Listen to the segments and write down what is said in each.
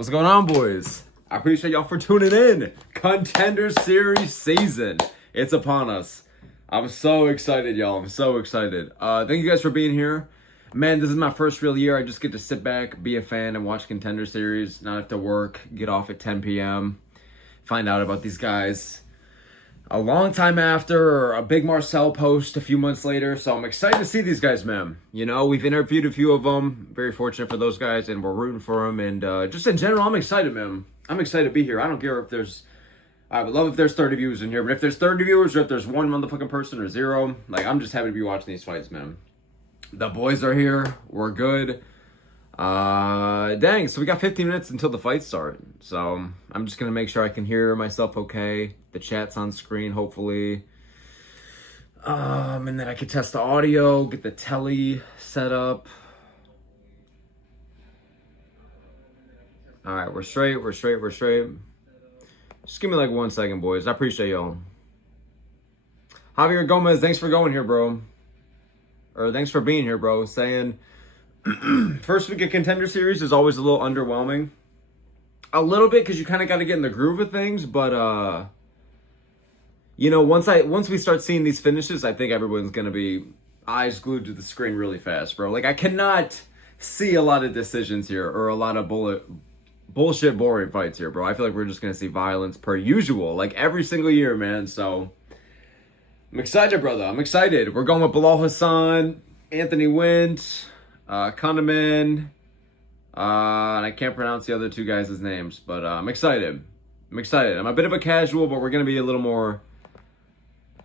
What's going on, boys? I appreciate y'all for tuning in. Contender Series season. It's upon us. I'm so excited, y'all. I'm so excited. Thank you guys for being here. Man, this is my first real year. I just get to sit back, be a fan, and watch Contender Series. Not have to work, get off at 10 p.m., find out about these guys a long time after, or a big Marcel post a few months later. So I'm excited to see these guys, man. You know, we've interviewed a few of them. Very fortunate for those guys, and we're rooting for them. And just in general, I'm excited, man. I'm excited to be here. I don't care if there's... I would love if there's 30 viewers in here, but if there's 30 viewers, or if there's one motherfucking person or zero, like, I'm just happy to be watching these fights, man. The boys are here. We're good. Dang, so we got 15 minutes until the fights start. So I'm just gonna make sure I can hear myself okay. The chat's on screen, hopefully. And then I can test the audio, get the telly set up. All right, we're straight. Just give me like 1 second, boys. I appreciate y'all. Javier Gomez, thanks for going here, bro. Or thanks for being here, bro. Saying first week of Contender Series is always a little underwhelming. A little bit, because you kind of got to get in the groove of things. But, you know, once we start seeing these finishes, I think everyone's going to be eyes glued to the screen really fast, bro. Like, I cannot see a lot of decisions here, or a lot of bullshit boring fights here, bro. I feel like we're just going to see violence per usual, like every single year, man. So I'm excited, brother. I'm excited. We're going with Bilal Hassan, Anthony WINT, KUNNEMAN, and I can't pronounce the other two guys' names, but I'm excited. I'm a bit of a casual, but we're going to be a little more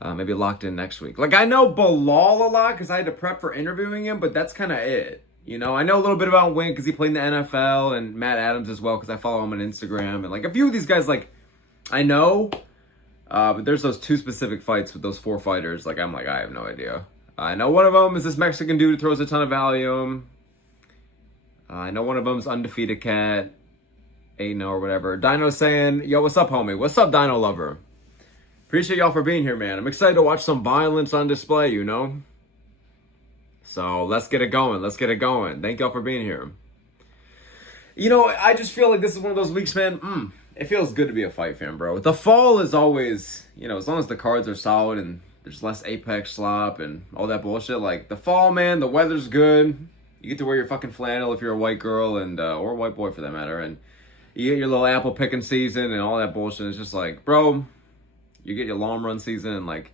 maybe locked in next week. Like, I know Bilal a lot because I had to prep for interviewing him, but that's kind of it. You know, I know a little bit about WINT because he played in the NFL, and Matt Adams as well because I follow him on Instagram. And, like, a few of these guys, like, I know, but there's those two specific fights with those 4 fighters. Like, I'm like, I have no idea. I know one of them is this Mexican dude who throws a ton of Valium. I know one of them's Undefeated Cat, 8-0 or whatever. Dino saying, yo, what's up, homie? What's up, Dino Lover? Appreciate y'all for being here, man. I'm excited to watch some violence on display, you know? So let's get it going. Thank y'all for being here. You know, I just feel like this is one of those weeks, man. It feels good to be a fight fan, bro. The fall is always, you know, as long as the cards are solid and there's less Apex slop and all that bullshit. Like, the fall, man, the weather's good. You get to wear your fucking flannel if you're a white girl, and or a white boy for that matter. And you get your little apple picking season and all that bullshit. It's just like, bro, you get your long run season, and like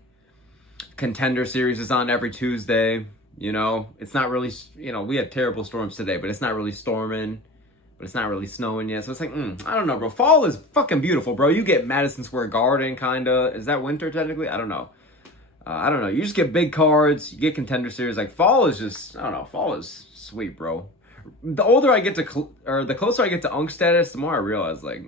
Contender Series is on every Tuesday. You know, it's not really, you know, we had terrible storms today, but it's not really storming, but it's not really snowing yet. So it's like, I don't know, bro. Fall is fucking beautiful, bro. You get Madison Square Garden, kind of. Is that winter, technically? I don't know. You just get big cards. You get Contender Series. Like, fall is just, I don't know. Fall is sweet, bro. The older I get to, or the closer I get to Unk status, the more I realize, like,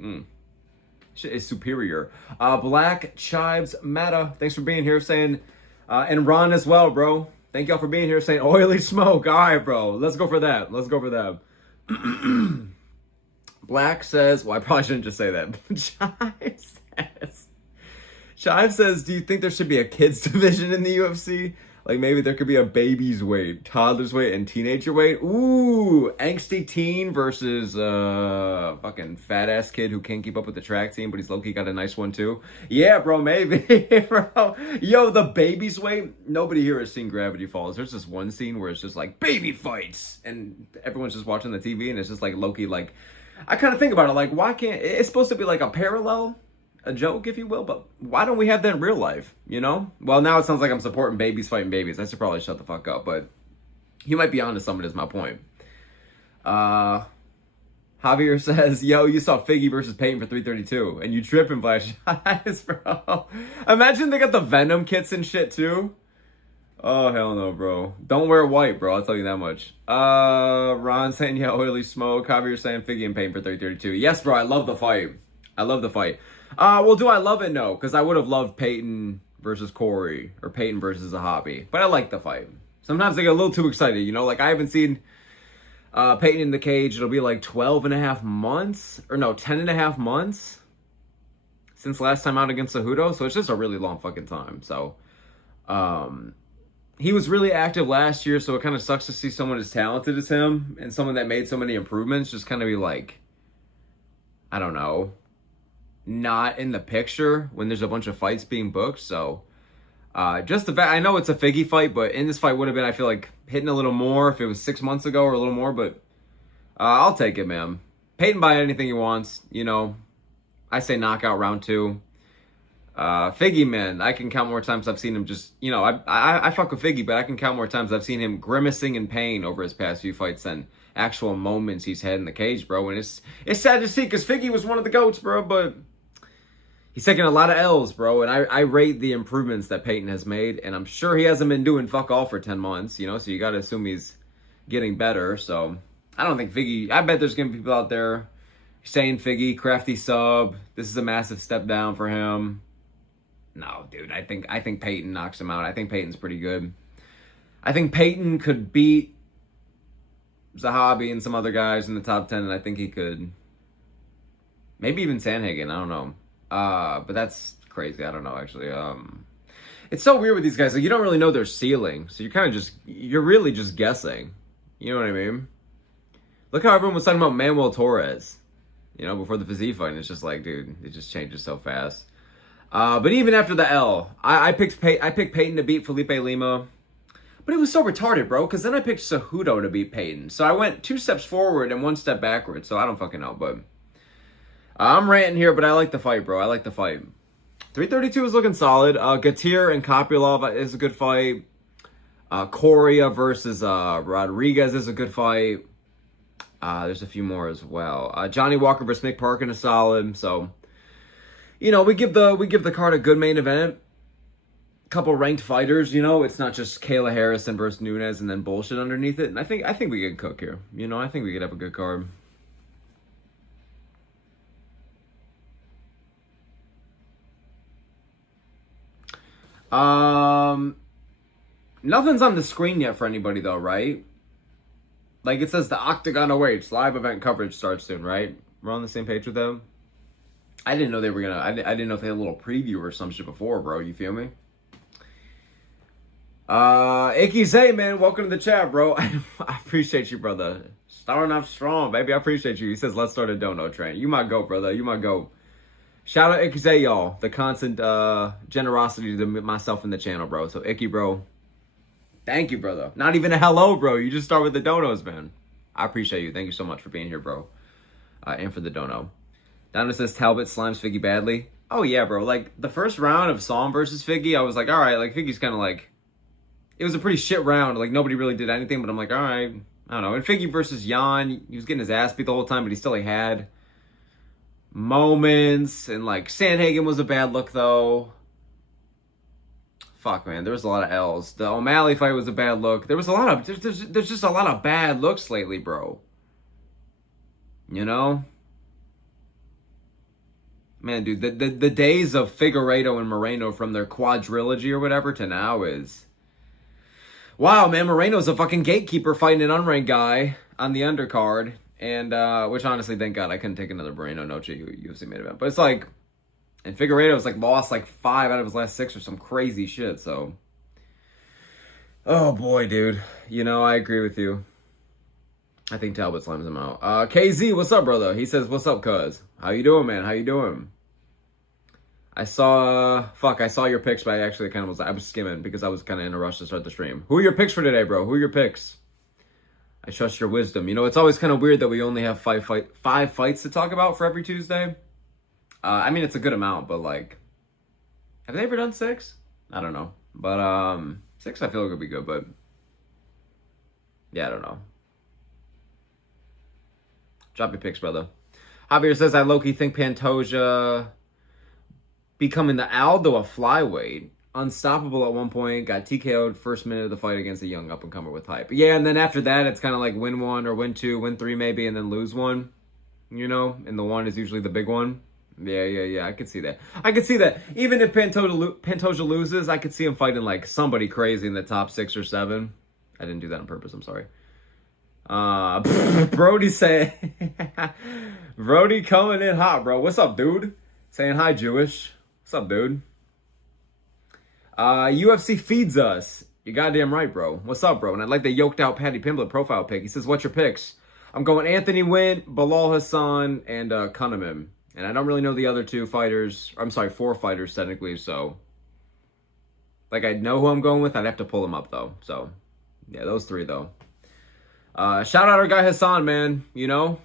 shit is superior. Black Chives Meta, thanks for being here, saying, and Ron as well, bro. Thank y'all for being here, saying oily smoke. All right, bro. Let's go for that. Black says, well, I probably shouldn't just say that. Chive says, do you think there should be a kids division in the UFC? Like, maybe there could be a baby's weight, toddler's weight, and teenager weight? Ooh, angsty teen versus fucking fat-ass kid who can't keep up with the track team, but he's low-key got a nice one, too. Yeah, bro, maybe, bro. Yo, the baby's weight, nobody here has seen Gravity Falls. There's this one scene where it's just like, baby fights! And everyone's just watching the TV, and it's just like low-key, like, I kind of think about it, like, why can't, it's supposed to be like a parallel, a joke, if you will, but why don't we have that in real life, you know? Well, now it sounds like I'm supporting babies fighting babies. I should probably shut the fuck up, but you might be onto something, is my point. Javier says, yo, you saw Figgy versus Peyton for 332, and you tripping, Flash Eyes, bro. Imagine they got the Venom kits and shit, too. Oh, hell no, bro. Don't wear white, bro. I'll tell you that much. Ron saying, yeah, oily smoke. Javier saying Figgy and Peyton for 332. Yes, bro, I love the fight. Well, do I love it? No, because I would have loved Peyton versus Corey, or Peyton versus Zahabi. But I like the fight. Sometimes I get a little too excited, you know? Like, I haven't seen Peyton in the cage. It'll be like 12 and a half months, or no, 10 and a half months since last time out against Cejudo. So it's just a really long fucking time. So, he was really active last year, so it kind of sucks to see someone as talented as him and someone that made so many improvements just kind of be like, I don't know, not in the picture when there's a bunch of fights being booked. So just the fact, I know it's a Figgy fight, but in this fight would have been, I feel like, hitting a little more if it was 6 months ago or a little more, but I'll take it, man. Peyton buy anything he wants, you know. I say knockout round 2. Figgy, man, I can count more times I've seen him just, you know, I fuck with Figgy, but I can count more times I've seen him grimacing in pain over his past few fights than actual moments he's had in the cage, bro. And it's sad to see, because Figgy was one of the GOATs, bro, but he's taking a lot of L's, bro. And I rate the improvements that Peyton has made, and I'm sure he hasn't been doing fuck all for 10 months, you know, so you got to assume he's getting better. So I don't think Figgy, I bet there's going to be people out there saying Figgy, crafty sub, this is a massive step down for him. No, dude, I think Peyton knocks him out. I think Peyton's pretty good. I think Peyton could beat Zahabi and some other guys in the top 10, and I think he could maybe even Sandhagen, I don't know. But that's crazy. I don't know, actually. It's so weird with these guys. Like, you don't really know their ceiling, so you're really just guessing. You know what I mean? Look how everyone was talking about Manuel Torres, you know, before the Fizzy fight, and it's just like, dude, it just changes so fast. But even after the L, I picked Peyton to beat Felipe Lima. But it was so retarded, bro, because then I picked Cejudo to beat Peyton. So I went 2 steps forward and 1 step backward, so I don't fucking know. But I'm ranting here, but I like the fight, bro. I like the fight. 332 is looking solid. Gatir and Kopylov is a good fight. Coria versus Rodriguez is a good fight. There's a few more as well. Johnny Walker versus Mick Parkin is solid, so... You know, we give the card a good main event. Couple ranked fighters, you know. It's not just Kayla Harrison versus Nunes and then bullshit underneath it. And I think we could cook here. You know, I think we could have a good card. Nothing's on the screen yet for anybody though, right? Like it says the Octagon awaits. Live event coverage starts soon, right? We're on the same page with them. I didn't know they were gonna. I didn't know if they had a little preview or some shit before, bro. You feel me? Icky Zay, man, welcome to the chat, bro. I appreciate you, brother. Starting off strong, baby. I appreciate you. He says, "Let's start a dono train." You might go, brother. You might go. Shout out Icky Zay, y'all. The constant generosity to myself and the channel, bro. So Icky, bro. Thank you, brother. Not even a hello, bro. You just start with the donos, man. I appreciate you. Thank you so much for being here, bro. And for the dono. Donna says Talbot slimes Figgy badly. Oh, yeah, bro. Like, the first round of Psalm versus Figgy, I was like, all right, like, Figgy's kind of like... It was a pretty shit round. Like, nobody really did anything, but I'm like, all right. I don't know. And Figgy versus Jan, he was getting his ass beat the whole time, but he still like, had moments. And, like, Sandhagen was a bad look, though. Fuck, man. There was a lot of L's. The O'Malley fight was a bad look. There was a lot of... There's just a lot of bad looks lately, bro. You know? Man, dude, the days of Figueiredo and Moreno from their quadrilogy or whatever to now is... Wow, man, Moreno's a fucking gatekeeper fighting an unranked guy on the undercard. And, which honestly, thank God, I couldn't take another Moreno Noche UFC main event. But it's like... And Figueiredo's like lost like 5 out of his last 6 or some crazy shit, so... Oh, boy, dude. You know, I agree with you. I think Talbot slams him out. KZ, what's up, brother? He says, what's up, cuz? How you doing, man? How you doing? I saw your picks, but I actually kind of I was skimming because I was kind of in a rush to start the stream. Who are your picks for today, bro? Who are your picks? I trust your wisdom. You know, it's always kind of weird that we only have 5 fights to talk about for every Tuesday. I mean, it's a good amount, but like, have they ever done 6? I don't know. But 6 I feel like would be good, but yeah, I don't know. Drop your picks, brother. Javier says, I low-key think Pantoja becoming the Aldo of flyweight. Unstoppable at one point. Got TKO'd first minute of the fight against a young up-and-comer with hype. Yeah, and then after that, it's kind of like win 1 or win 2, win 3 maybe, and then lose 1. You know? And the 1 is usually the big one. Yeah. I could see that. I could see that. Even if Pantoja loses, I could see him fighting like somebody crazy in the top 6 or 7. I didn't do that on purpose. I'm sorry. Brody saying, Brody coming in hot, bro. What's up, dude? Saying hi, Jewish. What's up, dude? UFC feeds us. You goddamn right, bro. What's up, bro? And I'd like the yoked out Patty Pimblett profile pic. He says, what's your picks? I'm going Anthony WINT, Bilal Hassan, and KUNNEMAN. And I don't really know the other 2 fighters. I'm sorry, 4 fighters technically, so... Like, I know who I'm going with. I'd have to pull them up, though. So, yeah, those 3, though. Shout out our guy Hasan, man. You know?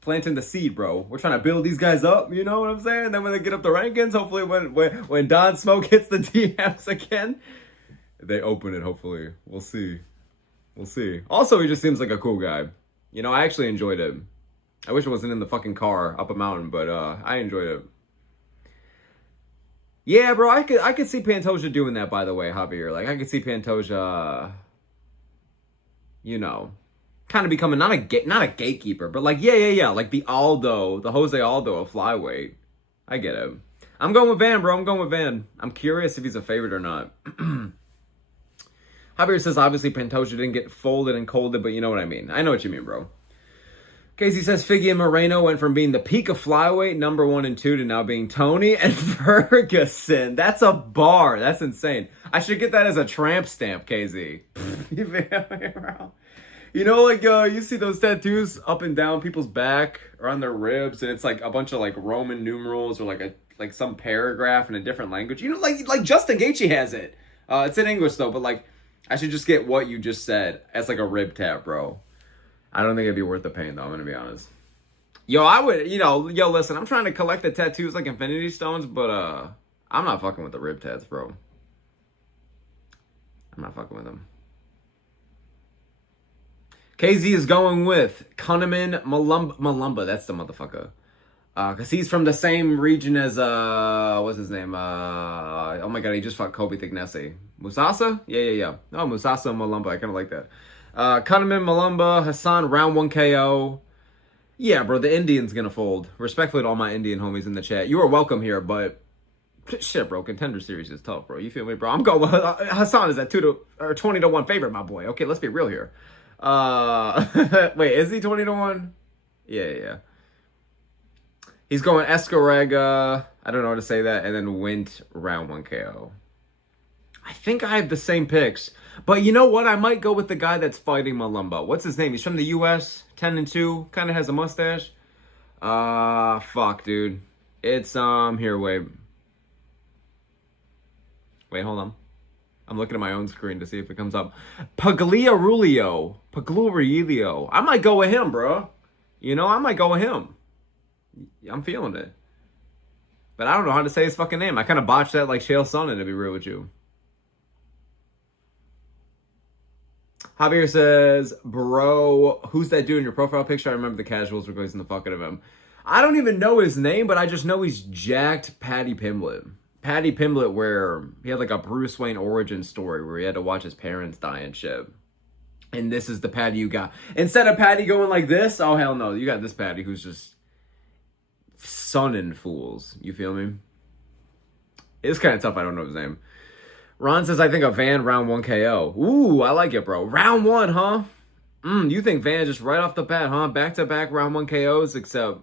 Planting the seed, bro. We're trying to build these guys up, you know what I'm saying? Then when they get up the rankings, hopefully when Don Smoke hits the DMs again, they open it, hopefully. We'll see. We'll see. Also, he just seems like a cool guy. You know, I actually enjoyed it. I wish it wasn't in the fucking car up a mountain, but I enjoyed it. Yeah, bro, I could see Pantoja doing that, by the way, Javier. Like, I could see Pantoja, you know, kind of becoming not a gatekeeper, but like, yeah. Like the Jose Aldo of flyweight. I get it. I'm going with Van, bro. I'm going with Van. I'm curious if he's a favorite or not. Javier says, obviously, Pantoja didn't get folded and colded, but you know what I mean. I know what you mean, bro. Casey says, Figgy and Moreno went from being the peak of flyweight, number 1 and 2, to now being Tony and Ferguson. That's a bar. That's insane. I should get that as a tramp stamp, KZ. You know, like, you see those tattoos up and down people's back or on their ribs, and it's like a bunch of like Roman numerals or like some paragraph in a different language. You know, like Justin Gaethje has it. It's in English though, but like, I should just get what you just said as like a rib tat, bro. I don't think it'd be worth the pain though, I'm gonna be honest. Yo, I would, listen, I'm trying to collect the tattoos like Infinity Stones, but I'm not fucking with the rib tats, bro. I'm not fucking with them. KZ is going with KUNNEMAN Mulumba. That's the motherfucker. Because he's from the same region as, what's his name? Oh my god, he just fought Kobe Thignesi. Musasa? Yeah. Oh, Musasa Mulumba. I kind of like that. KUNNEMAN Mulumba, Hasan, round 1 KO. Yeah, bro, the Indian's gonna fold. Respectfully to all my Indian homies in the chat. You are welcome here, but shit, bro, Contender Series is tough, bro. You feel me, bro? I'm going with Hasan is at 20 to 1 favorite, my boy. Okay, let's be real here. Wait, is he 20 to 1? Yeah. He's going ESCARREGA. I don't know how to say that. And then WINT round 1 KO. I think I have the same picks. But you know what? I might go with the guy that's fighting Mulumba. What's his name? He's from the US. 10 and 2. Kind of has a mustache. Fuck, dude. It's, here, wait. Wait, hold on. I'm looking at my own screen to see if it comes up. Pagliarullo. I might go with him, bro. You know, I might go with him. I'm feeling it. But I don't know how to say his fucking name. I kind of botched that like Chael Sonnen, to be real with you. Javier says, bro, who's that dude in your profile picture? I remember the casuals were glazing the fuck out of him. I don't even know his name, but I just know he's jacked Paddy Pimblett. Paddy Pimblett, where he had like a Bruce Wayne origin story where he had to watch his parents die and shit. And this is the Paddy you got. Instead of Paddy going like this, oh hell no, you got this Paddy who's just sunning fools. You feel me? It's kind of tough. I don't know his name. Ron says, I think a Van round 1 KO. Ooh, I like it, bro. Round 1, huh? You think Van just right off the bat, huh? Back-to-back round 1 KOs, except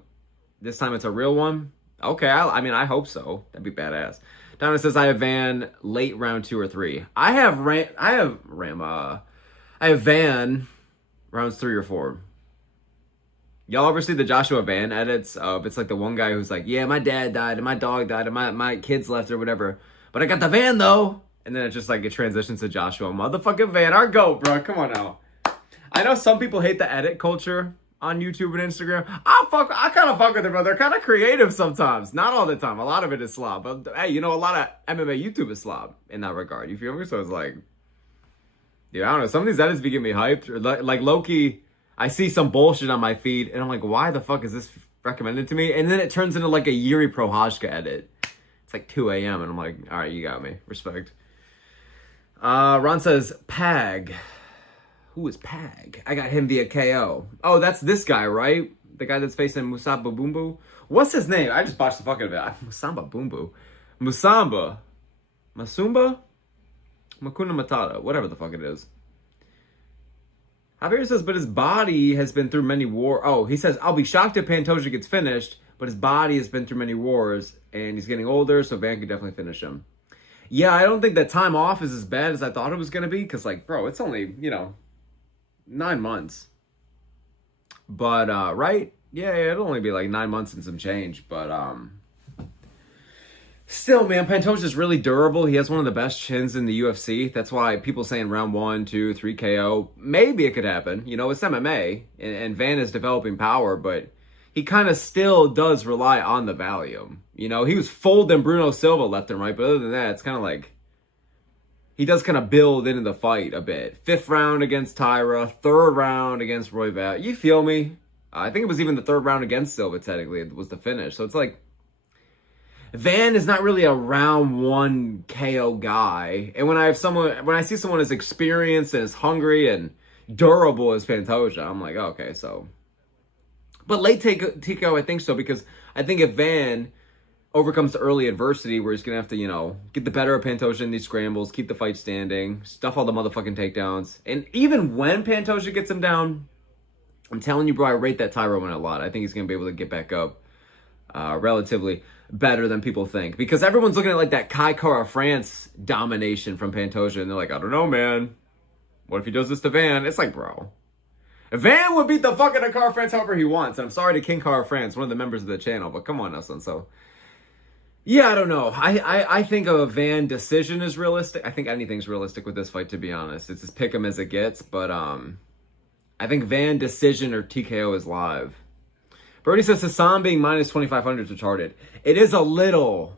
this time it's a real one? Okay, I mean, I hope so. That'd be badass. Donna says, I have Van late round 2 or 3. I have Van rounds 3 or 4. Y'all ever see the Joshua Van edits? It's like the one guy who's like, yeah, my dad died and my dog died and my kids left or whatever. But I got the Van though. And then it's just like it transitions to Joshua. Motherfucking Van, our GOAT, bro. Come on now. I know some people hate the edit culture on YouTube and Instagram. I kind of fuck with it, bro. They're kind of creative sometimes. Not all the time. A lot of it is slob. But hey, you know, a lot of MMA YouTube is slob in that regard. You feel me? So it's like, yeah, I don't know. Some of these edits be getting me hyped. Or like low-key, I see some bullshit on my feed, and I'm like, why the fuck is this recommended to me? And then it turns into like a Yuri Prohajka edit. It's like 2 a.m. and I'm like, all right, you got me. Respect. Ron says, Pag. Who is Pag? I got him via KO. Oh, that's this guy, right? The guy that's facing Musamba Bumbu. What's his name? I just botched the fuck out of it. Musamba Bumbu. Musamba. Masumba? Makuna Matata. Whatever the fuck it is. Javier says, but his body has been through many wars. Oh, he says, I'll be shocked if Pantoja gets finished, but his body has been through many wars, and he's getting older, so Van could definitely finish him. Yeah, I don't think that time off is as bad as I thought it was going to be, because, like, bro, it's only, 9 months. But, right? Yeah, it'll only be like 9 months and some change. But, still, man, Pantoja's really durable. He has one of the best chins in the UFC. That's why people saying round 1, 2, 3 KO. Maybe it could happen. You know, it's MMA, and Van is developing power, but he kind of still does rely on the volume. You know, he was folding Bruno Silva left and right, but other than that, it's kind of like he does kind of build into the fight a bit. 5th round against Tyra, 3rd round against Royval. You feel me? I think it was even the 3rd round against Silva, technically, it was the finish. So it's like, Van is not really a round 1 KO guy. And when I see someone as experienced and as hungry and durable as Pantoja, I'm like, okay, so. But late TKO, I think so, because I think if Van overcomes the early adversity where he's going to have to, you know, get the better of Pantoja in these scrambles, keep the fight standing, stuff all the motherfucking takedowns. And even when Pantoja gets him down, I'm telling you, bro, I rate that Tyra win a lot. I think he's going to be able to get back up relatively better than people think. Because everyone's looking at like that Kai Kara France domination from Pantoja, and they're like, I don't know, man. What if he does this to Van? It's like, bro. Van would beat the fucking Kara France however he wants. And I'm sorry to King Kara France, one of the members of the channel, but come on now, son. So, yeah, I don't know. I think a Van decision is realistic. I think anything's realistic with this fight, to be honest. It's as pick 'em as it gets, but I think Van decision or TKO is live. Brody says Hasan being minus 2,500 is retarded. It is a little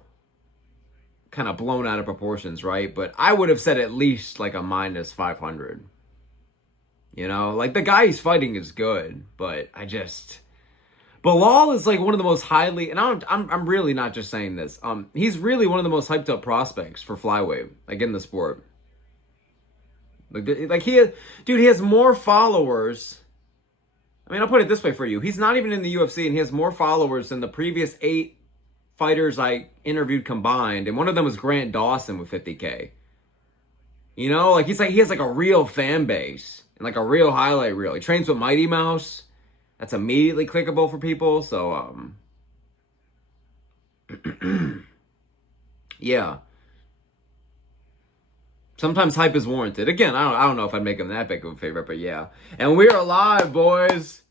kind of blown out of proportions, right? But I would have said at least like a minus 500. You know, like the guy he's fighting is good, but Bilal is like one of the most highly, and I'm really not just saying this. He's really one of the most hyped up prospects for flyweight, like in the sport. Like he has more followers. I mean, I'll put it this way for you. He's not even in the UFC, and he has more followers than the previous 8 fighters I interviewed combined, and one of them was Grant Dawson with 50K. You know, like he has like a real fan base and like a real highlight reel. He trains with Mighty Mouse. That's immediately clickable for people. So, yeah. Sometimes hype is warranted. Again, I don't know if I'd make him that big of a favorite, but yeah. And we are live, boys.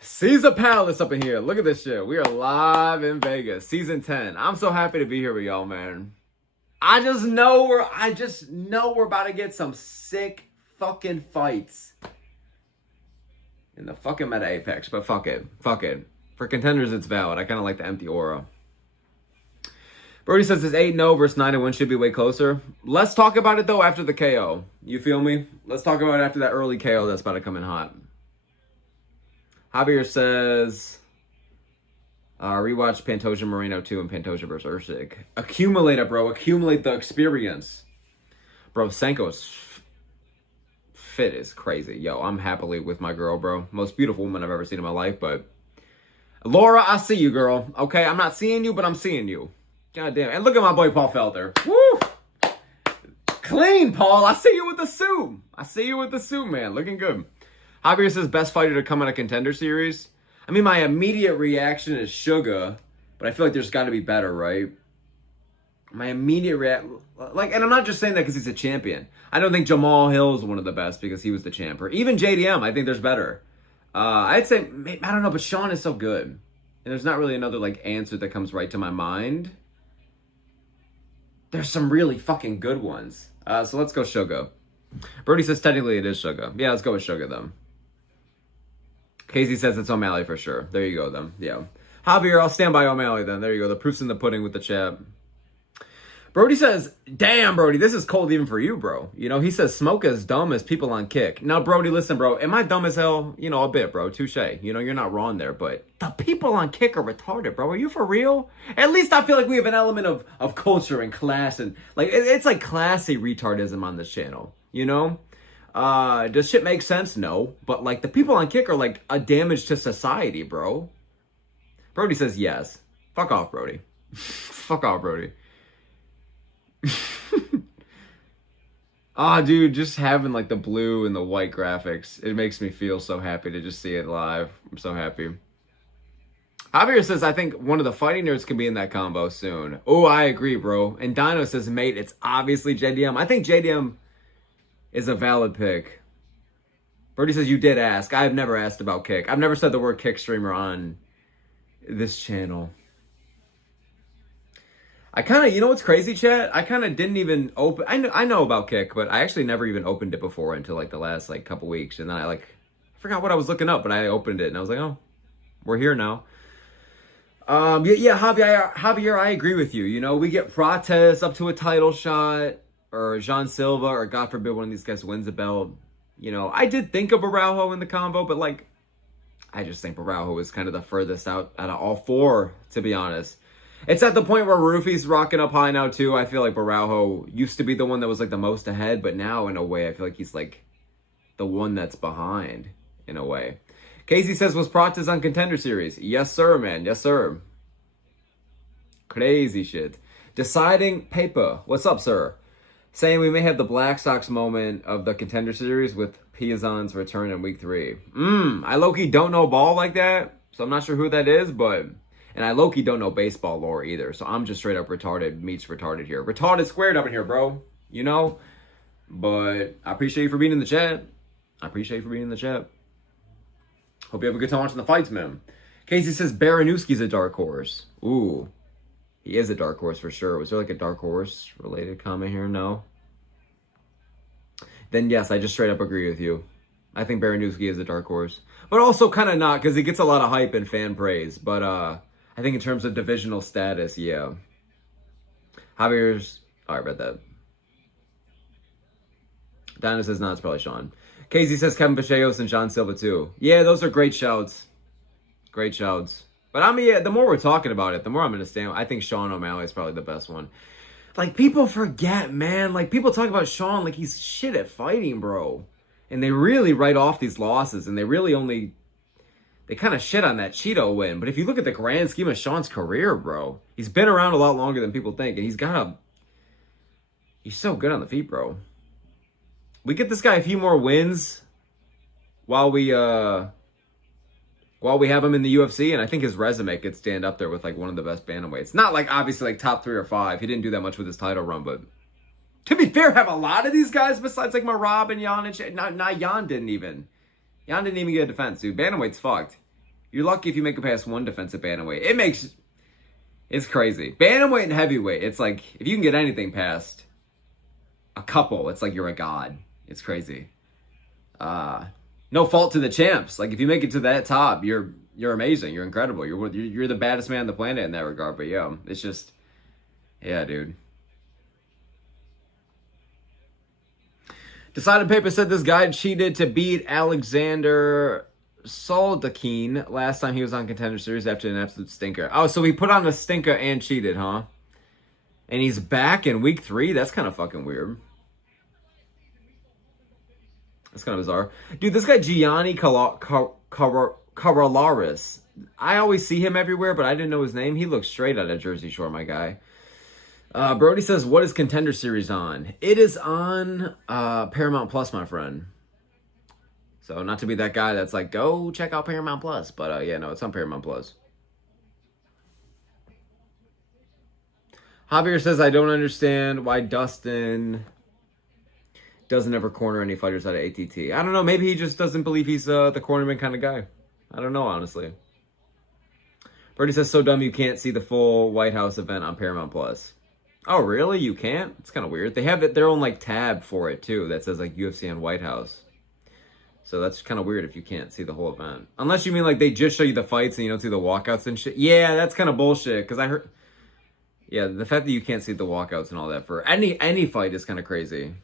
Caesar Palace up in here. Look at this shit. We are live in Vegas. Season 10. I'm so happy to be here with y'all, man. I just know we're about to get some sick fucking fights in the fucking Meta Apex. But fuck it. Fuck it. For contenders, it's valid. I kind of like the empty aura. Brody says this 8-0 versus 9-1 should be way closer. Let's talk about it, though, after the KO. You feel me? Let's talk about it after that early KO that's about to come in hot. Javier says, rewatch Pantoja Moreno 2 and Pantoja versus Usyk. Accumulate it, bro. Accumulate the experience. Bro, Sanko's fit is crazy. Yo, I'm happily with my girl, bro. Most beautiful woman I've ever seen in my life, but Laura, I see you, girl. Okay, I'm not seeing you, but I'm seeing you. God damn. And look at my boy Paul Felder. Woo! Clean, Paul. I see you with the suit. I see you with the suit, man. Looking good. Javier says best fighter to come out of Contender Series. I mean, my immediate reaction is Sugar, but I feel like there's got to be better, right? My immediate reaction, like, and I'm not just saying that because he's a champion. I don't think Jamal Hill is one of the best because he was the champ. Or even JDM, I think there's better. I'd say, I don't know, but Sean is so good. And there's not really another, like, answer that comes right to my mind. There's some really fucking good ones. So let's go Sugar. Brody says technically it is Sugar. Yeah, let's go with Sugar, then. Casey says it's O'Malley for sure. There you go, then. Yeah. Javier, I'll stand by O'Malley, then. There you go. The proof's in the pudding with the chat. Brody says, damn, Brody, this is cold even for you, bro. You know, he says smoke as dumb as people on kick. Now, Brody, listen, bro. Am I dumb as hell? You know, a bit, bro. Touche. You know, you're not wrong there. But the people on kick are retarded, bro. Are you for real? At least I feel like we have an element of culture and class. And, like, it's like classy retardism on this channel. You know? Does shit make sense? No. But, like, the people on kick are, like, a damage to society, bro. Brody says yes. Fuck off, Brody. Fuck off, Brody. Dude, just having like the blue and the white graphics, it makes me feel so happy to just see it live. I'm so happy. Javier says, I think one of the fighting nerds can be in that combo soon. Oh, I agree, bro. And Dino says, mate, it's obviously JDM. I think JDM is a valid pick. Brody says, you did ask. I've never asked about kick. I've never said the word kick streamer on this channel. I kind of, you know what's crazy, chat? I kind of didn't even open, I know about kick, but I actually never even opened it before until like the last like couple weeks. And then I forgot what I was looking up, but I opened it and I was like, oh, we're here now. Yeah, Javier, I agree with you. You know, we get Prates up to a title shot, or Jean Silva, or God forbid one of these guys wins a belt. You know, I did think of Araujo in the combo, but like, I just think Araujo is kind of the furthest out of all four, to be honest. It's at the point where Rufy's rocking up high now too. I feel like Araujo used to be the one that was like the most ahead, but now in a way, I feel like he's like the one that's behind in a way. Casey says, was Prates on Contender Series? Yes, sir, man. Yes, sir. Crazy shit. Deciding paper. What's up, sir? Saying we may have the Black Sox moment of the Contender Series with Piazon's return in week 3. I low-key don't know ball like that, so I'm not sure who that is, but... And I low-key don't know baseball lore either, so I'm just straight up retarded meets retarded here. Retarded squared up in here, bro. You know? But I appreciate you for being in the chat. Hope you have a good time watching the fights, man. Casey says Baranowski's a dark horse. Ooh. He is a dark horse for sure. Was there like a dark horse related comment here? No. Then yes, I just straight up agree with you. I think Baranowski is a dark horse. But also kind of not, because he gets a lot of hype and fan praise. But I think in terms of divisional status, yeah. Javier's... Oh, I read that. Dana says, no, it's probably Sean. Casey says Kevin Pacheco's and John Silva too. Yeah, those are great shouts. Great shouts. But I mean, yeah, the more we're talking about it, the more I'm going to stand. I think Sean O'Malley is probably the best one. Like, people forget, man. Like, people talk about Sean like he's shit at fighting, bro. And they really write off these losses. And they really only... They kind of shit on that Cheeto win. But if you look at the grand scheme of Sean's career, bro, he's been around a lot longer than people think. And he's got a... He's so good on the feet, bro. We get this guy a few more wins while we have him in the UFC, and I think his resume could stand up there with like one of the best bantamweights. Not like obviously like top 3 or 5. He didn't do that much with his title run, but to be fair, have a lot of these guys besides like Marab and Jan and shit. Not Jan didn't even. Jan didn't even get a defense, dude. Bantamweight's fucked. You're lucky if you make it past one defensive bantamweight. It's crazy. Bantamweight and heavyweight, it's like if you can get anything past a couple, it's like you're a god. It's crazy. No fault to the champs. Like if you make it to that top, you're amazing. You're incredible. You're the baddest man on the planet in that regard. But yeah, it's just, yeah, dude. Decided Paper said this guy cheated to beat Alexander Soldakin last time he was on Contender Series after an absolute stinker. Oh, so he put on a stinker and cheated, huh? And he's back in week 3? That's kind of fucking weird. That's kind of bizarre. Dude, this guy Gianni Carolaris. I always see him everywhere, but I didn't know his name. He looks straight out of Jersey Shore, my guy. Brody says, what is Contender Series on? It is on Paramount Plus, my friend. So not to be that guy that's like, go check out Paramount Plus. But yeah, no, it's on Paramount Plus. Javier says, I don't understand why Dustin doesn't ever corner any fighters out of ATT. I don't know. Maybe he just doesn't believe he's the cornerman kind of guy. I don't know, honestly. Brody says, so dumb you can't see the full White House event on Paramount Plus. Oh, really? You can't? It's kind of weird. They have their own like tab for it too that says like UFC and White House. So that's kind of weird if you can't see the whole event. Unless you mean like they just show you the fights and you don't see the walkouts and shit. Yeah, that's kind of bullshit. Because I heard... Yeah, the fact that you can't see the walkouts and all that for any fight is kind of crazy.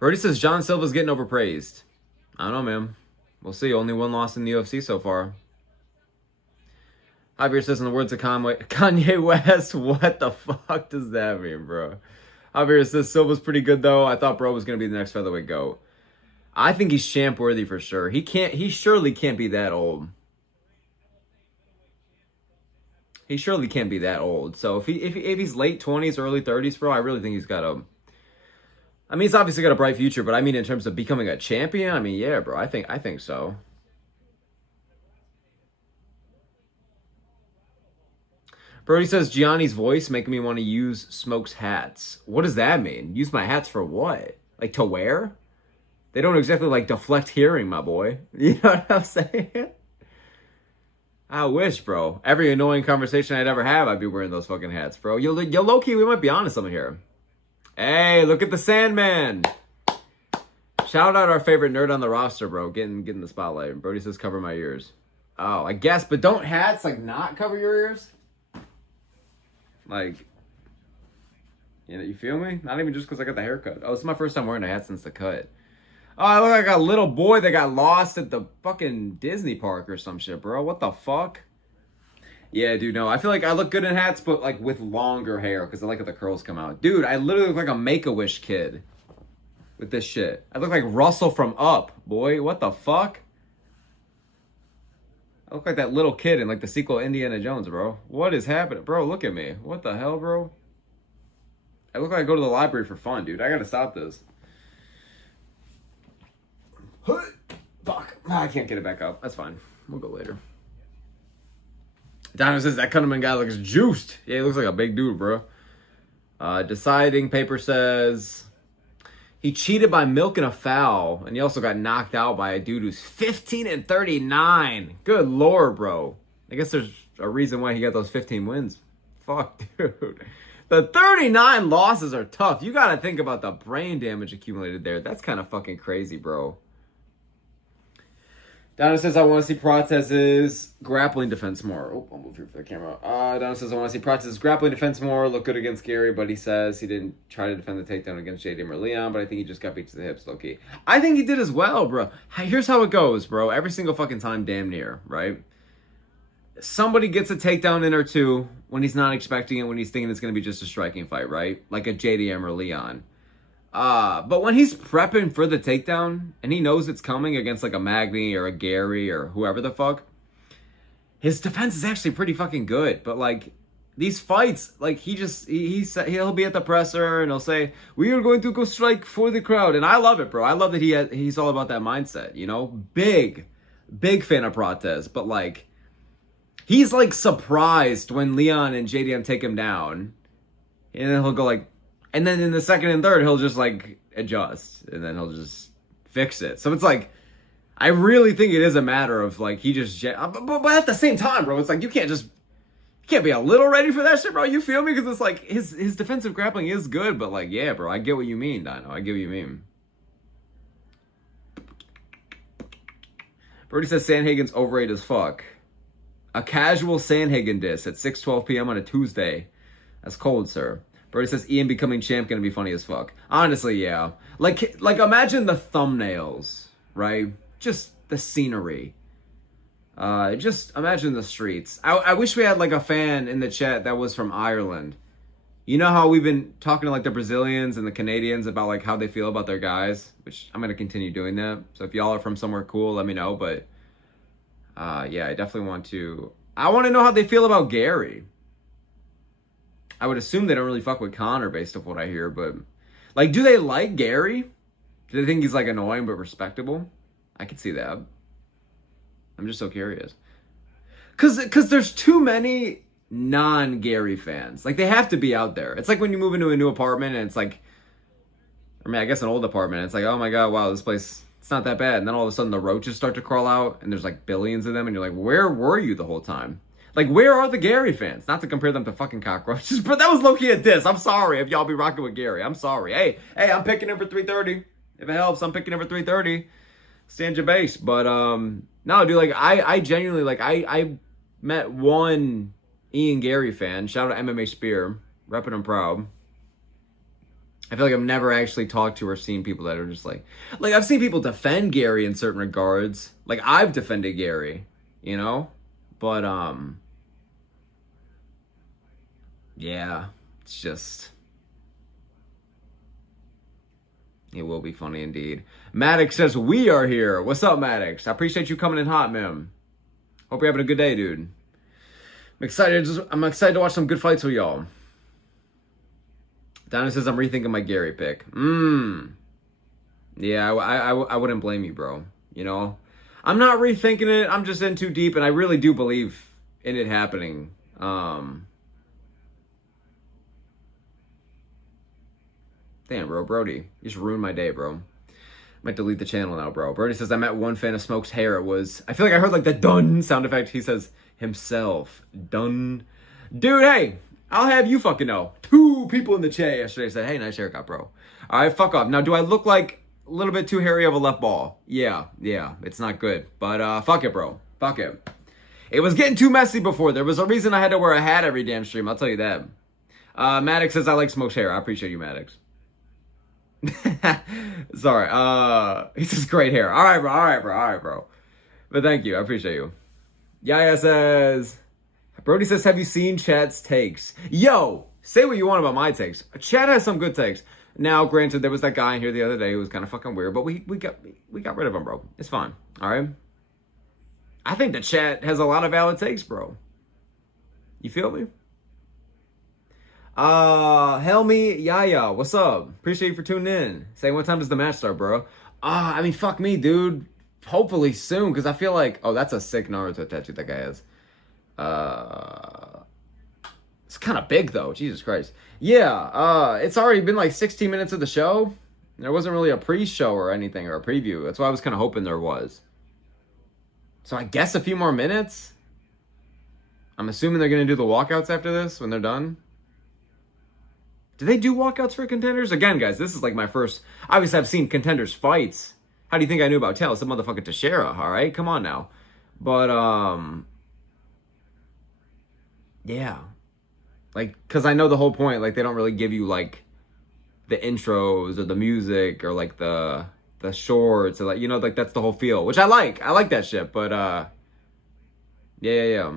Brody says John Silva's getting overpraised. I don't know, man. We'll see. Only one loss in the UFC so far. Javier says, in the words of Kanye West, what the fuck does that mean, bro? Javier says, Silva's pretty good, though. I thought bro was going to be the next featherweight GOAT. I think he's champ worthy for sure. He surely can't be that old. He surely can't be that old. So if he's late 20s, early 30s, bro, I really think he's got a... I mean, he's obviously got a bright future, but I mean, in terms of becoming a champion, I mean, yeah, bro, I think so. Brody says, Gianni's voice making me want to use Smoke's hats. What does that mean? Use my hats for what? Like to wear? They don't exactly like deflect hearing, my boy. You know what I'm saying? I wish, bro. Every annoying conversation I'd ever have, I'd be wearing those fucking hats, bro. Yo, low-key, we might be onto something here. Hey, look at the Sandman. Shout out our favorite nerd on the roster, bro. Getting the spotlight. Brody says cover my ears. Oh, I guess, but don't hats, like, not cover your ears? Like, you know, you feel me? Not even just because I got the haircut. Oh, this is my first time wearing a hat since the cut. Oh, I look like a little boy that got lost at the fucking Disney park or some shit, bro. What the fuck? Yeah, dude, no. I feel like I look good in hats, but, like, with longer hair, because I like how the curls come out. Dude, I literally look like a Make-A-Wish kid with this shit. I look like Russell from Up, boy. What the fuck? I look like that little kid in, like, the sequel Indiana Jones, bro. What is happening? Bro, look at me. What the hell, bro? I look like I go to the library for fun, dude. I gotta stop this. Fuck. I can't get it back up. That's fine. We'll go later. Dino says that Kunneman guy looks juiced. Yeah, he looks like a big dude, bro. Deciding paper says he cheated by milking a foul, and he also got knocked out by a dude who's 15-39. Good lord, bro. I guess there's a reason why he got those 15 wins. Fuck, dude. The 39 losses are tough. You gotta think about the brain damage accumulated there. That's kind of fucking crazy, bro. Donna says, I want to see Protez's grappling defense more. Oh, I'll move here for the camera. Donna says, I want to see Protez's grappling defense more. Look good against Gary, but he says he didn't try to defend the takedown against JDM or Leon, but I think he just got beat to the hips, low-key. I think he did as well, bro. Here's how it goes, bro. Every single fucking time, damn near, right? Somebody gets a takedown in or two when he's not expecting it, when he's thinking it's going to be just a striking fight, right? Like a JDM or Leon. But when he's prepping for the takedown and he knows it's coming against like a Magny or a Gary or whoever the fuck, his defense is actually pretty fucking good. But like these fights, like he'll be at the presser and he'll say, we are going to go strike for the crowd. And I love it, bro. I love that he's all about that mindset, you know? Big fan of Protez. But like, he's like surprised when Leon and JDM take him down. And then he'll go like, and then in the second and third, he'll just, like, adjust. And then he'll just fix it. So it's like, I really think it is a matter of, like, he just... But at the same time, bro, it's like, you can't be a little ready for that shit, bro. You feel me? Because it's like, his defensive grappling is good. But, like, yeah, bro, I get what you mean, Dino. I get what you mean. Brody says Sandhagen's overrated as fuck. A casual Sandhagen diss at 6:12 p.m. on a Tuesday. That's cold, sir. Brody says Ian becoming champ gonna be funny as fuck. Honestly, yeah. Like imagine the thumbnails, right? Just the scenery. Just imagine the streets. I wish we had like a fan in the chat that was from Ireland. You know how we've been talking to like the Brazilians and the Canadians about like how they feel about their guys, which I'm gonna continue doing that. So if y'all are from somewhere cool, let me know. But yeah, I definitely want to. I want to know how they feel about Gary. I would assume they don't really fuck with Connor based off what I hear, but like, do they like Gary? Do they think he's like annoying but respectable? I could see that. I'm just so curious. Cause there's too many non-Gary fans. Like they have to be out there. It's like when you move into a new apartment and it's like, I mean, I guess an old apartment. It's like, oh my God, wow, this place, it's not that bad. And then all of a sudden the roaches start to crawl out and there's like billions of them. And you're like, where were you the whole time? Like, where are the Gary fans? Not to compare them to fucking cockroaches, but that was low-key a diss. I'm sorry if y'all be rocking with Gary. I'm sorry. Hey, I'm picking him for 330. If it helps, I'm picking him for 330. Stand your base. But, no, dude, like, I genuinely, like, I met one Ian Gary fan. Shout out to MMA Spear. Repping him proud. I feel like I've never actually talked to or seen people that are just like, I've seen people defend Gary in certain regards. Like, I've defended Gary, you know? But, yeah, it's just, it will be funny indeed. Maddox says, we are here. What's up, Maddox? I appreciate you coming in hot, man. Hope you're having a good day, dude. I'm excited to watch some good fights with y'all. Donna says, I'm rethinking my Gary pick. Yeah, I wouldn't blame you, bro. You know? I'm not rethinking it. I'm just in too deep, and I really do believe in it happening. Damn, bro, Brody. You just ruined my day, bro. Might delete the channel now, bro. Birdie says, I met one fan of Smoke's hair. It was, I feel like I heard like the dun sound effect. He says himself. Dun. Dude, hey, I'll have you fucking know. 2 people in the chat yesterday said, hey, nice haircut, bro. All right, fuck off. Now, do I look like a little bit too hairy of a left ball? Yeah, it's not good. But fuck it, bro. Fuck it. It was getting too messy before. There was a reason I had to wear a hat every damn stream. I'll tell you that. Maddox says, I like Smoke's hair. I appreciate you, Maddox. Sorry. He says great hair. All right, bro. But thank you. I appreciate you. Yaya says, Brody says, have you seen Chad's takes? Yo, say what you want about my takes. Chad has some good takes. Now, granted, there was that guy in here the other day who was kind of fucking weird, but we got rid of him, bro. It's fine. All right. I think the chat has a lot of valid takes, bro. You feel me? Helmy Yaya, what's up? Appreciate you for tuning in. Saying, what time does the match start, bro? I mean, fuck me, dude. Hopefully soon, because I feel like, oh, that's a sick Naruto tattoo that guy has. It's kind of big, though. Jesus Christ. Yeah, it's already been like 16 minutes of the show. There wasn't really a pre-show or anything, or a preview. That's why I was kind of hoping there was. So I guess a few more minutes? I'm assuming they're going to do the walkouts after this, when they're done. Do they do walkouts for contenders? Again, guys, this is like my first... Obviously, I've seen contenders fights. How do you think I knew about Tail? It's a motherfucking Teixeira, all right? Come on now. But, yeah. Like, because I know the whole point, like, they don't really give you, like, the intros or the music or, like, the shorts or, like, you know, like, that's the whole feel. Which I like. I like that shit, but, yeah.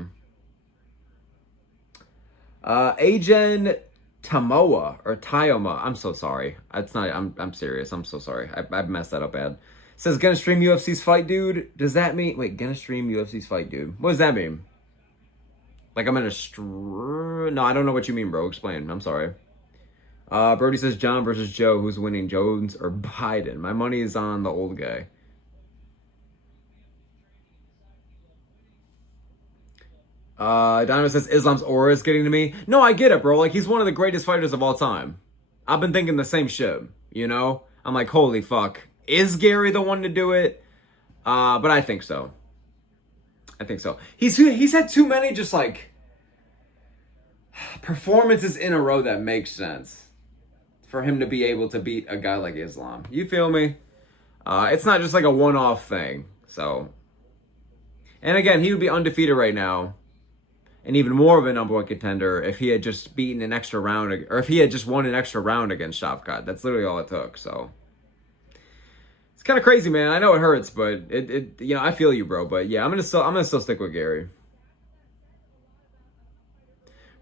Agen... Tamoa or Tyoma. I'm so sorry. It's not. I'm serious. I'm so sorry. I messed that up bad. Says gonna stream UFC's fight, dude. Does that mean? Wait, gonna stream UFC's fight, dude. What does that mean? Like I'm gonna No, I don't know what you mean, bro. Explain. I'm sorry. Brody says John versus Joe. Who's winning, Jones or Biden? My money is on the old guy. Donovan says Islam's aura is getting to me. No, I get it, bro. Like, he's one of the greatest fighters of all time. I've been thinking the same shit, you know? I'm like, holy fuck. Is Gary the one to do it? But I think so. He's had too many just, like, performances in a row that make sense for him to be able to beat a guy like Islam. You feel me? It's not just, like, a one-off thing, so... And again, he would be undefeated right now. And even more of a number one contender if he had just beaten an extra round, or if he had just won an extra round against Shavkat. That's literally all it took. So it's kind of crazy, man. I know it hurts, but it you know, I feel you, bro. But yeah, I'm gonna still stick with Gary.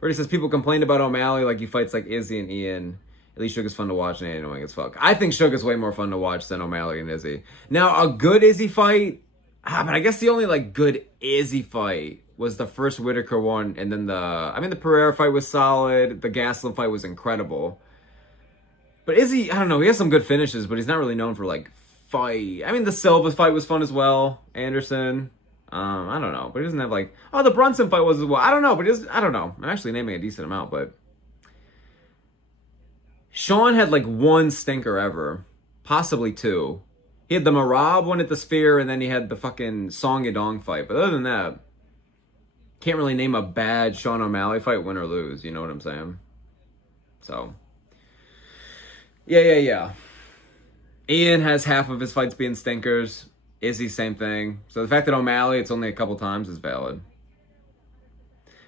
Brady says people complained about O'Malley like he fights like Izzy and Ian. At least Suga's fun to watch and ain't annoying as fuck. I think Suga's way more fun to watch than O'Malley and Izzy. Now a good Izzy fight, but I guess the only like good Izzy fight was the first Whitaker one, and then the Pereira fight was solid. The Gaslam fight was incredible. But Izzy, I don't know, he has some good finishes, but he's not really known for, like, fight. I mean, the Silva fight was fun as well. Anderson. I don't know, but he doesn't have, like... Oh, the Brunson fight was as well. I don't know, but I don't know. I'm actually naming a decent amount, but... Sean had, like, one stinker ever. Possibly 2. He had the Marab one at the Sphere, and then he had the fucking Song Yadong fight. But other than that... Can't really name a bad Sean O'Malley fight, win or lose. You know what I'm saying? So, yeah. Ian has half of his fights being stinkers. Izzy, same thing. So the fact that O'Malley, it's only a couple times, is valid.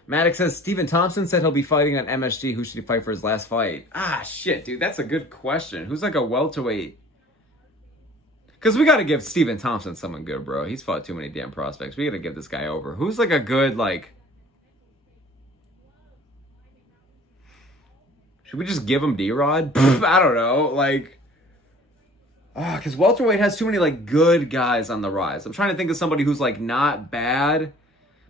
Maddox says, Stephen Thompson said he'll be fighting on MSG. Who should he fight for his last fight? Ah, shit, dude. That's a good question. Who's like a welterweight? Because we got to give Stephen Thompson someone good, bro. He's fought too many damn prospects. We got to give this guy over. Who's like a good, like... Should we just give him D-Rod? I don't know. Like... Because welterweight has too many, like, good guys on the rise. I'm trying to think of somebody who's, like, not bad,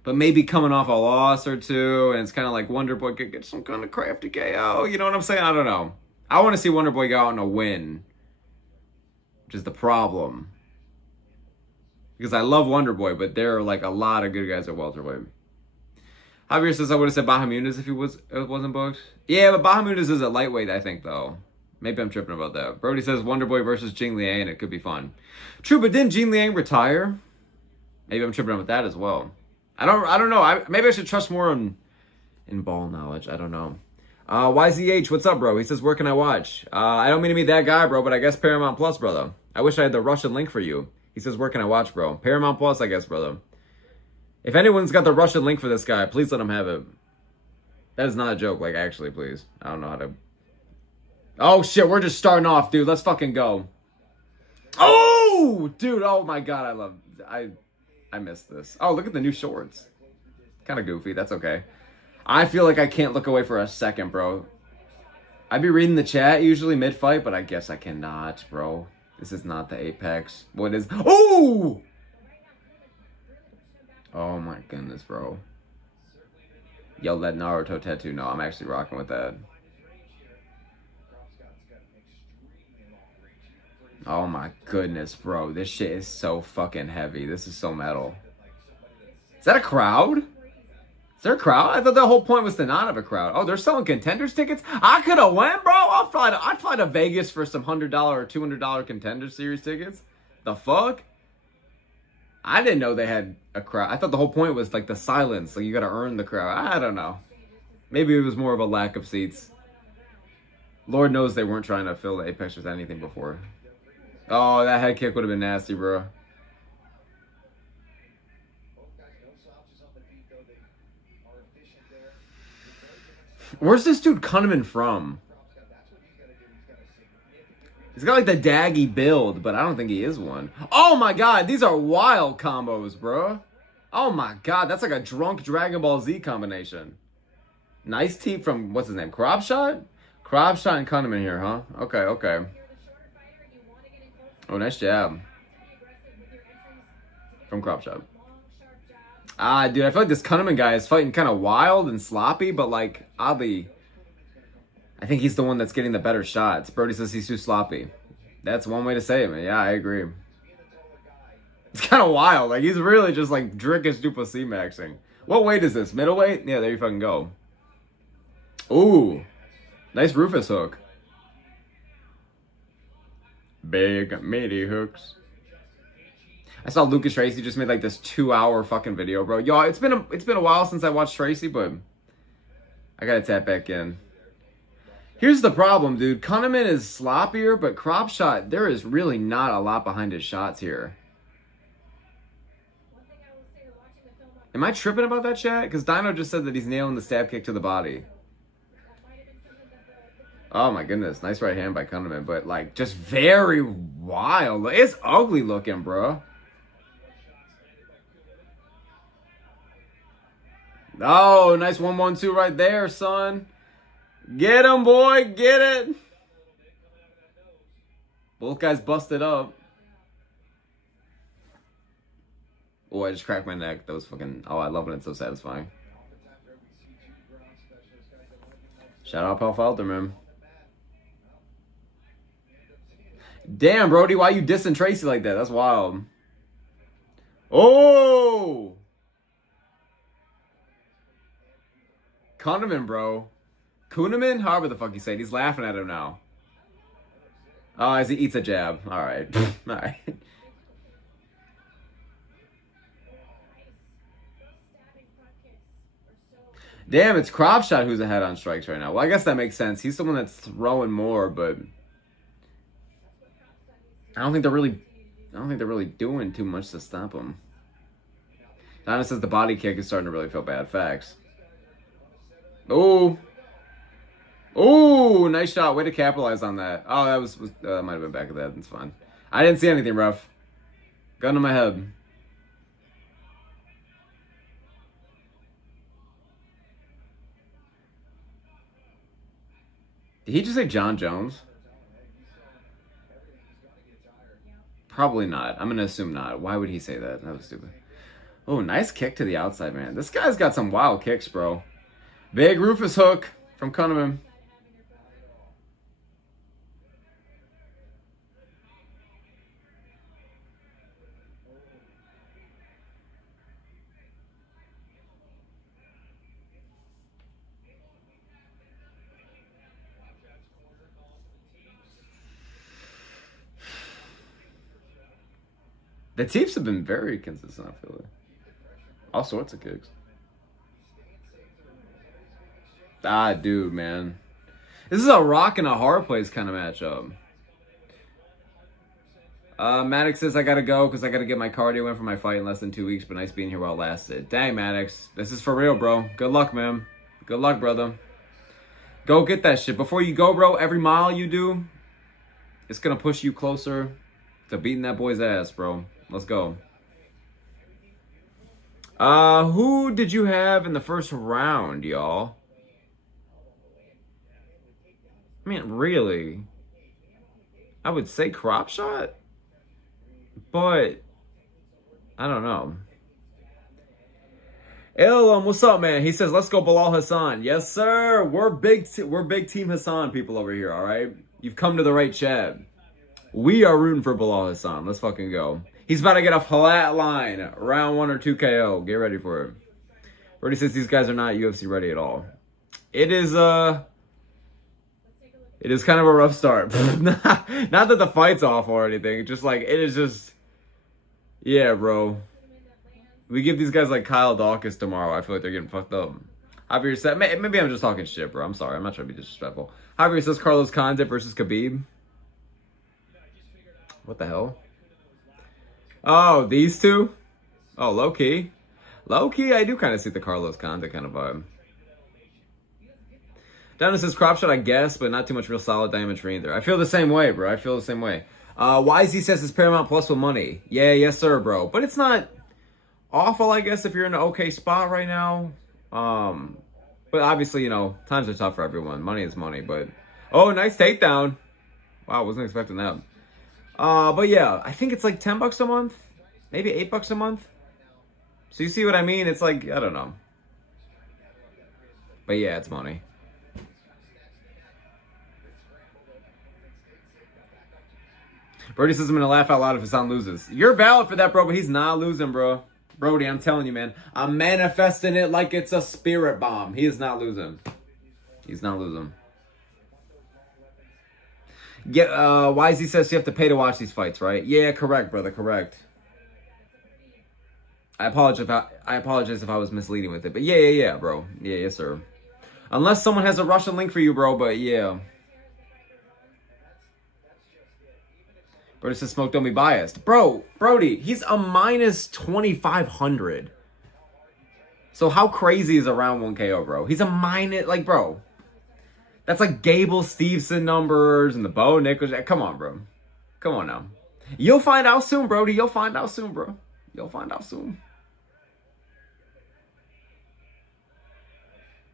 but maybe coming off a loss or two, and it's kind of like Wonderboy could get some kind of crafty KO. You know what I'm saying? I don't know. I want to see Wonderboy go out on a win. Which is the problem. Because I love Wonderboy, but there are like a lot of good guys at welterweight. Javier says I would have said Bahamunez if it wasn't booked. Yeah, but Bahamunez is a lightweight, I think, though. Maybe I'm tripping about that. Brody says Wonder Boy versus Jing Liang. It could be fun. True, but didn't Jing Liang retire? Maybe I'm tripping with that as well. I don't know. Maybe I should trust more in ball knowledge. I don't know. YZH, what's up, bro? He says, where can I watch? I don't mean to be that guy, bro, but I guess Paramount Plus, brother. I wish I had the Russian link for you. He says, where can I watch, bro? Paramount Plus, I guess, brother. If anyone's got the Russian link for this guy, please let him have it. That is not a joke. Like, actually, please. I don't know how to... Oh, shit. We're just starting off, dude. Let's fucking go. Oh! Dude, oh my god. I missed this. Oh, look at the new shorts. Kind of goofy. That's okay. I feel like I can't look away for a second, bro. I'd be reading the chat usually mid-fight, but I guess I cannot, bro. This is not the Apex. What is... Oh! Oh my goodness, bro. Yo, that Naruto tattoo. No, I'm actually rocking with that. Oh my goodness, bro. This shit is so fucking heavy. This is so metal. Is that a crowd? Is there a crowd? I thought the whole point was to not have a crowd. Oh, they're selling Contenders tickets? I could have went, bro. I'd fly to Vegas for some $100 or $200 Contender Series tickets. The fuck? I didn't know they had a crowd. I thought the whole point was like the silence. Like you gotta earn the crowd. I don't know. Maybe it was more of a lack of seats. Lord knows they weren't trying to fill the Apex with anything before. Oh, that head kick would have been nasty, bro. Where's this dude Kunneman from? He's got like the daggy build, but I don't think he is one. Oh my god, these are wild combos, bro. Oh my god, that's like a drunk Dragon Ball Z combination. Nice tee from, what's his name, KROPSCHOT? KROPSCHOT and Kunneman here, huh? Okay, okay. Oh, nice jab. From KROPSCHOT. Ah, dude, I feel like this Kunneman guy is fighting kind of wild and sloppy, but like, oddly, I think he's the one that's getting the better shots. Brody says he's too sloppy. That's one way to say it, man. Yeah, I agree. It's kind of wild. Like, he's really just like Drickish Duplessis maxing. What weight is this? Middleweight? Yeah, there you fucking go. Ooh. Nice Rufus hook. Big meaty hooks. I saw Lucas Tracy just made like this 2-hour fucking video, bro. Yo, it's been a while since I watched Tracy, but I gotta tap back in. Here's the problem, dude. Kunneman is sloppier, but KROPSCHOT, there is really not a lot behind his shots here. Am I tripping about that, chat? Because Dino just said that he's nailing the stab kick to the body. Oh my goodness, nice right hand by Kunneman, but like just very wild. It's ugly looking, bro. Oh, nice 1-1-2 right there, son. Get him, boy, get it. Both guys busted up. Oh, I just cracked my neck. That was fucking, oh, I love it. It's so satisfying. Shout out Paul Felder, man. Damn, Brody, why you dissing Tracy like that? That's wild. Oh! Kunneman, bro. Kunneman? However the fuck you say it. He's laughing at him now. Oh, as he eats a jab. Alright. Alright. Damn, it's KROPSCHOT who's ahead on strikes right now. Well, I guess that makes sense. He's the one that's throwing more, but I don't think they're really doing too much to stop him. Donna says the body kick is starting to really feel bad. Facts. Oh. Oh, nice shot. Way to capitalize on that. Oh, that might have been back of that. That's fine. I didn't see anything rough. Gun to my head. Did he just say John Jones? Probably not. I'm going to assume not. Why would he say that? That was stupid. Oh, nice kick to the outside, man. This guy's got some wild kicks, bro. Big Rufus hook from Kunneman. The teams have been very consistent, I feel like. All sorts of kicks. Ah, dude, man. This is a rock and a hard place kind of matchup. Maddox says I gotta go because I gotta get my cardio in for my fight in less than 2 weeks, but nice being here while it lasted. Dang, Maddox. This is for real, bro. Good luck, man. Good luck, brother. Go get that shit. Before you go, bro, every mile you do, it's gonna push you closer to beating that boy's ass, bro. Let's go. Who did you have in the first round, y'all? I mean, really? I would say KROPSCHOT, but I don't know. What's up, man? He says, let's go Bilal Hassan. Yes, sir. We're big Team Hassan people over here, all right? You've come to the right chat. We are rooting for Bilal Hassan. Let's fucking go. He's about to get a flat line. Round 1 or 2 KO. Get ready for it. Brody says these guys are not UFC ready at all. It is kind of a rough start. Not that the fight's off or anything. Just like, it is just... Yeah, bro. We give these guys like Kyle Dawkins tomorrow. I feel like they're getting fucked up. Javier said... Maybe I'm just talking shit, bro. I'm sorry. I'm not trying to be disrespectful. Javier says Carlos Condit versus Khabib. What the hell? Oh, these two? Oh, low-key. Low-key, I do kind of see the Carlos Condit kind of vibe. Donna says KROPSCHOT, I guess, but not too much real solid diametry either. I feel the same way, bro. I feel the same way. YZ says it's Paramount Plus with money. Yeah, yes, sir, bro. But it's not awful, I guess, if you're in an okay spot right now. But obviously, you know, times are tough for everyone. Money is money, but... Oh, nice takedown. Wow, wasn't expecting that. But yeah, I think it's like $10 a month. Maybe $8 a month. So you see what I mean? It's like, I don't know. But yeah, it's money. Brody says I'm gonna laugh out loud if Hassan loses. You're valid for that, bro, but he's not losing, bro. Brody, I'm telling you, man. I'm manifesting it like it's a spirit bomb. He is not losing. He's not losing. Yeah, YZ says you have to pay to watch these fights, right? Yeah, correct, brother, correct. I apologize if I was misleading with it, but yeah, bro. Yeah, yes, sir. Unless someone has a Russian link for you, bro, but yeah. Brody says smoke, don't be biased. Bro, Brody, he's a minus 2,500. So how crazy is a round 1 KO, bro? He's a minus, like, bro. That's like Gable Stevenson numbers and the Bo Nichols. Come on, bro. Come on now. You'll find out soon, Brody. You'll find out soon, bro. You'll find out soon.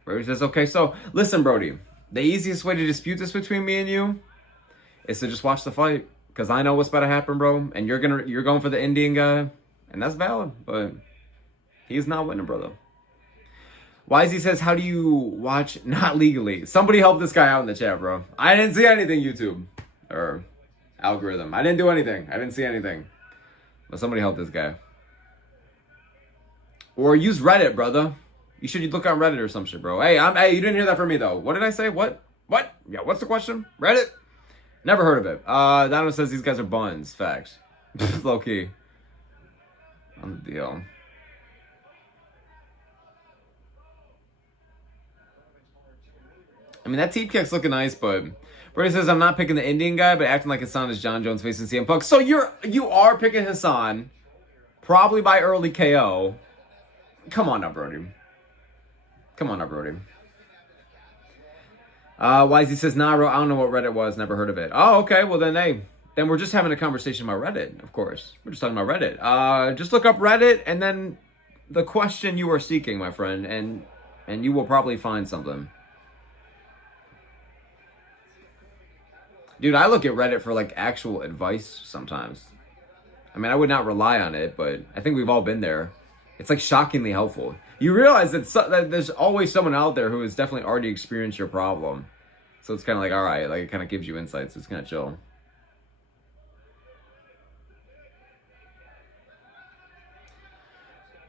Brody says, okay, so listen, Brody. The easiest way to dispute this between me and you is to just watch the fight. Because I know what's about to happen, bro. And you're going for the Indian guy. And that's valid. But he's not winning, brother. YZ says, how do you watch not legally? Somebody help this guy out in the chat, bro. I didn't see anything, YouTube. Or algorithm. I didn't do anything. I didn't see anything. But somebody help this guy. Or use Reddit, brother. You should look on Reddit or some shit, bro. Hey, you didn't hear that from me, though. What did I say? What? Yeah, what's the question? Reddit? Never heard of it. Dano says these guys are buns. Facts. Low key. On the deal. I mean, that teep kick's looking nice, but Brady says I'm not picking the Indian guy, but acting like Hassan is John Jones facing CM Punk. So you are picking Hassan, probably by early KO. Come on now, Brody. Come on now, Brody. YZ says, nah, bro, I don't know what Reddit was. Never heard of it. Oh, okay. Well, then, hey. Then we're just having a conversation about Reddit, of course. We're just talking about Reddit. Just look up Reddit and then the question you are seeking, my friend. And you will probably find something. Dude, I look at Reddit for, like, actual advice sometimes. I mean, I would not rely on it, but I think we've all been there. It's, like, shockingly helpful. You realize that there's always someone out there who has definitely already experienced your problem. So it's kind of like, all right, like, it kind of gives you insights. It's kind of chill.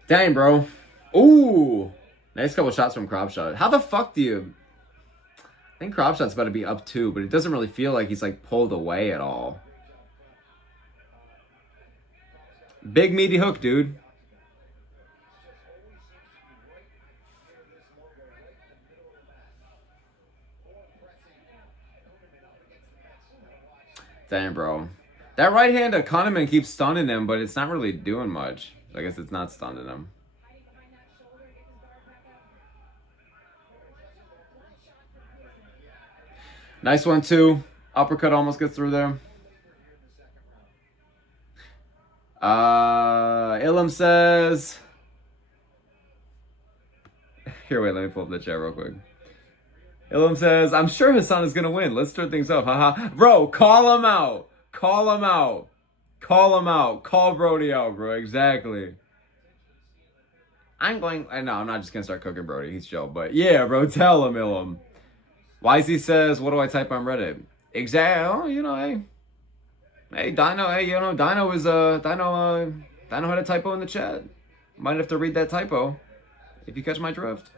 Dang, bro. Ooh. Nice couple shots from KROPSCHOT. How the fuck do you... I think KROPSCHOT's about to be up 2, but it doesn't really feel like he's, like, pulled away at all. Big meaty hook, dude. Damn, bro. That right hand of KUNNEMAN keeps stunning him, but it's not really doing much. I guess it's not stunning him. Nice one, too. Uppercut almost gets through there. Ilham says... Here, wait, let me pull up the chat real quick. Ilham says, I'm sure Hasan is going to win. Let's start things off. Haha. Bro, call him out. Call him out. Call him out. Call Brody out, bro. Exactly. I'm not just going to start cooking Brody. He's chill. But yeah, bro, tell him, Ilham. YZ says, what do I type on Reddit? Exactly. Oh, you know, hey. Hey, Dino, hey, you know, Dino had a typo in the chat. Might have to read that typo if you catch my drift.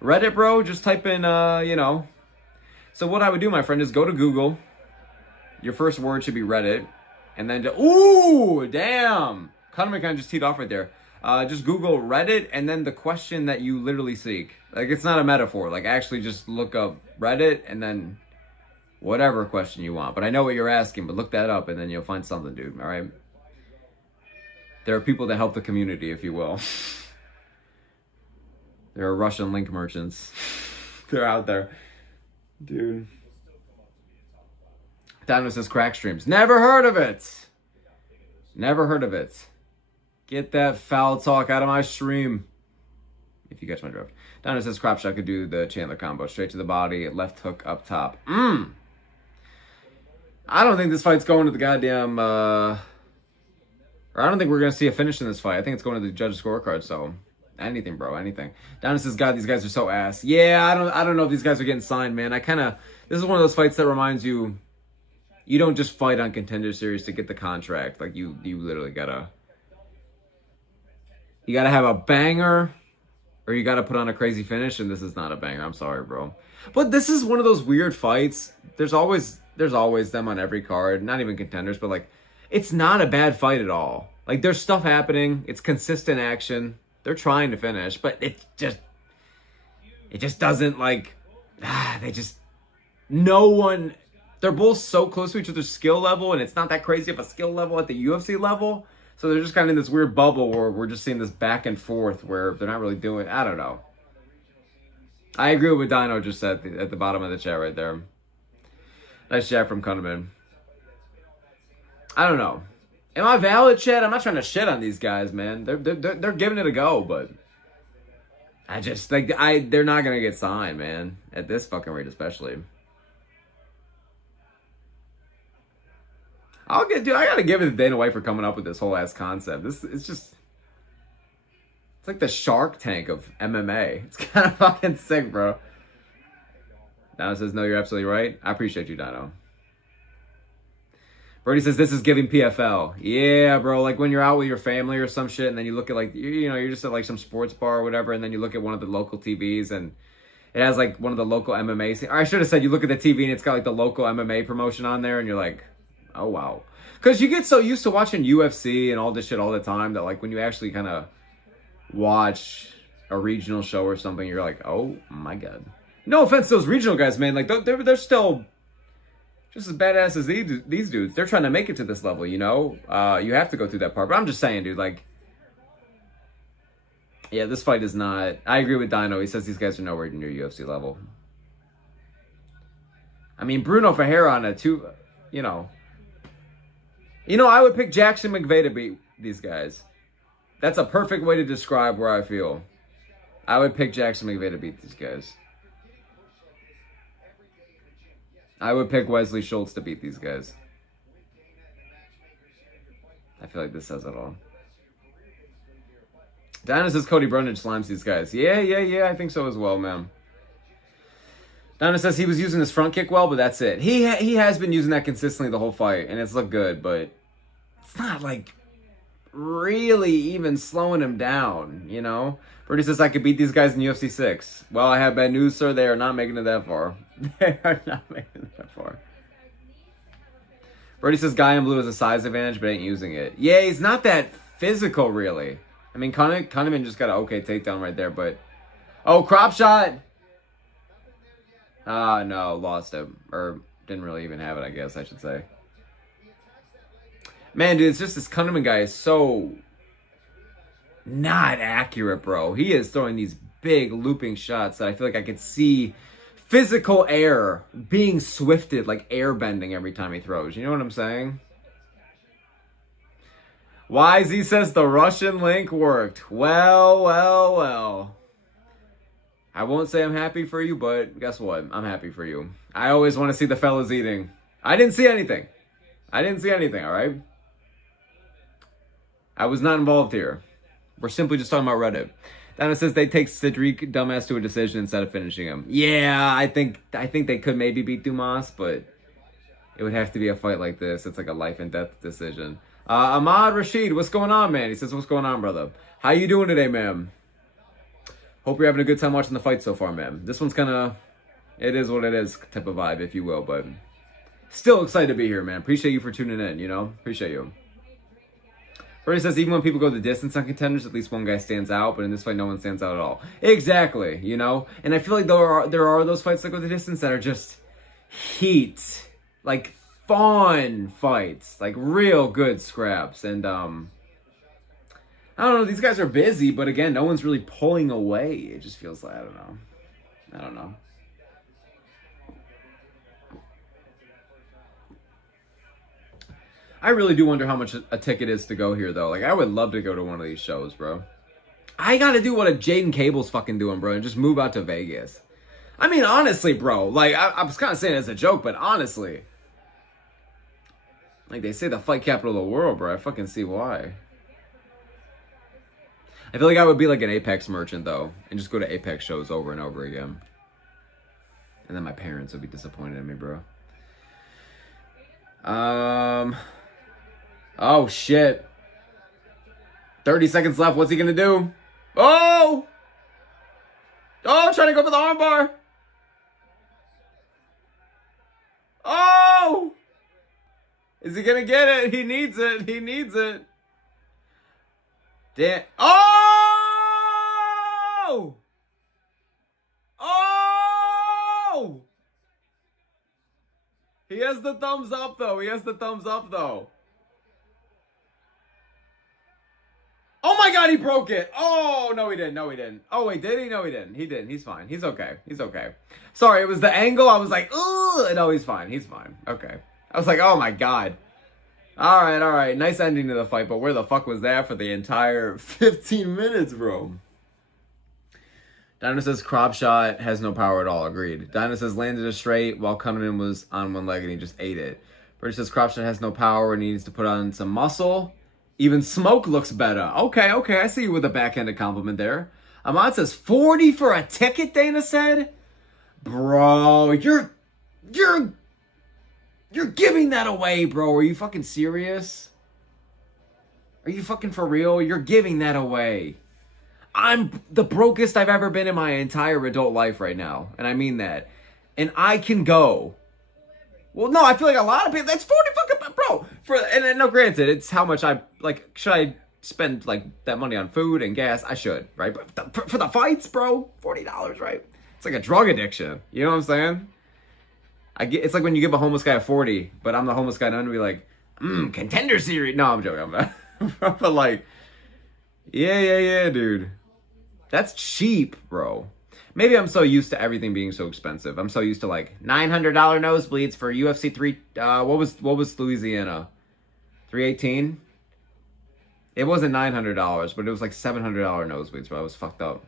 Reddit, bro, just type in, you know. So what I would do, my friend, is go to Google. Your first word should be Reddit. And then, ooh, damn. KUNNEMAN kind of just teed off right there. Just Google Reddit and then the question that you literally seek. Like, it's not a metaphor. Like, actually just look up Reddit and then whatever question you want. But I know what you're asking, but look that up and then you'll find something, dude, all right? There are people that help the community, if you will. There are Russian link merchants. They're out there. Dude. Dino says crack streams. Never heard of it. Never heard of it. Get that foul talk out of my stream. If you catch my drift. Dino says KROPSCHOT could do the Chandler combo. Straight to the body. Left hook up top. I don't think this fight's going to the goddamn... Or I don't think we're going to see a finish in this fight. I think it's going to the judge's scorecard, so... Anything, bro, anything. Dino says, God, these guys are so ass. Yeah, I don't know if these guys are getting signed, man. This is one of those fights that reminds you, you don't just fight on Contender Series to get the contract. Like, you literally gotta have a banger, or you gotta put on a crazy finish, and this is not a banger. I'm sorry, bro. But this is one of those weird fights. There's always them on every card. Not even Contenders, but, like, it's not a bad fight at all. Like, there's stuff happening. It's consistent action. They're trying to finish, but it just doesn't, like, they're both so close to each other's skill level, and it's not that crazy of a skill level at the UFC level, so they're just kind of in this weird bubble where we're just seeing this back and forth where they're not really doing, I don't know. I agree with what Dino just said at the bottom of the chat right there. Nice chat from KUNNEMAN. I don't know. Am I valid, chat? I'm not trying to shit on these guys, man. They're giving it a go, but I just think they're not gonna get signed, man. At this fucking rate, especially. I gotta give it to Dana White for coming up with this whole ass concept. It's like the Shark Tank of MMA. It's kind of fucking sick, bro. Dino says, no, you're absolutely right. I appreciate you, Dino. Brody says, this is giving PFL. Yeah, bro, like when you're out with your family or some shit, and then you look at, like, you're just at, like, some sports bar or whatever, and then you look at one of the local TVs, and it has, like, one of the local MMA... Or I should have said, you look at the TV, and it's got, like, the local MMA promotion on there, and you're like, oh, wow. Because you get so used to watching UFC and all this shit all the time that, like, when you actually kind of watch a regional show or something, you're like, oh, my God. No offense to those regional guys, man. Like, they're still... just as badass as these dudes. They're trying to make it to this level, you know? You have to go through that part. But I'm just saying, dude, like... yeah, this fight is not... I agree with Dino. He says these guys are nowhere near UFC level. I mean, Bruno Ferreira on a two... You know, I would pick Jackson McVeigh to beat these guys. That's a perfect way to describe where I feel. I would pick Jackson McVeigh to beat these guys. I would pick Wesley Schultz to beat these guys. I feel like this says it all. Dino says Cody Brundage slimes these guys. Yeah, I think so as well, man. Dino says he was using his front kick well, but that's it. He has been using that consistently the whole fight, and it's looked good, but it's not, like, really even slowing him down, you know? Brody says I could beat these guys in UFC 6. Well, I have bad news, sir. They are not making it that far. They are not making it that far. Brody says Guy in Blue has a size advantage, but ain't using it. Yeah, he's not that physical, really. I mean, KUNNEMAN just got an okay takedown right there, but... Oh, crop shot! Ah, no, lost it. Or didn't really even have it, I guess I should say. Man, dude, it's just this KUNNEMAN guy is so... not accurate, bro. He is throwing these big looping shots that I feel like I could see physical air being swifted, like air bending every time he throws. You know what I'm saying? YZ says the Russian link worked. Well, well, well. I won't say I'm happy for you, but guess what? I'm happy for you. I always want to see the fellas eating. I didn't see anything. I didn't see anything, all right? I was not involved here. We're simply just talking about Reddit. Donna says they take Cedric dumbass to a decision instead of finishing him. Yeah, I think they could maybe beat Dumas, but it would have to be a fight like this. It's like a life and death decision. Ahmad Rashid, what's going on, man? He says, what's going on, brother? How you doing today, man? Hope you're having a good time watching the fight so far, man. This one's kind of, it is what it is type of vibe, if you will, but still excited to be here, man. Appreciate you for tuning in, you know? Appreciate you. Brody says, even when people go the distance on contenders, at least one guy stands out, but in this fight, no one stands out at all. Exactly, you know? And I feel like there are those fights that go the distance that are just heat. Like, fun fights. Like, real good scraps. And, I don't know, these guys are busy, but again, no one's really pulling away. It just feels like, I don't know. I really do wonder how much a ticket is to go here, though. Like, I would love to go to one of these shows, bro. I gotta do what a Jaden Cable's fucking doing, bro, and just move out to Vegas. I mean, honestly, bro. Like, I was kind of saying it as a joke, but honestly. Like, they say the fight capital of the world, bro. I fucking see why. I feel like I would be like an Apex merchant, though, and just go to Apex shows over and over again. And then my parents would be disappointed in me, bro. Oh, shit. 30 seconds left. What's he going to do? Oh! Oh, trying to go for the armbar. Oh! Is he going to get it? He needs it. He needs it. Damn. Oh! Oh! He has the thumbs up, though. He has the thumbs up, though. Oh my God, he broke it. Oh, no, he didn't. No, he didn't. Oh, wait, did he? No, he didn't. He didn't. He's fine. He's okay. He's okay. Sorry, it was the angle. I was like, ooh. No, he's fine. He's fine. Okay. I was like, oh my God. All right, all right. Nice ending to the fight, but where the fuck was that for the entire 15 minutes, bro? Dinah says KROPSCHOT has no power at all. Agreed. Dinah says landed a straight while KUNNEMAN was on one leg and he just ate it. British says KROPSCHOT has no power and he needs to put on some muscle. Even Smoke looks better. Okay, okay. I see you with a backhanded compliment there. Ahmad says 40 for a ticket, Dana said. Bro, you're giving that away, bro. Are you fucking serious? Are you fucking for real? You're giving that away. I'm the brokest I've ever been in my entire adult life right now. And I mean that. And I can go. Well, no, I feel like a lot of people, that's 40 fucking, bro. And no, granted, it's how much I, like, should I spend, like, that money on food and gas? I should, right? But for the fights, bro, $40, right? It's like a drug addiction. You know what I'm saying? It's like when you give a homeless guy a 40, but I'm the homeless guy and I'm gonna be like, contender series. No, I'm joking. But like, yeah, dude. That's cheap, bro. Maybe I'm so used to everything being so expensive. I'm so used to like $900 nosebleeds for UFC 3. What was Louisiana? 318. It wasn't $900, but it was like $700 nosebleeds. But I was fucked up.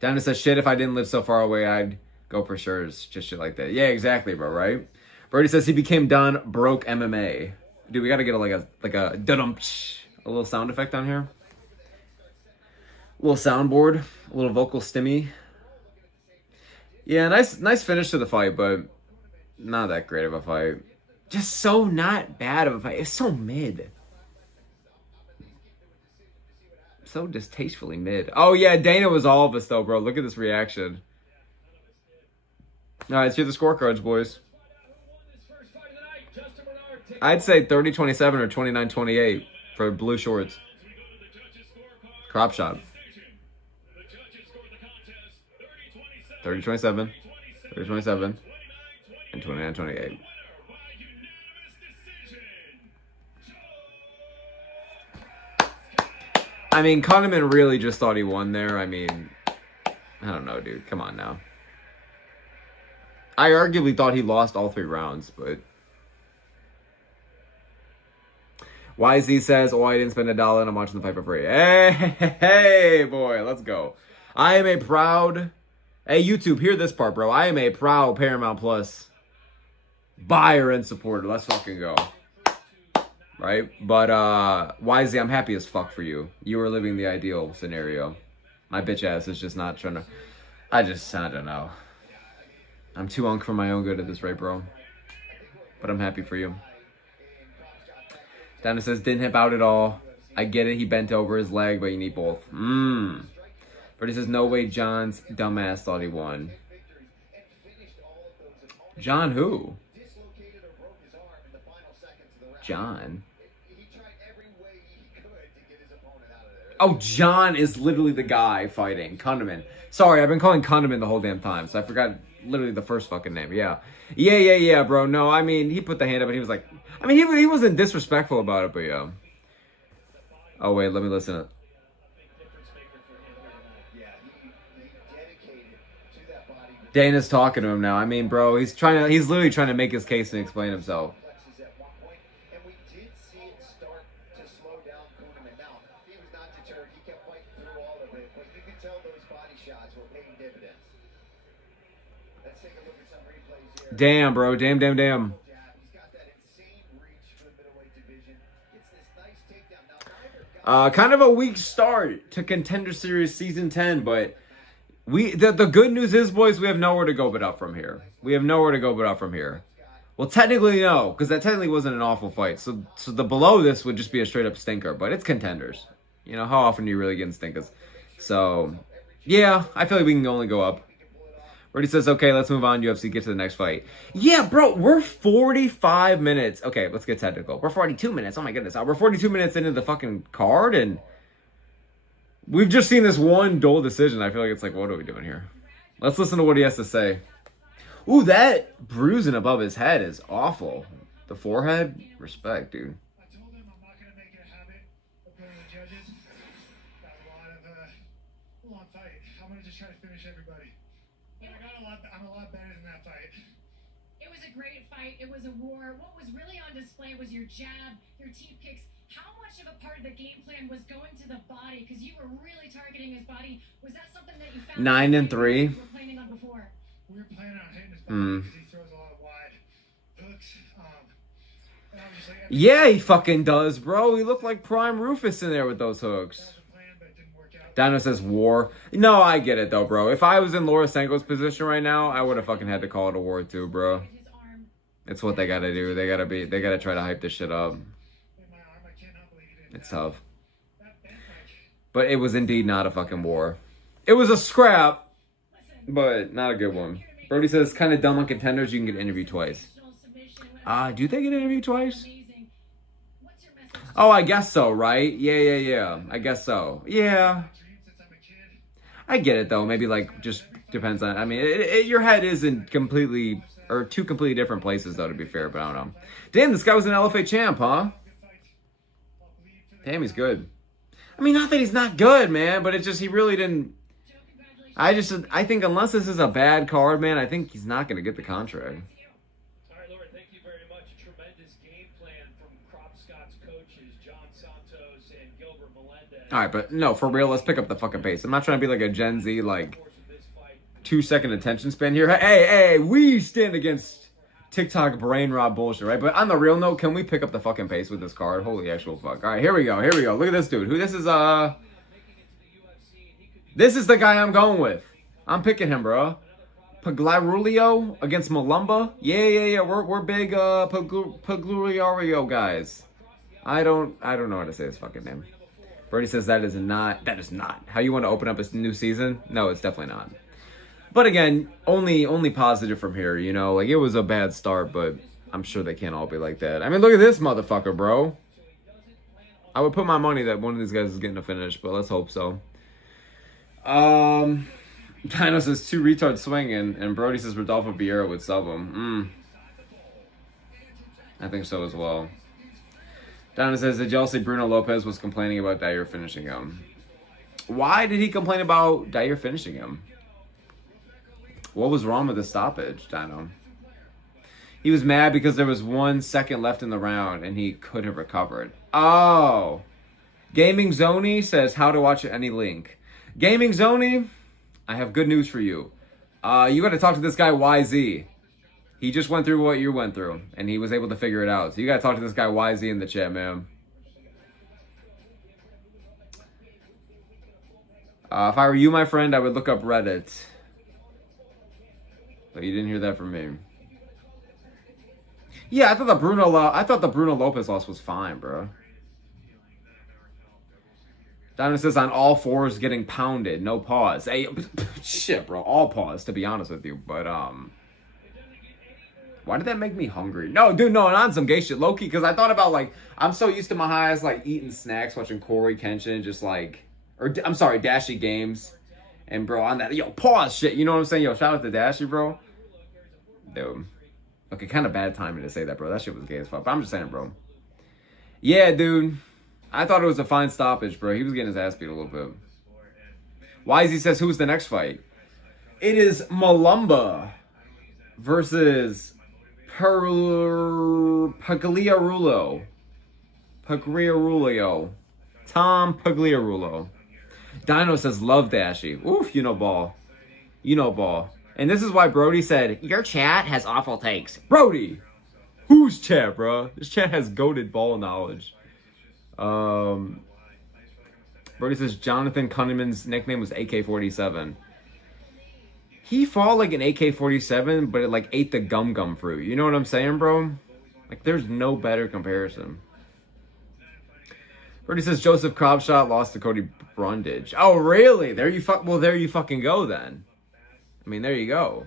Dana says, shit, if I didn't live so far away, I'd go for sure. It's just shit like that. Yeah, exactly, bro. Right? Brody says he became done broke MMA. Dude, we gotta get a little sound effect on here. A little soundboard, a little vocal stimmy. Yeah, nice finish to the fight, but not that great of a fight. Just so not bad of a fight. It's so mid. So distastefully mid. Oh yeah, Dana was all of us though, bro. Look at this reaction. All right, let's hear the scorecards, boys. I'd say 30-27 or 29-28 for blue shorts. Crop shot. 30-27, 30-27, and 29-28. I mean, Kunneman really just thought he won there. I mean, I don't know, dude. Come on now. I arguably thought he lost all 3 rounds, but... YZ says, oh, I didn't spend $1 and I'm watching the fight for free. Hey, boy, let's go. I am a proud... Hey, YouTube, hear this part, bro. I am a proud Paramount Plus buyer and supporter. Let's fucking go. Right? But, YZ, I'm happy as fuck for you. You are living the ideal scenario. My bitch ass is just not trying to... I don't know. I'm too unk for my own good at this rate, bro. But I'm happy for you. Dana says, didn't hip out at all. I get it, he bent over his leg, but you need both. But he says, no way John's dumbass thought he won. John who? John? Oh, John is literally the guy fighting. Kunneman. Sorry, I've been calling Kunneman the whole damn time, so I forgot literally the first fucking name. Yeah, bro. No, I mean, he put the hand up and he was like... I mean, he wasn't disrespectful about it, but yeah. Oh, wait, let me listen to it. Dana's talking to him now. I mean, bro, he's literally trying to make his case and explain himself. Damn, bro. Damn. Kind of a weak start to Contender Series Season 10, but the good news is, boys, we have nowhere to go but up from here. Well, technically, no, because that technically wasn't an awful fight. So the below this would just be a straight-up stinker, but it's Contenders. You know, how often do you really get in stinkers? So, yeah, I feel like we can only go up. Brody says, okay, let's move on, UFC, get to the next fight. Yeah, bro, we're 45 minutes. Okay, let's get technical. We're 42 minutes. Oh, my goodness. We're 42 minutes into the fucking card, and we've just seen this one dull decision. I feel like it's like, what are we doing here? Let's listen to what he has to say. Ooh, that bruising above his head is awful. The forehead? Respect, dude. I told him I'm not going to make it a habit of going to the judges. Got a long fight. I'm going to just try to finish everybody. But I'm a lot better than that fight. It was a great fight. It was a war. What was really on display was your jab, your teep kicks. How much of a part of the game plan was going to the body? Because you were really targeting his body. Was that something that you found 9 and 3. You were planning on before? We were planning on hitting his body because he throws a lot of wide hooks. And I was just like, Yeah, he fucking does, bro. He looked like Prime Rufus in there with those hooks. Dino says war. No, I get it though, bro. If I was in Laura Sanko's position right now, I would have fucking had to call it a war too, bro. It's what they gotta do. They gotta try to hype this shit up. It's tough. But it was indeed not a fucking war. It was a scrap, but not a good one. Brody says, kind of dumb on Contenders, you can get interviewed twice. Do they get interviewed twice? Oh, I guess so, right? Yeah. I guess so. Yeah. I get it, though. Maybe, like, just depends on... I mean, your head is in completely... Or two completely different places, though, to be fair. But I don't know. Damn, this guy was an LFA champ, huh? Damn, he's good. I mean, not that he's not good, man. But it's just, he really didn't... I think unless this is a bad card, man, I think he's not going to get the contract. All right, Laura, thank you very much. Tremendous game plan from KROPSCHOT's coaches, John Santos and Gilbert Melendez. All right, but no, for real, let's pick up the fucking pace. I'm not trying to be like a Gen Z, like, 2-second attention span here. Hey, we stand against TikTok brain rot bullshit, right? But on the real note, can we pick up the fucking pace with this card? Holy actual fuck. All right, here we go. Look at this dude. Who this is, This is the guy I'm going with. I'm picking him, bro. Pagliarullo against MULUMBA. Yeah. We're big Pagliarullo guys. I don't know how to say his fucking name. Brady says that is not how you want to open up a new season. No, it's definitely not. But again, only positive from here, you know. Like, it was a bad start, but I'm sure they can't all be like that. I mean, look at this motherfucker, bro. I would put my money that one of these guys is getting a finish, but let's hope so. Dino says 2 retards swinging, and Brody says Rodolfo Vieira would sub him. I think so as well. Dino says that Chelsea Bruno Lopez was complaining about Dyer finishing him. Why did he complain about Dyer finishing him? What was wrong with the stoppage, Dino? He was mad because there was 1 second left in the round and he could have recovered. Oh. Gaming Zony says how to watch any link. Gaming Zony, I have good news for you. You got to talk to this guy YZ. He just went through what you went through and he was able to figure it out. So you got to talk to this guy YZ in the chat, man. If I were you, my friend, I would look up Reddit. But you didn't hear that from me. Yeah, I thought the Bruno Lopez loss was fine, bro. Diamond says on all fours getting pounded, no pause. Hey, shit, bro, all pause to be honest with you. But why did that make me hungry? No, dude, no, not some gay shit, low key. Because I thought about like I'm so used to my highs like eating snacks, watching Corey Kenshin, just like, or I'm sorry, Dashy games, and bro on that pause shit. You know what I'm saying? Yo, shout out to Dashy, bro. Dude. Okay, kind of bad timing to say that, bro. That shit was gay as fuck. But I'm just saying, bro. Yeah, dude. I thought it was a fine stoppage, bro. He was getting his ass beat a little bit. YZ says, who's the next fight? It is Mulumba versus Pagliarulo. Tom Pagliarulo. Dino says, love Dashy. Oof, you know ball. You know ball. And this is why Brody said, your chat has awful takes. Brody! Whose chat, bro? This chat has goated ball knowledge. Brody says, Jonathan Kunneman's nickname was AK-47. He fought like an AK-47, but it like ate the gum fruit. You know what I'm saying, bro? Like, there's no better comparison. Brody says, Joseph Kropschot lost to Cody Brundage. Oh, really? There you fucking go, then. I mean, there you go.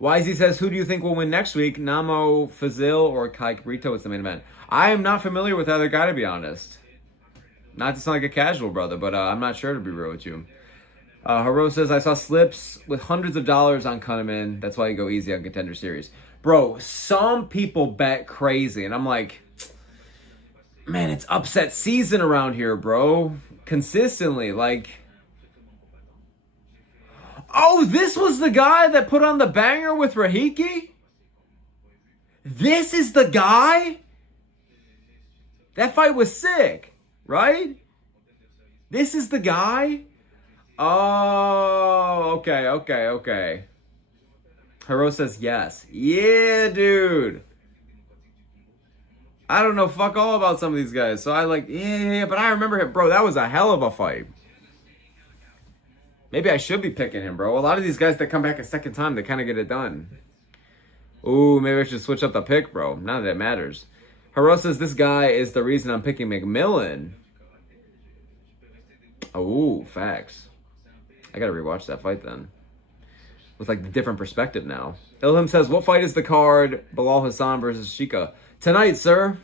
YZ says, who do you think will win next week? Namo Fazil or Kai Brito? It's the main event. I am not familiar with either guy, to be honest. Not to sound like a casual brother, but I'm not sure, to be real with you. Haro says, I saw slips with hundreds of dollars on Kunneman. That's why you go easy on Contender Series. Bro, some people bet crazy, and I'm like, man, it's upset season around here, bro. Consistently, like, oh, this was the guy that put on the banger with Rahiki? This is the guy? That fight was sick, right? This is the guy? Oh, okay. Haro says yes. Yeah, dude. I don't know fuck all about some of these guys. So I like, yeah, but I remember him. Bro, that was a hell of a fight. Maybe I should be picking him, bro. A lot of these guys that come back a second time, they kind of get it done. Ooh, maybe I should switch up the pick, bro. None of that matters. Haro says this guy is the reason I'm picking McMillan. Ooh, facts. I gotta rewatch that fight then. With like the different perspective now. Ilham says, what fight is the card? Bilal Hassan versus Shika. Tonight, sir.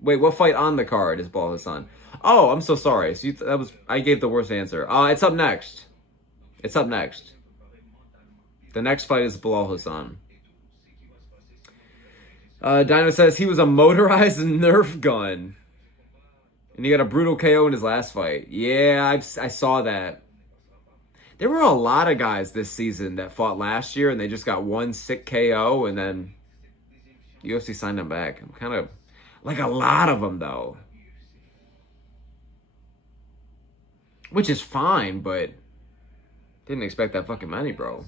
Wait, what fight on the card is Bilal Hassan? Oh, I'm so sorry. So I gave the worst answer. It's up next. It's up next. The next fight is Bilal Hassan. Dino says he was a motorized Nerf gun. And he got a brutal KO in his last fight. Yeah, I saw that. There were a lot of guys this season that fought last year and they just got one sick KO and then UFC signed them back. Kind of like a lot of them though. Which is fine, but didn't expect that fucking many, bro.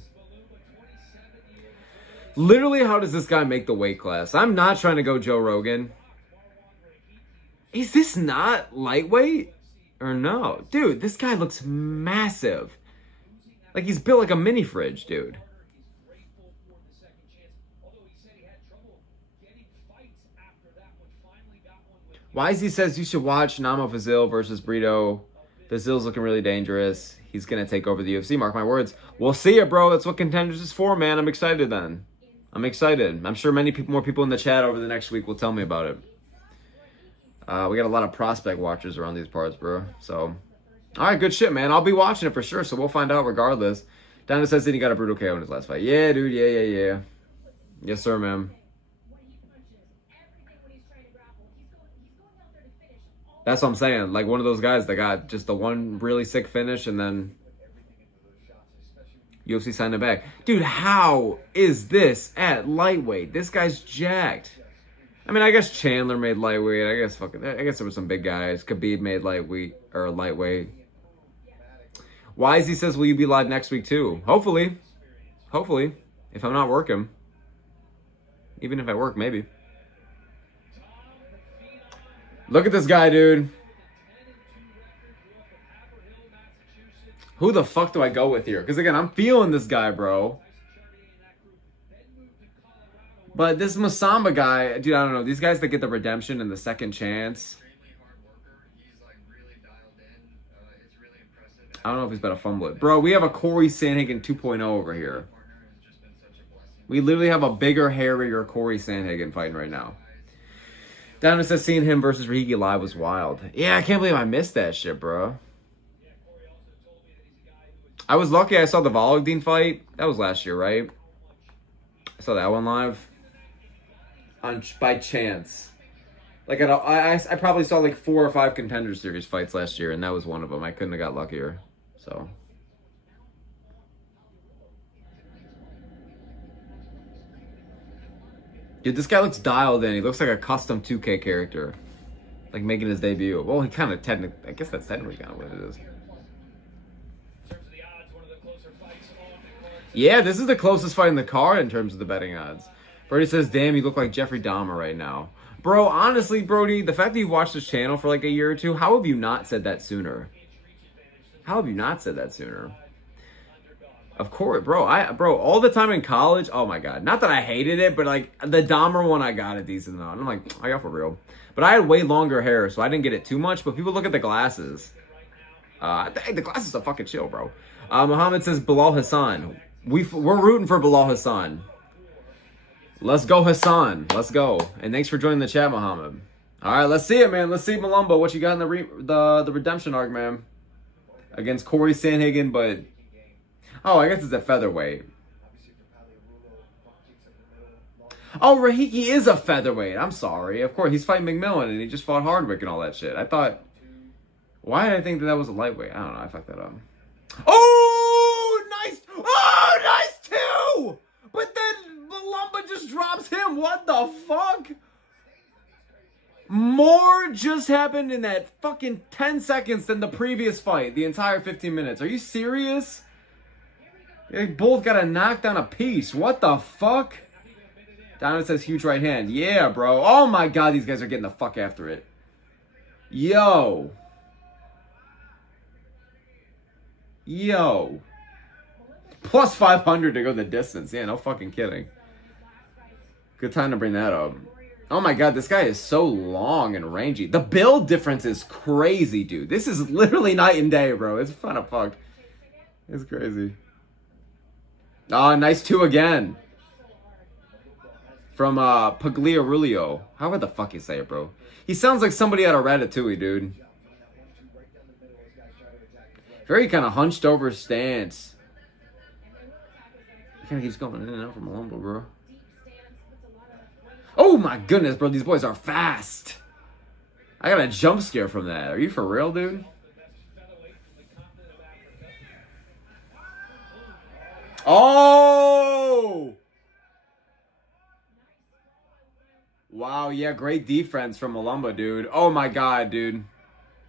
Literally, how does this guy make the weight class? I'm not trying to go Joe Rogan. Is this not lightweight? Or no? Dude, this guy looks massive. Like he's built like a mini fridge, dude. YZ says you should watch Namo Fazil versus Brito Brazil's looking really dangerous. He's going to take over the UFC, mark my words. We'll see it, bro. That's what Contenders is for, man. I'm excited then. I'm excited. I'm sure more people in the chat over the next week will tell me about it. We got a lot of prospect watchers around these parts, bro. So, all right, good shit, man. I'll be watching it for sure, so we'll find out regardless. Dana says that he got a brutal KO in his last fight. Yeah, dude. Yeah. Yes, sir, man. That's what I'm saying. Like one of those guys that got just the one really sick finish and then UFC signed him back. Dude, how is this at lightweight? This guy's jacked. I mean, I guess Chandler made lightweight. I guess there were some big guys. Khabib made lightweight. Wisey says, will you be live next week too? Hopefully. Hopefully. If I'm not working. Even if I work, maybe. Look at this guy, dude. Who the fuck do I go with here? Because, again, I'm feeling this guy, bro. But this Masamba guy, dude, I don't know. These guys that get the redemption and the second chance. I don't know if he's about to fumble it. Bro, we have a Corey Sandhagen 2.0 over here. We literally have a bigger, hairier Corey Sandhagen fighting right now. Down says seeing him versus Rahigi live was wild. Yeah, I can't believe I missed that shit, bro. I was lucky I saw the Vologdin fight. That was last year, right? I saw that one live. By chance. Like, I probably saw like 4 or 5 Contender Series fights last year, and that was one of them. I couldn't have got luckier. So... Dude, this guy looks dialed in. He looks like a custom 2K character. Like making his debut. Well, he kind of technically... I guess that's technically kind of what it is. Yeah, this is the closest fight in the card in terms of the betting odds. Brody says, damn, you look like Jeffrey Dahmer right now. Bro, honestly, Brody, the fact that you've watched this channel for like a year or two, how have you not said that sooner? How have you not said that sooner? Of course, bro. All the time in college. Oh my god. Not that I hated it, but like the Dahmer one, I got a decent amount. I'm like, I got for real. But I had way longer hair, so I didn't get it too much. But people look at the glasses. The glasses are fucking chill, bro. Muhammad says Bilal Hassan. We're rooting for Bilal Hassan. Let's go, Hassan. Let's go. And thanks for joining the chat, Muhammad. All right, let's see it, man. Let's see Mulumba. What you got in the redemption arc, man? Against Corey Sandhagen, but. Oh, I guess it's a featherweight. Oh, Rahiki is a featherweight. I'm sorry. Of course, he's fighting McMillan, and he just fought Hardwick and all that shit. I thought... Why did I think that was a lightweight? I don't know. I fucked that up. Oh, nice! Oh, nice too! But then Mulumba just drops him. What the fuck? More just happened in that fucking 10 seconds than the previous fight. The entire 15 minutes. Are you serious? They both got a knockdown apiece. What the fuck? Donovan says huge right hand. Yeah, bro. Oh my god, these guys are getting the fuck after it. Yo. Plus 500 to go the distance. Yeah, no fucking kidding. Good time to bring that up. Oh my god, this guy is so long and rangy. The build difference is crazy, dude. This is literally night and day, bro. It's fun to fuck. It's crazy. Oh, nice 2 again. From Pagliarullo. How the fuck you say it, bro? He sounds like somebody out of Ratatouille, dude. Very kind of hunched over stance. He kind of keeps going in and out from Mulumba, bro. Oh my goodness, bro. These boys are fast. I got a jump scare from that. Are you for real, dude? Oh! Wow, yeah, great defense from Mulumba, dude. Oh my god, dude.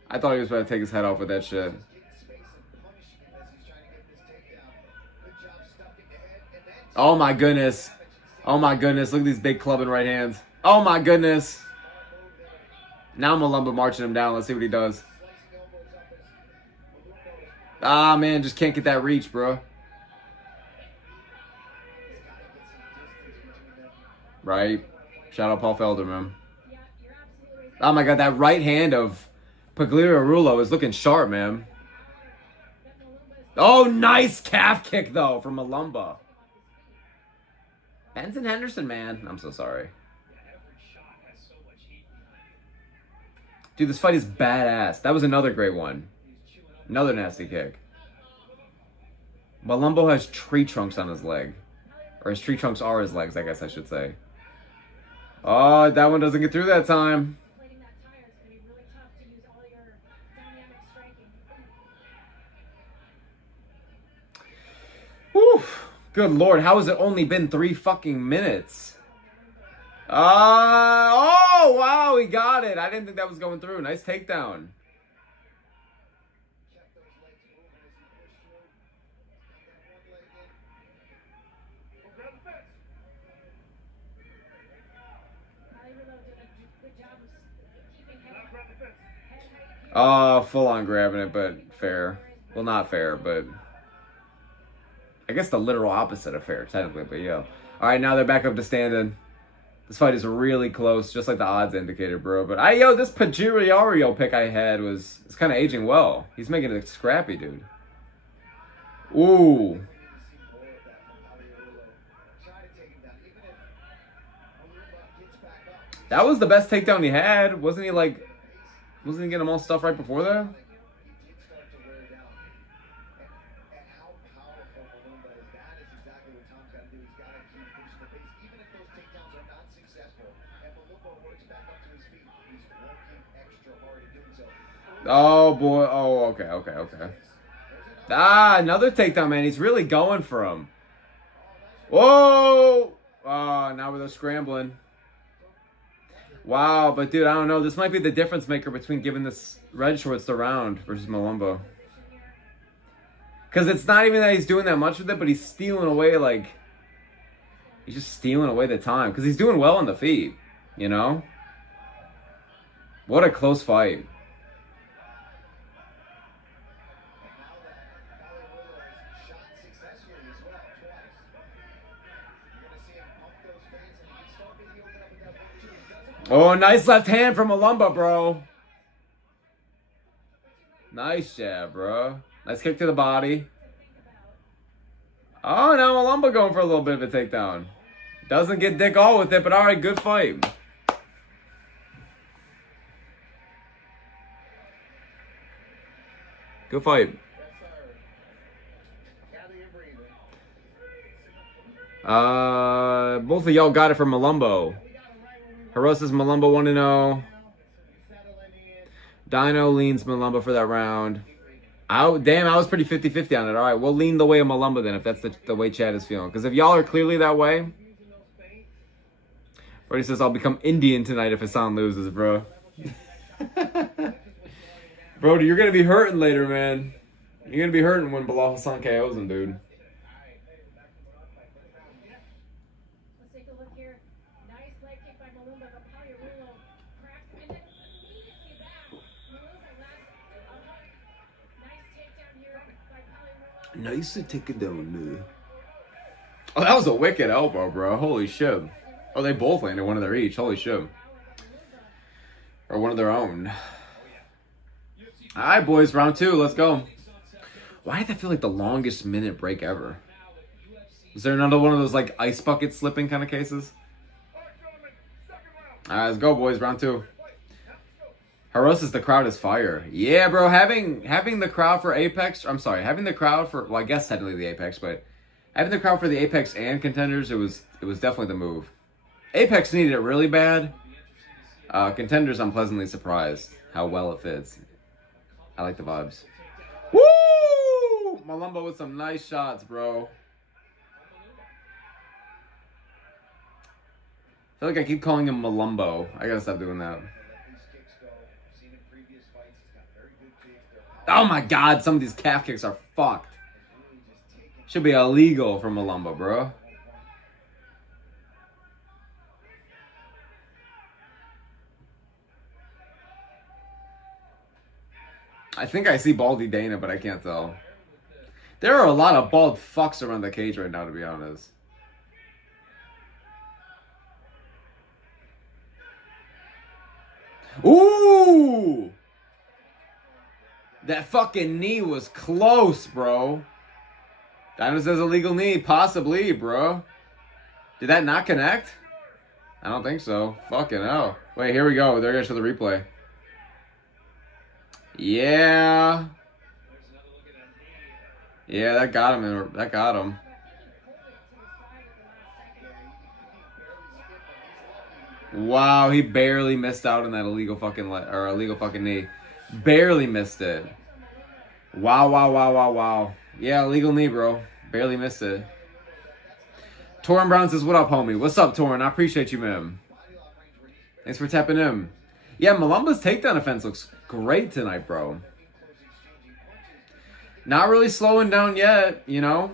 I thought he was about to take his head off with that shit. Oh my goodness. Oh my goodness. Look at these big clubbing right hands. Oh my goodness. Now Mulumba marching him down. Let's see what he does. Ah, man, just can't get that reach, bro. Right? Shout out Paul Felder, man. Oh my god, that right hand of Pagliarullo is looking sharp, man. Oh, nice calf kick, though, from Mulumba. Benson Henderson, man. I'm so sorry. Dude, this fight is badass. That was another great one. Another nasty kick. Mulumba has tree trunks on his leg. Or his tree trunks are his legs, I guess I should say. Oh, that one doesn't get through that time. Whew. Good Lord, how has it only been 3 fucking minutes? Oh, wow, he got it. I didn't think that was going through. Nice takedown. Oh, full on grabbing it, but fair. Well, not fair, but I guess the literal opposite of fair, technically, but yeah. All right, now they're back up to standing. This fight is really close, just like the odds indicated, bro. But this Pagliarulo pick I had is kind of aging well. He's making it scrappy, dude. Ooh. That was the best takedown he had. Wasn't he getting him all stuff right before that? Oh, boy. Oh, okay. Ah, another takedown, man. He's really going for him. Whoa! Oh, now they're scrambling. Wow, but dude, I don't know. This might be the difference maker between giving this red shorts the round versus Mulumba. Because it's not even that he's doing that much with it, but he's stealing away, like... He's just stealing away the time. Because he's doing well on the feet, you know? What a close fight. Oh, nice left hand from Mulumba, bro. Nice jab, bro. Nice kick to the body. Oh, now Mulumba going for a little bit of a takedown. Doesn't get Dick all with it, but all right, good fight. Good fight. Both of y'all got it from Mulumba. Harosa's Mulumba 1-0. Dino leans Mulumba for that round. Damn, I was pretty 50-50 on it. All right, we'll lean the way of Mulumba then if that's the way Chad is feeling. Because if y'all are clearly that way... Brody says, I'll become Indian tonight if Hasan loses, bro. Brody, you're going to be hurting later, man. You're going to be hurting when Bilal Hasan KOs him, dude. Let's take a look here. Nice leg kick by Mulumba, but Pagliarulo cracked and then immediately back. Mulumba nice takedown here by Pagliarulo. Nice to take it down, man. Oh, that was a wicked elbow, bro. Holy shit. Oh, they both landed one of their each. Holy shit. Or one of their own. All right, boys. Round 2. Let's go. Why did that feel like the longest minute break ever? Was there another one of those, like, ice bucket slipping kind of cases? All right, let's go, boys. Round 2. Harosa's the crowd is fire. Yeah, bro. Having the crowd for Apex. I'm sorry. Having the crowd for, well, I guess technically the Apex, but having the crowd for the Apex and Contenders, it was definitely the move. Apex needed it really bad. Contenders, I'm pleasantly surprised how well it fits. I like the vibes. Woo! Mulumba with some nice shots, bro. I feel like I keep calling him Mulumbo. I gotta stop doing that. Oh my god, some of these calf kicks are fucked. Should be illegal for Mulumba, bro. I think I see Baldy Dana, but I can't tell. There are a lot of bald fucks around the cage right now, to be honest. Ooh! That fucking knee was close, bro. Dino says illegal knee. Possibly, bro. Did that not connect? I don't think so. Fucking hell. Wait, here we go. They're going to show the replay. Yeah. Yeah, that got him. That got him. Wow, he barely missed out on that illegal fucking knee. Barely missed it. Wow. Yeah, illegal knee, bro. Barely missed it. Torin Brown says, what up, homie? What's up, Torin? I appreciate you, man. Thanks for tapping in. Yeah, Mulumba's takedown offense looks great tonight, bro. Not really slowing down yet, you know?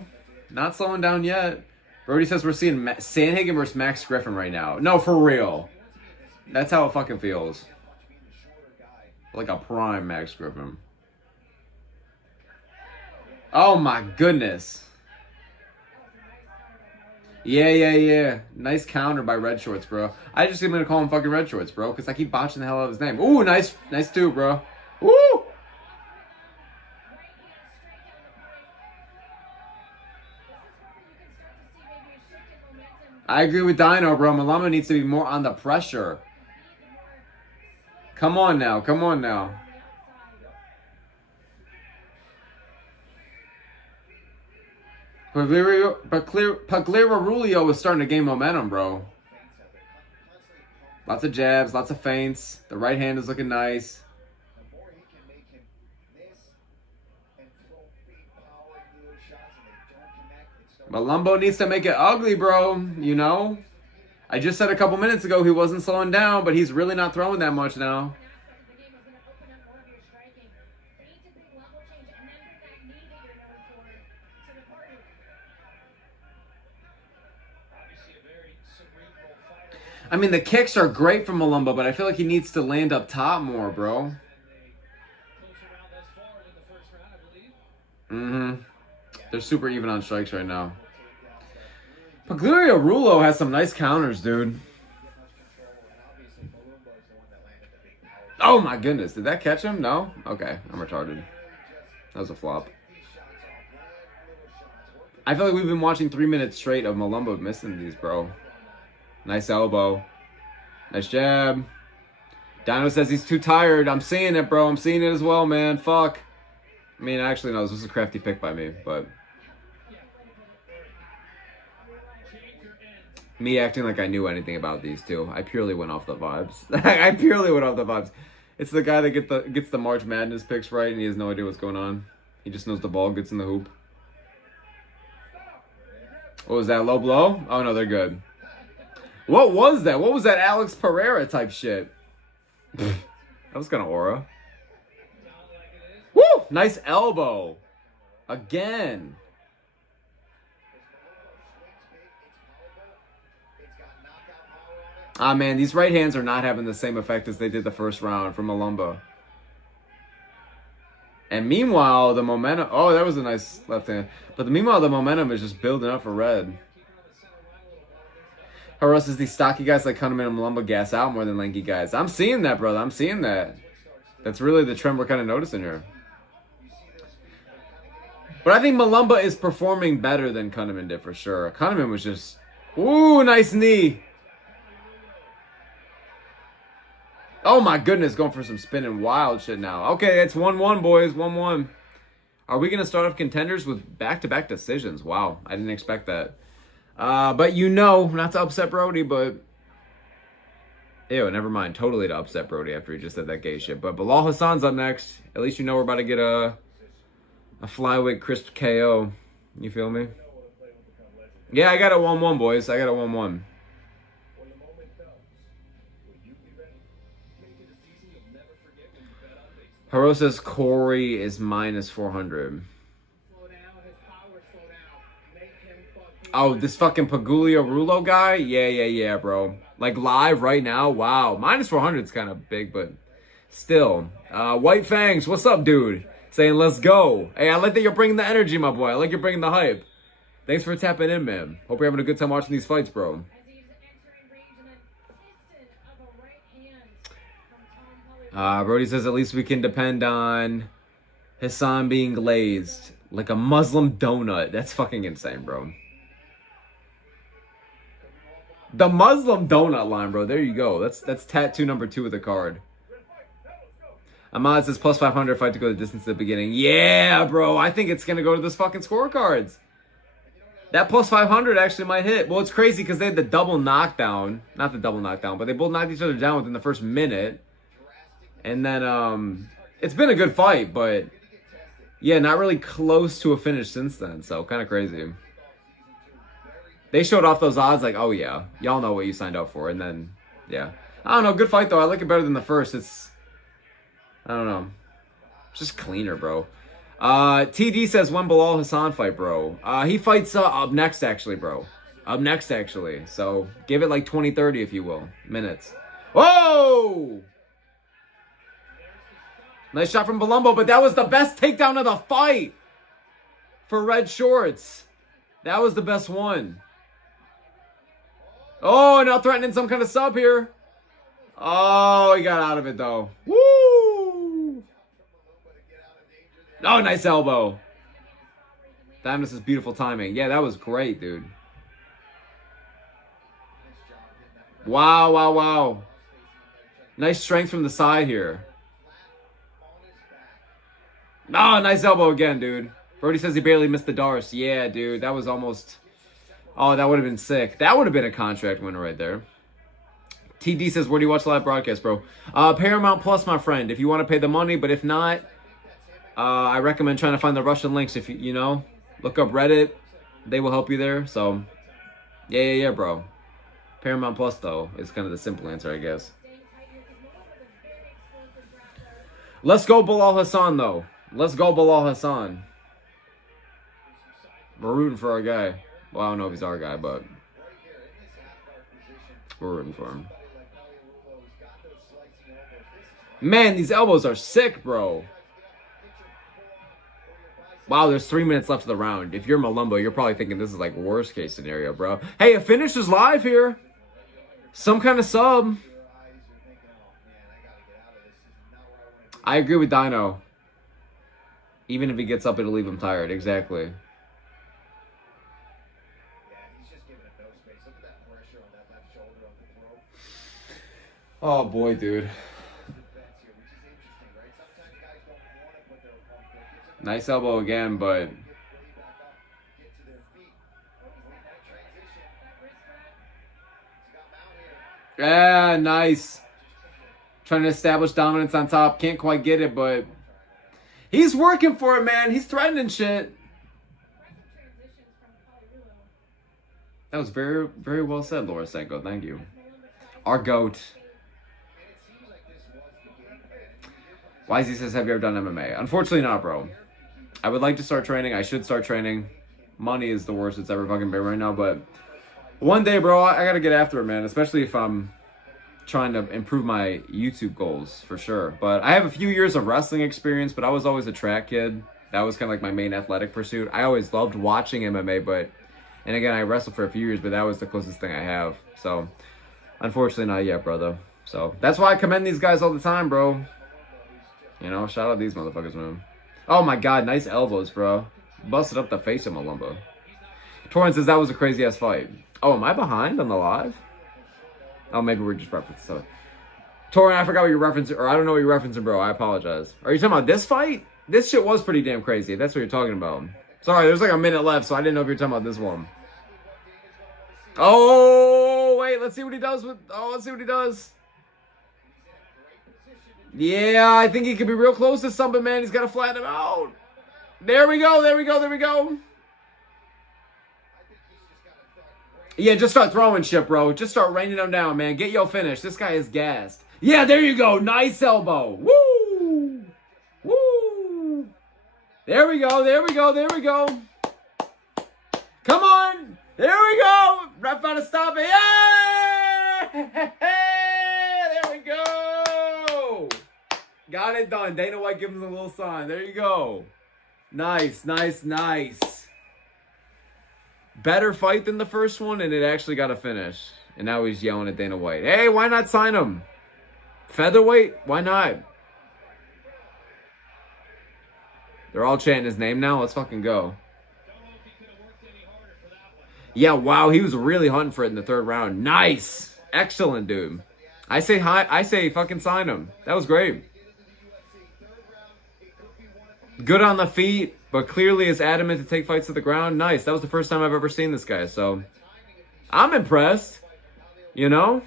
Not slowing down yet. Brody says we're seeing Sandhagen versus Max Griffin right now. No, for real. That's how it fucking feels. Like a prime Max Griffin. Oh my goodness. Yeah. Nice counter by Red Shorts, bro. I just am gonna call him fucking Red Shorts, bro, because I keep botching the hell out of his name. Ooh, nice too, bro. Ooh. I agree with Dino, bro. Mulumba needs to be more on the pressure. Come on now. Pagliarullo is starting to gain momentum, bro. Lots of jabs, lots of feints. The right hand is looking nice. Mulumba needs to make it ugly, bro. You know? I just said a couple minutes ago he wasn't slowing down, but he's really not throwing that much now. I mean, the kicks are great from Mulumba, but I feel like he needs to land up top more, bro. They're super even on strikes right now. Pagliarullo has some nice counters, dude. Oh my goodness, did that catch him? No? Okay, I'm retarded. That was a flop. I feel like we've been watching 3 minutes straight of Mulumba missing these, bro. Nice elbow. Nice jab. Dino says he's too tired. I'm seeing it, bro. I'm seeing it as well, man. Fuck. I mean, actually, no. This was a crafty pick by me, but... me acting like I knew anything about these two. I purely went off the vibes. I purely went off the vibes. It's the guy that gets the March Madness picks right, and he has no idea what's going on. He just knows the ball gets in the hoop. What was that, low blow? Oh, no, they're good. What was that? What was that Alex Pereira type shit? That was kind of aura. Woo! Nice elbow. Again. Ah, man, these right hands are not having the same effect as they did the first round from Mulumba. And meanwhile, the momentum... oh, that was a nice left hand. But meanwhile, the momentum is just building up for Red. Or else is these stocky guys like Kunneman and Mulumba gas out more than lanky guys. I'm seeing that, brother. I'm seeing that. That's really the trend we're kind of noticing here. But I think Mulumba is performing better than Kunneman did for sure. Kunneman was just... ooh, nice knee. Oh my goodness, going for some spinning wild shit now. Okay, it's 1-1, boys. 1-1. Are we going to start off contenders with back-to-back decisions? Wow, I didn't expect that. But you know, not to upset Brody, but... ew, never mind. Totally to upset Brody after he just said that gay shit. But Bilal Hassan's up next. At least you know we're about to get a flyweight crisp KO. You feel me? Yeah, I got a 1-1, boys. I got a 1-1. Haro says Corey is minus 400. Oh, this fucking Pagliarullo guy? Yeah, bro. Like, live right now? Wow. Minus 400 is kind of big, but still. White Fangs, what's up, dude? Saying, let's go. Hey, I like that you're bringing the energy, my boy. I like you're bringing the hype. Thanks for tapping in, man. Hope you're having a good time watching these fights, bro. Brody says at least we can depend on Hassan being glazed like a Muslim donut. That's fucking insane, bro. The Muslim donut line, bro. There you go. That's tattoo number 2 of the card. Ahmad says plus 500 fight to go the distance at the beginning. Yeah, bro. I think it's going to go to this fucking scorecards. That plus 500 actually might hit. Well, it's crazy because they had the double knockdown. Not the double knockdown, but they both knocked each other down within the first minute. And then, it's been a good fight, but yeah, not really close to a finish since then. So, kind of crazy. They showed off those odds like, oh yeah, y'all know what you signed up for. And then, yeah. I don't know. Good fight, though. I like it better than the first. I don't know. It's just cleaner, bro. TD says, when Bilal Hassan fight, bro? He fights up next, actually, bro. Up next, actually. So, give it like 20, 30, if you will. Minutes. Whoa! Nice shot from Mulumba, but that was the best takedown of the fight for red shorts. That was the best one. Oh, now threatening some kind of sub here. Oh, he got out of it, though. Woo! Oh, nice elbow. Damn, this is beautiful timing. Yeah, that was great, dude. Wow, wow, wow. Nice strength from the side here. Oh, nice elbow again, dude. Brody says he barely missed the Darce. Yeah, dude, that was almost... Oh, that would have been sick. That would have been a contract winner right there. TD says, where do you watch the live broadcast, bro? Paramount Plus, my friend, if you want to pay the money. But if not, I recommend trying to find the Russian links. If you know, look up Reddit. They will help you there. So, yeah, bro. Paramount Plus, though, is kind of the simple answer, I guess. Let's go Bilal Hassan, though. Let's go Bilal Hassan. We're rooting for our guy. Well, I don't know if he's our guy, but we're rooting for him. Man, these elbows are sick, bro. Wow, there's 3 minutes left of the round. If you're Mulumba, you're probably thinking this is like worst case scenario, bro. Hey, a finish is live here. Some kind of sub. I agree with Dino. Even if he gets up, it'll leave him tired. Exactly. Oh, boy, dude. Nice elbow again, but... Yeah, nice. Trying to establish dominance on top. Can't quite get it, but... He's working for it, man. He's threatening shit. That was very, very well said, Laura Senko. Thank you. Our GOAT. Wisey says, have you ever done MMA? Unfortunately not, bro. I would like to start training. I should start training. Money is the worst it's ever fucking been right now, but one day, bro, I gotta get after it, man. Especially if I'm trying to improve my YouTube goals, for sure. But I have a few years of wrestling experience, but I was always a track kid. That was kind of like my main athletic pursuit. I always loved watching MMA, but... And again, I wrestled for a few years, but that was the closest thing I have. So, unfortunately, not yet, brother. So, that's why I commend these guys all the time, bro. You know, shout out these motherfuckers, man. Oh my god, nice elbows, bro. Busted up the face of Mulumba. Torrance says that was a crazy-ass fight. Oh, am I behind on the live? Oh, maybe we're just referencing stuff. Torrance, I forgot what you're referencing, or I don't know what you're referencing, bro. I apologize. Are you talking about this fight? This shit was pretty damn crazy. That's what you're talking about. Sorry, there's like a minute left, so I didn't know if you're talking about this one. Oh, wait, let's see what he does with... Oh, let's see what he does. Yeah, I think he could be real close to something, man. He's got to flatten him out. There we go, there we go, there we go. Yeah, just start throwing shit, bro. Just start raining them down, man. Get your finish. This guy is gassed. Yeah, there you go. Nice elbow. Woo! Woo! There we go, there we go, there we go. Come on. There we go. Ref out to stop it. Yeah! There we go. Got it done. Dana White gives him a little sign. There you go. Nice, nice, nice. Better fight than the first one, and it actually got a finish. And now he's yelling at Dana White. Hey, why not sign him? Featherweight? Why not? They're all chanting his name now. Let's fucking go. Yeah, wow, he was really hunting for it in the 3rd round. Nice. Excellent, dude. I say fucking sign him. That was great. Good on the feet, but clearly is adamant to take fights to the ground. Nice. That was the first time I've ever seen this guy, so I'm impressed. You know?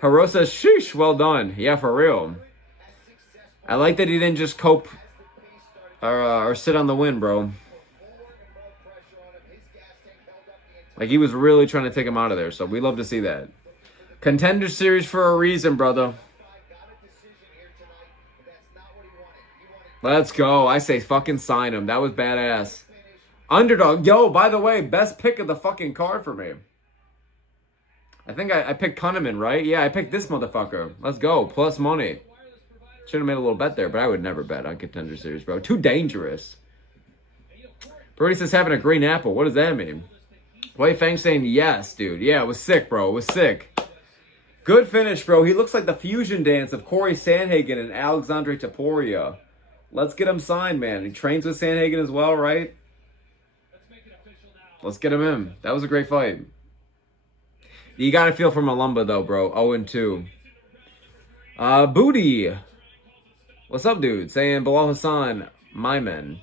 Haro says, sheesh, well done. Yeah, for real. I like that he didn't just cope or sit on the win, bro. Like, he was really trying to take him out of there, so we love to see that. Contender series for a reason, brother. Let's go. I say fucking sign him. That was badass. Underdog. Yo, by the way, best pick of the fucking card for me. I think I picked Kunneman, right? Yeah, I picked this motherfucker. Let's go. Plus money. Should have made a little bet there, but I would never bet on Contender series, bro. Too dangerous. Brody says having a green apple. What does that mean? Wei Fang saying yes, dude. Yeah, it was sick, bro. It was sick. Good finish, bro. He looks like the fusion dance of Corey Sandhagen and Alexandre Taporia. Let's get him signed, man. He trains with Sandhagen as well, right? Let's get him in. That was a great fight. You got to feel for MULUMBA, though, bro. 0-2. Booty. What's up, dude? Saying Bilal Hassan, my men.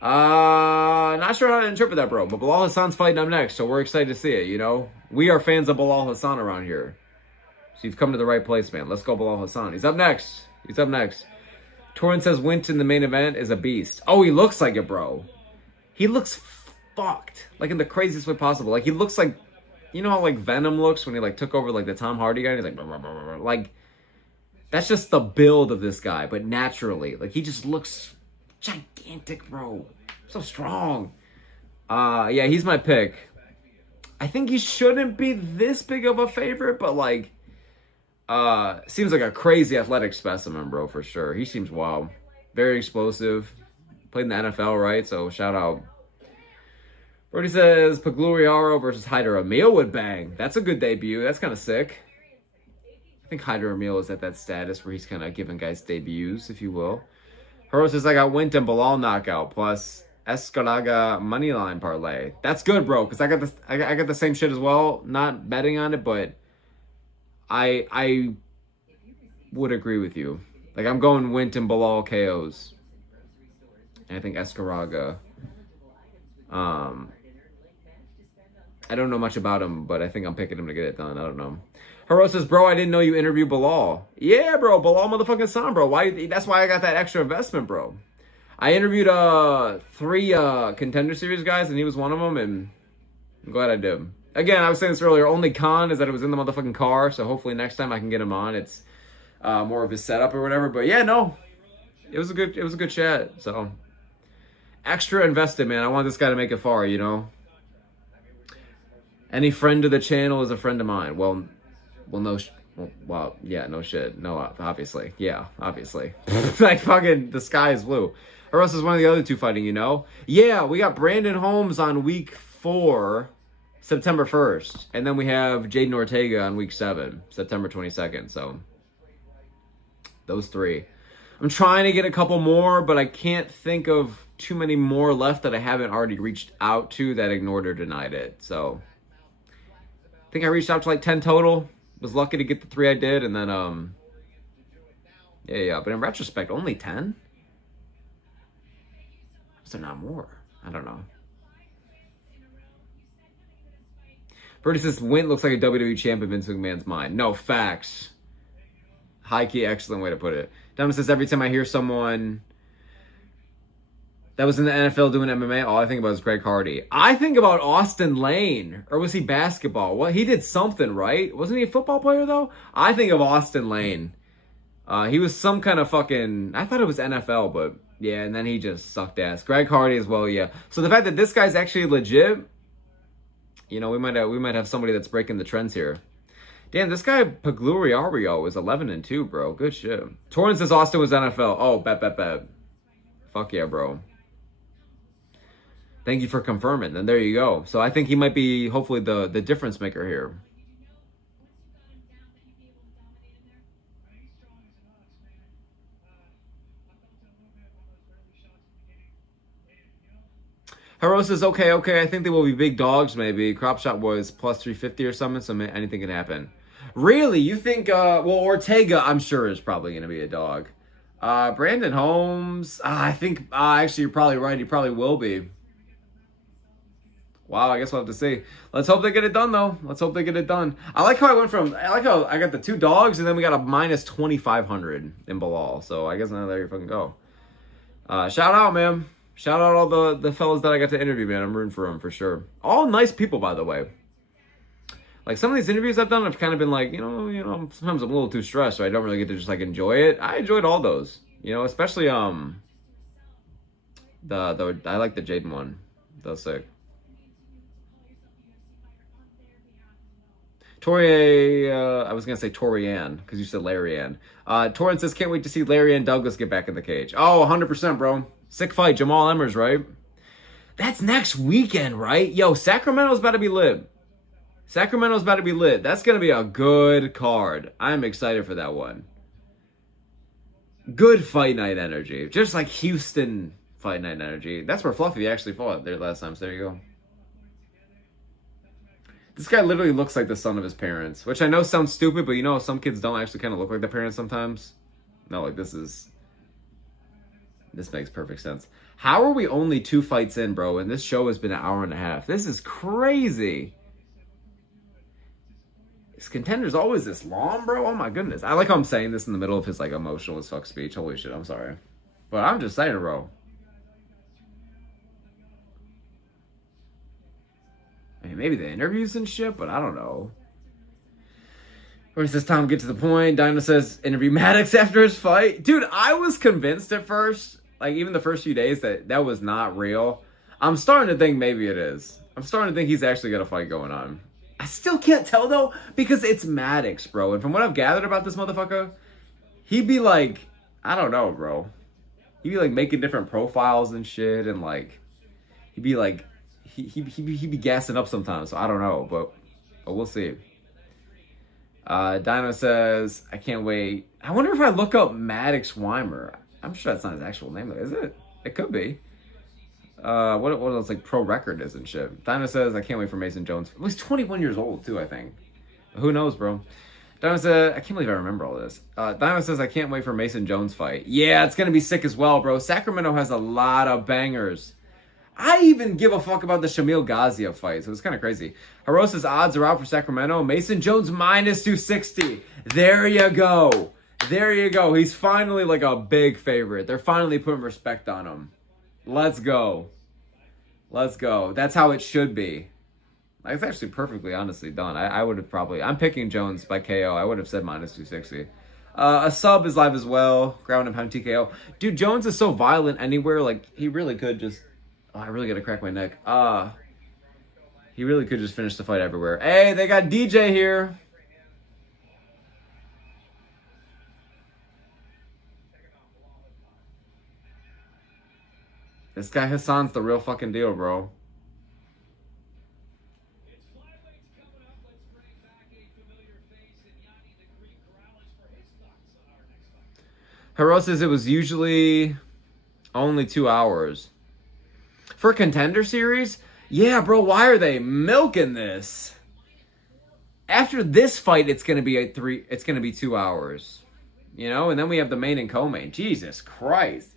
Not sure how to interpret that, bro. But Bilal Hassan's fighting up next, so we're excited to see it, you know? We are fans of Bilal Hassan around here. So you've come to the right place, man. Let's go, Bilal Hassan. He's up next. He's up next. Torrent says WINT in the main event is a beast. Oh, he looks like it, bro. He looks fucked. Like, in the craziest way possible. Like, he looks like... You know how, like, Venom looks when he, like, took over, like, the Tom Hardy guy? And he's like... Blah, blah, blah, blah. Like, that's just the build of this guy. But naturally. Like, he just looks gigantic, bro. So strong. Yeah, he's my pick. I think he shouldn't be this big of a favorite, but, like... seems like a crazy athletic specimen, bro, for sure. He seems wow. Very explosive. Played in the NFL, right? So, shout out. Brody says, Pagliarulo versus Hyder Emil would bang. That's a good debut. That's kind of sick. I think Hyder Emil is at that status where he's kind of giving guys debuts, if you will. Haro says, I got WINT and Bilal knockout, plus ESCARREGA moneyline parlay. That's good, bro, because I got the same shit as well. Not betting on it, but... I would agree with you. Like, I'm going WINT and Bilal KOs. And I think ESCARREGA. I don't know much about him, but I think I'm picking him to get it done. I don't know. Haro says, bro, I didn't know you interviewed Bilal. Yeah, bro, Bilal motherfucking son, bro. That's why I got that extra investment, bro. I interviewed 3 Contender Series guys, and he was one of them, and I'm glad I did. Again, I was saying this earlier, only con is that it was in the motherfucking car, so hopefully next time I can get him on. It's more of his setup or whatever. But yeah, no. It was a good chat. So extra invested, man. I want this guy to make it far, you know. Any friend of the channel is a friend of mine. Well, no yeah, no shit. No, obviously. Yeah, obviously. Like fucking the sky is blue. Or else is one of the other 2 fighting, you know? Yeah, we got Brandon Holmes on week 4. September 1st. And then we have Jaden Ortega on week 7, September 22nd. So, those 3. I'm trying to get a couple more, but I can't think of too many more left that I haven't already reached out to that ignored or denied it. So, I think I reached out to like 10 total. Was lucky to get the 3 I did. And then, yeah. But in retrospect, only 10? Is there not more? I don't know. Bertie says, WINT looks like a WWE champ in Vince McMahon's mind. No, facts. High key, excellent way to put it. Diamond says, every time I hear someone that was in the NFL doing MMA, all I think about is Greg Hardy. I think about Austin Lane. Or was he basketball? Well, he did something, right? Wasn't he a football player, though? I think of Austin Lane. He was some kind of fucking... I thought it was NFL, but... Yeah, and then he just sucked ass. Greg Hardy as well, yeah. So the fact that this guy's actually legit... You know, we might have somebody that's breaking the trends here. Damn, this guy Pagliarulo is 11-2, bro. Good shit. Torrance says Austin was NFL. Oh, bet. Fuck yeah, bro. Thank you for confirming. Then there you go. So I think he might be hopefully the difference maker here. Haro says, okay, I think they will be big dogs maybe. KROPSCHOT was plus 350 or something, so anything can happen. Really? You think, well, Ortega, I'm sure, is probably going to be a dog. Brandon Holmes, I think, actually, you're probably right. He probably will be. Wow, I guess we'll have to see. Let's hope they get it done, though. Let's hope they get it done. I like how I got the 2 dogs, and then we got a minus 2,500 in Bilal. So I guess now there you fucking go. Shout out, man. Shout out all the fellas that I got to interview, man. I'm rooting for them for sure. All nice people, by the way. Like, some of these interviews I've done, I've kind of been like, you know, sometimes I'm a little too stressed, so I don't really get to just, like, enjoy it. I enjoyed all those, you know, especially, I like the Jaden one. That was sick. I was going to say Torianne, because you said Larry-Ann. Torin says, can't wait to see Larry and Douglas get back in the cage. Oh, 100%, bro. Sick fight, Jamal Emmers, right? That's next weekend, right? Yo, Sacramento's about to be lit. Sacramento's about to be lit. That's going to be a good card. I'm excited for that one. Good fight night energy. Just like Houston fight night energy. That's where Fluffy actually fought there last time, so there you go. This guy literally looks like the son of his parents, which I know sounds stupid, but you know, some kids don't actually kind of look like their parents sometimes. No, like this makes perfect sense. How are we only 2 fights in, bro? And this show has been an hour and a half. This is crazy. This Contender's always this long, bro. Oh my goodness. I like how I'm saying this in the middle of his like emotional as fuck speech. Holy shit, I'm sorry. But I'm just saying, bro. I mean, maybe the interviews and shit, but I don't know. Where says Tom, get to the point. Dino says, interview Maddox after his fight. Dude, I was convinced at first, like even the first few days, that was not real. I'm starting to think maybe it is. I'm starting to think he's actually got a fight going on. I still can't tell, though, because it's Maddox, bro. And from what I've gathered about this motherfucker, he'd be like, I don't know, bro. He'd be like making different profiles and shit, and like, he'd be like, he'd be gassing up sometimes, so I don't know, but we'll see. Dino says, I can't wait. I wonder if I look up Maddox Weimer. I'm sure that's not his actual name, though, is it? It could be. What else, like, pro record is and shit. Dino says, I can't wait for Mason Jones. He's 21 years old, too, I think. Who knows, bro? Dino says, I can't believe I remember all this. Dino says, I can't wait for Mason Jones fight. Yeah, it's going to be sick as well, bro. Sacramento has a lot of bangers. I even give a fuck about the Shamil Gaziev fight, so it's kind of crazy. Harosa's odds are out for Sacramento. Mason Jones minus 260. There you go. There you go. He's finally like a big favorite. They're finally putting respect on him. Let's go. Let's go. That's how it should be. It's actually perfectly honestly done. I would have probably... I'm picking Jones by KO. I would have said minus 260. A sub is live as well. Ground and pound TKO. Dude, Jones is so violent anywhere. Like, he really could just... Oh, I really gotta crack my neck. He really could just finish the fight everywhere. Hey, they got DJ here. This guy Hasan's the real fucking deal, bro. Hero says it was usually only 2 hours. For Contender series? Yeah, bro, why are they milking this? After this fight, it's gonna be 2 hours. You know, and then we have the main and co-main. Jesus Christ.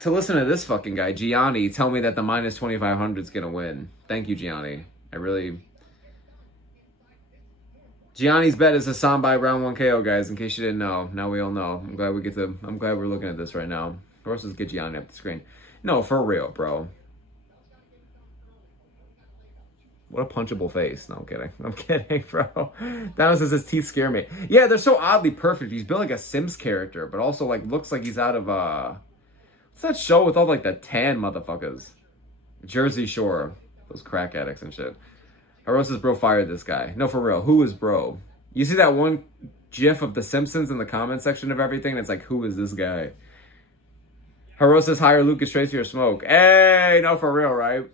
To listen to this fucking guy, Gianni, tell me that the minus 2,500 is gonna win. Thank you, Gianni. Gianni's bet is Hasan by round 1 KO, guys, in case you didn't know. Now we all know. I'm glad we're looking at this right now. Let's just get Gianni up the screen. No, for real, bro. What a punchable face. No, I'm kidding. I'm kidding, bro. That says his teeth scare me. Yeah, they're so oddly perfect. He's built like a Sims character, but also like looks like he's out of what's that show with all like the tan motherfuckers? Jersey Shore. Those crack addicts and shit. Harosa's bro fired this guy. No, for real. Who is bro? You see that one gif of The Simpsons in the comment section of everything? It's like, who is this guy? Harosa's hire Lucas Tracy or Smoke. Hey, no, for real, right?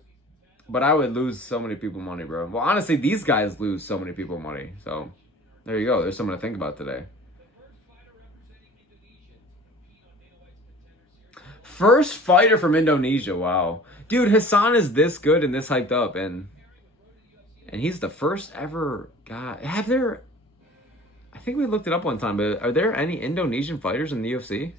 But I would lose so many people money, bro. Well, honestly, these guys lose so many people money. So, there you go. There's something to think about today. First fighter from Indonesia. Wow. Dude, Hasan is this good and this hyped up. And he's the first ever guy. Have there... I think we looked it up one time, but are there any Indonesian fighters in the UFC?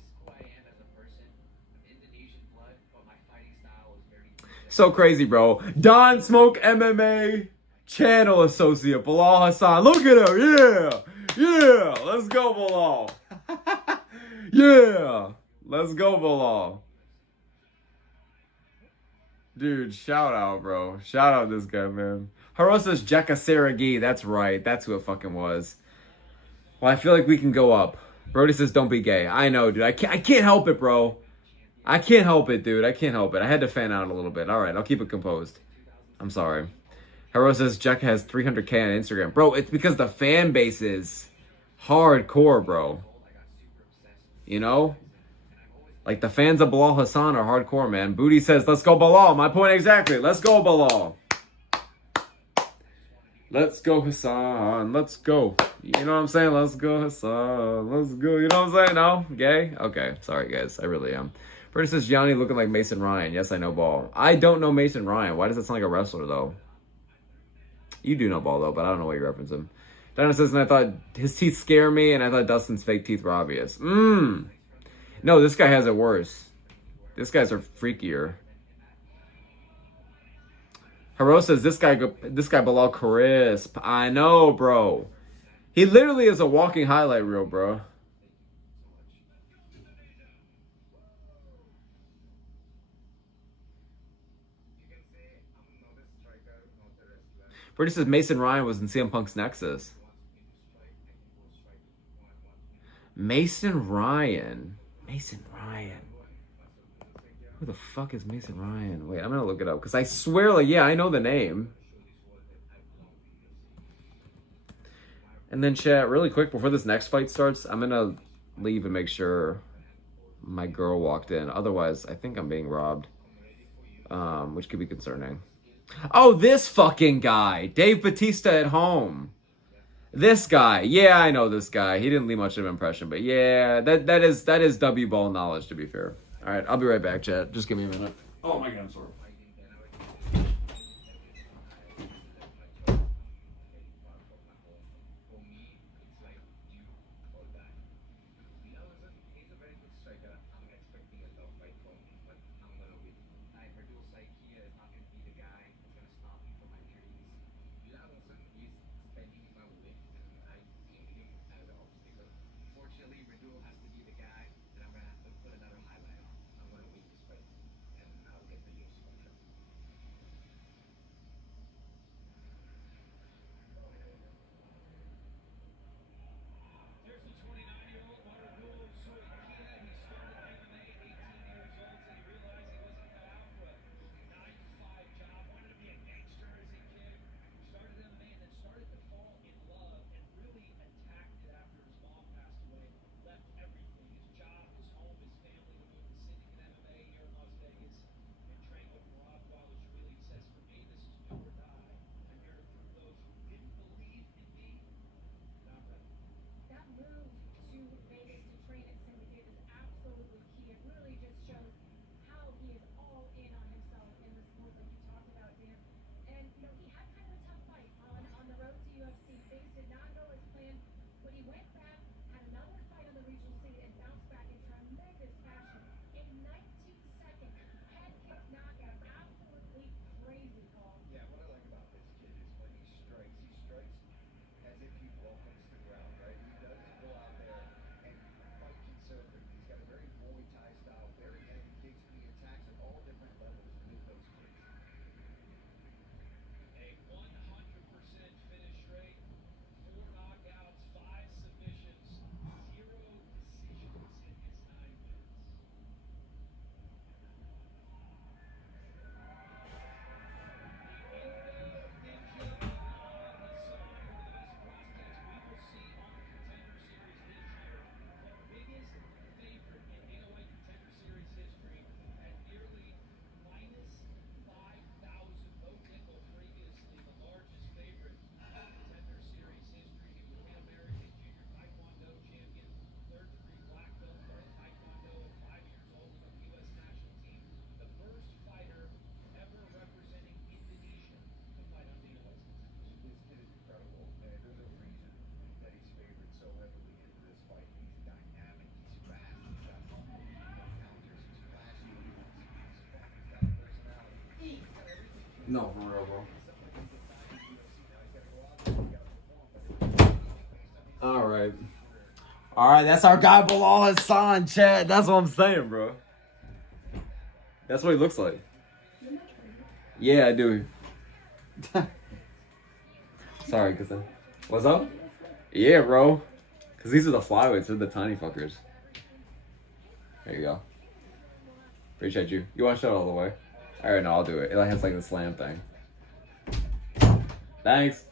So crazy, bro. Don Smoke MMA channel associate, Bilal Hasan. Look at him. Yeah. Yeah. Let's go, Bilal. Yeah. Let's go, Bilal. Dude, shout out, bro. Shout out this guy, man. Harosa's Jeka Seragi. That's right. That's who it fucking was. Well, I feel like we can go up. Brody says, don't be gay. I know, dude. I can't help it, bro. I can't help it, dude. I can't help it. I had to fan out a little bit. All right, I'll keep it composed. I'm sorry. Hero says, Jeka has 300K on Instagram. Bro, it's because the fan base is hardcore, bro. You know? Like, the fans of Bilal Hasan are hardcore, man. Booty says, let's go, Bilal. My point exactly. Let's go, Bilal. Let's go, Hasan. Let's go. You know what I'm saying? Let's go, Hasan. Let's go. You know what I'm saying? No? Gay? Okay. Sorry, guys. I really am. Brady says, Gianni looking like Mason Ryan. Yes, I know ball. I don't know Mason Ryan. Why does that sound like a wrestler, though? You do know ball, though, but I don't know what you reference him. Donna says, and I thought his teeth scare me, and I thought Dustin's fake teeth were obvious. No, this guy has it worse. This guy's are freakier. Hero says, this guy Bilal crisp. I know, bro. He literally is a walking highlight reel, bro. Brady says Mason Ryan was in CM Punk's Nexus. Mason Ryan. Mason Ryan. Who the fuck is Mason Ryan? Wait, I'm gonna look it up because I swear, like, yeah, I know the name. And then, chat, really quick before this next fight starts, I'm gonna leave and make sure my girl walked in. Otherwise, I think I'm being robbed, which could be concerning. Oh, this fucking guy, Dave Batista at home. This guy, yeah, I know this guy. He didn't leave much of an impression, but yeah, that is W ball knowledge, to be fair. All right, I'll be right back, chat. Just give me a minute. Oh my God, I'm sorry. No, for real, bro. Alright. Alright, that's our guy Bilal Hassan, chat. That's what I'm saying, bro. That's what he looks like. Yeah, I do. Sorry, cause what's up? Yeah, bro. Cause these are the flyweights, they're the tiny fuckers. There you go. Appreciate you. You want to show it all the way? Alright, no, I'll do it. It has like the slam thing. Thanks.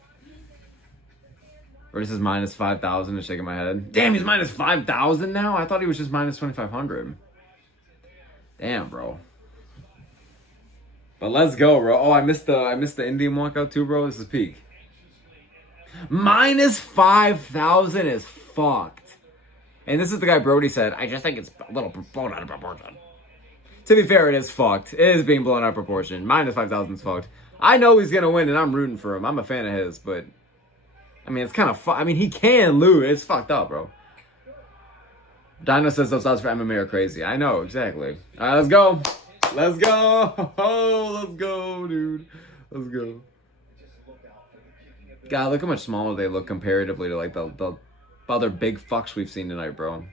Or this is minus 5,000 and shaking my head. Damn, he's minus 5,000 now? I thought he was just minus 2,500. Damn, bro. But let's go, bro. Oh, I missed the Indian walkout too, bro. This is peak. Minus 5,000 is fucked. And this is the guy Brody said, I just think it's a little blown out of proportion. To be fair, it is fucked. It is being blown out of proportion. Minus 5,000 is fucked. I know he's going to win, and I'm rooting for him. I'm a fan of his, but... I mean, it's kind of... I mean, he can lose. It's fucked up, bro. Dino says those odds for MMA are crazy. I know, exactly. All right, let's go. Let's go. Oh, let's go, dude. Let's go. God, look how much smaller they look comparatively to, like, the other big fucks we've seen tonight, bro.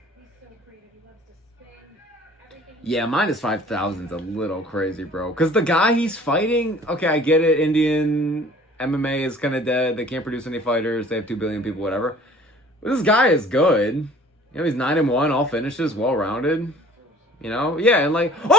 Yeah, minus 5,000 is a little crazy, bro. Because the guy he's fighting... Okay, I get it. Indian MMA is kind of dead. They can't produce any fighters. They have 2 billion people, whatever. But this guy is good. You know, he's 9-1, all finishes, well-rounded. You know? Yeah, and like... Oh!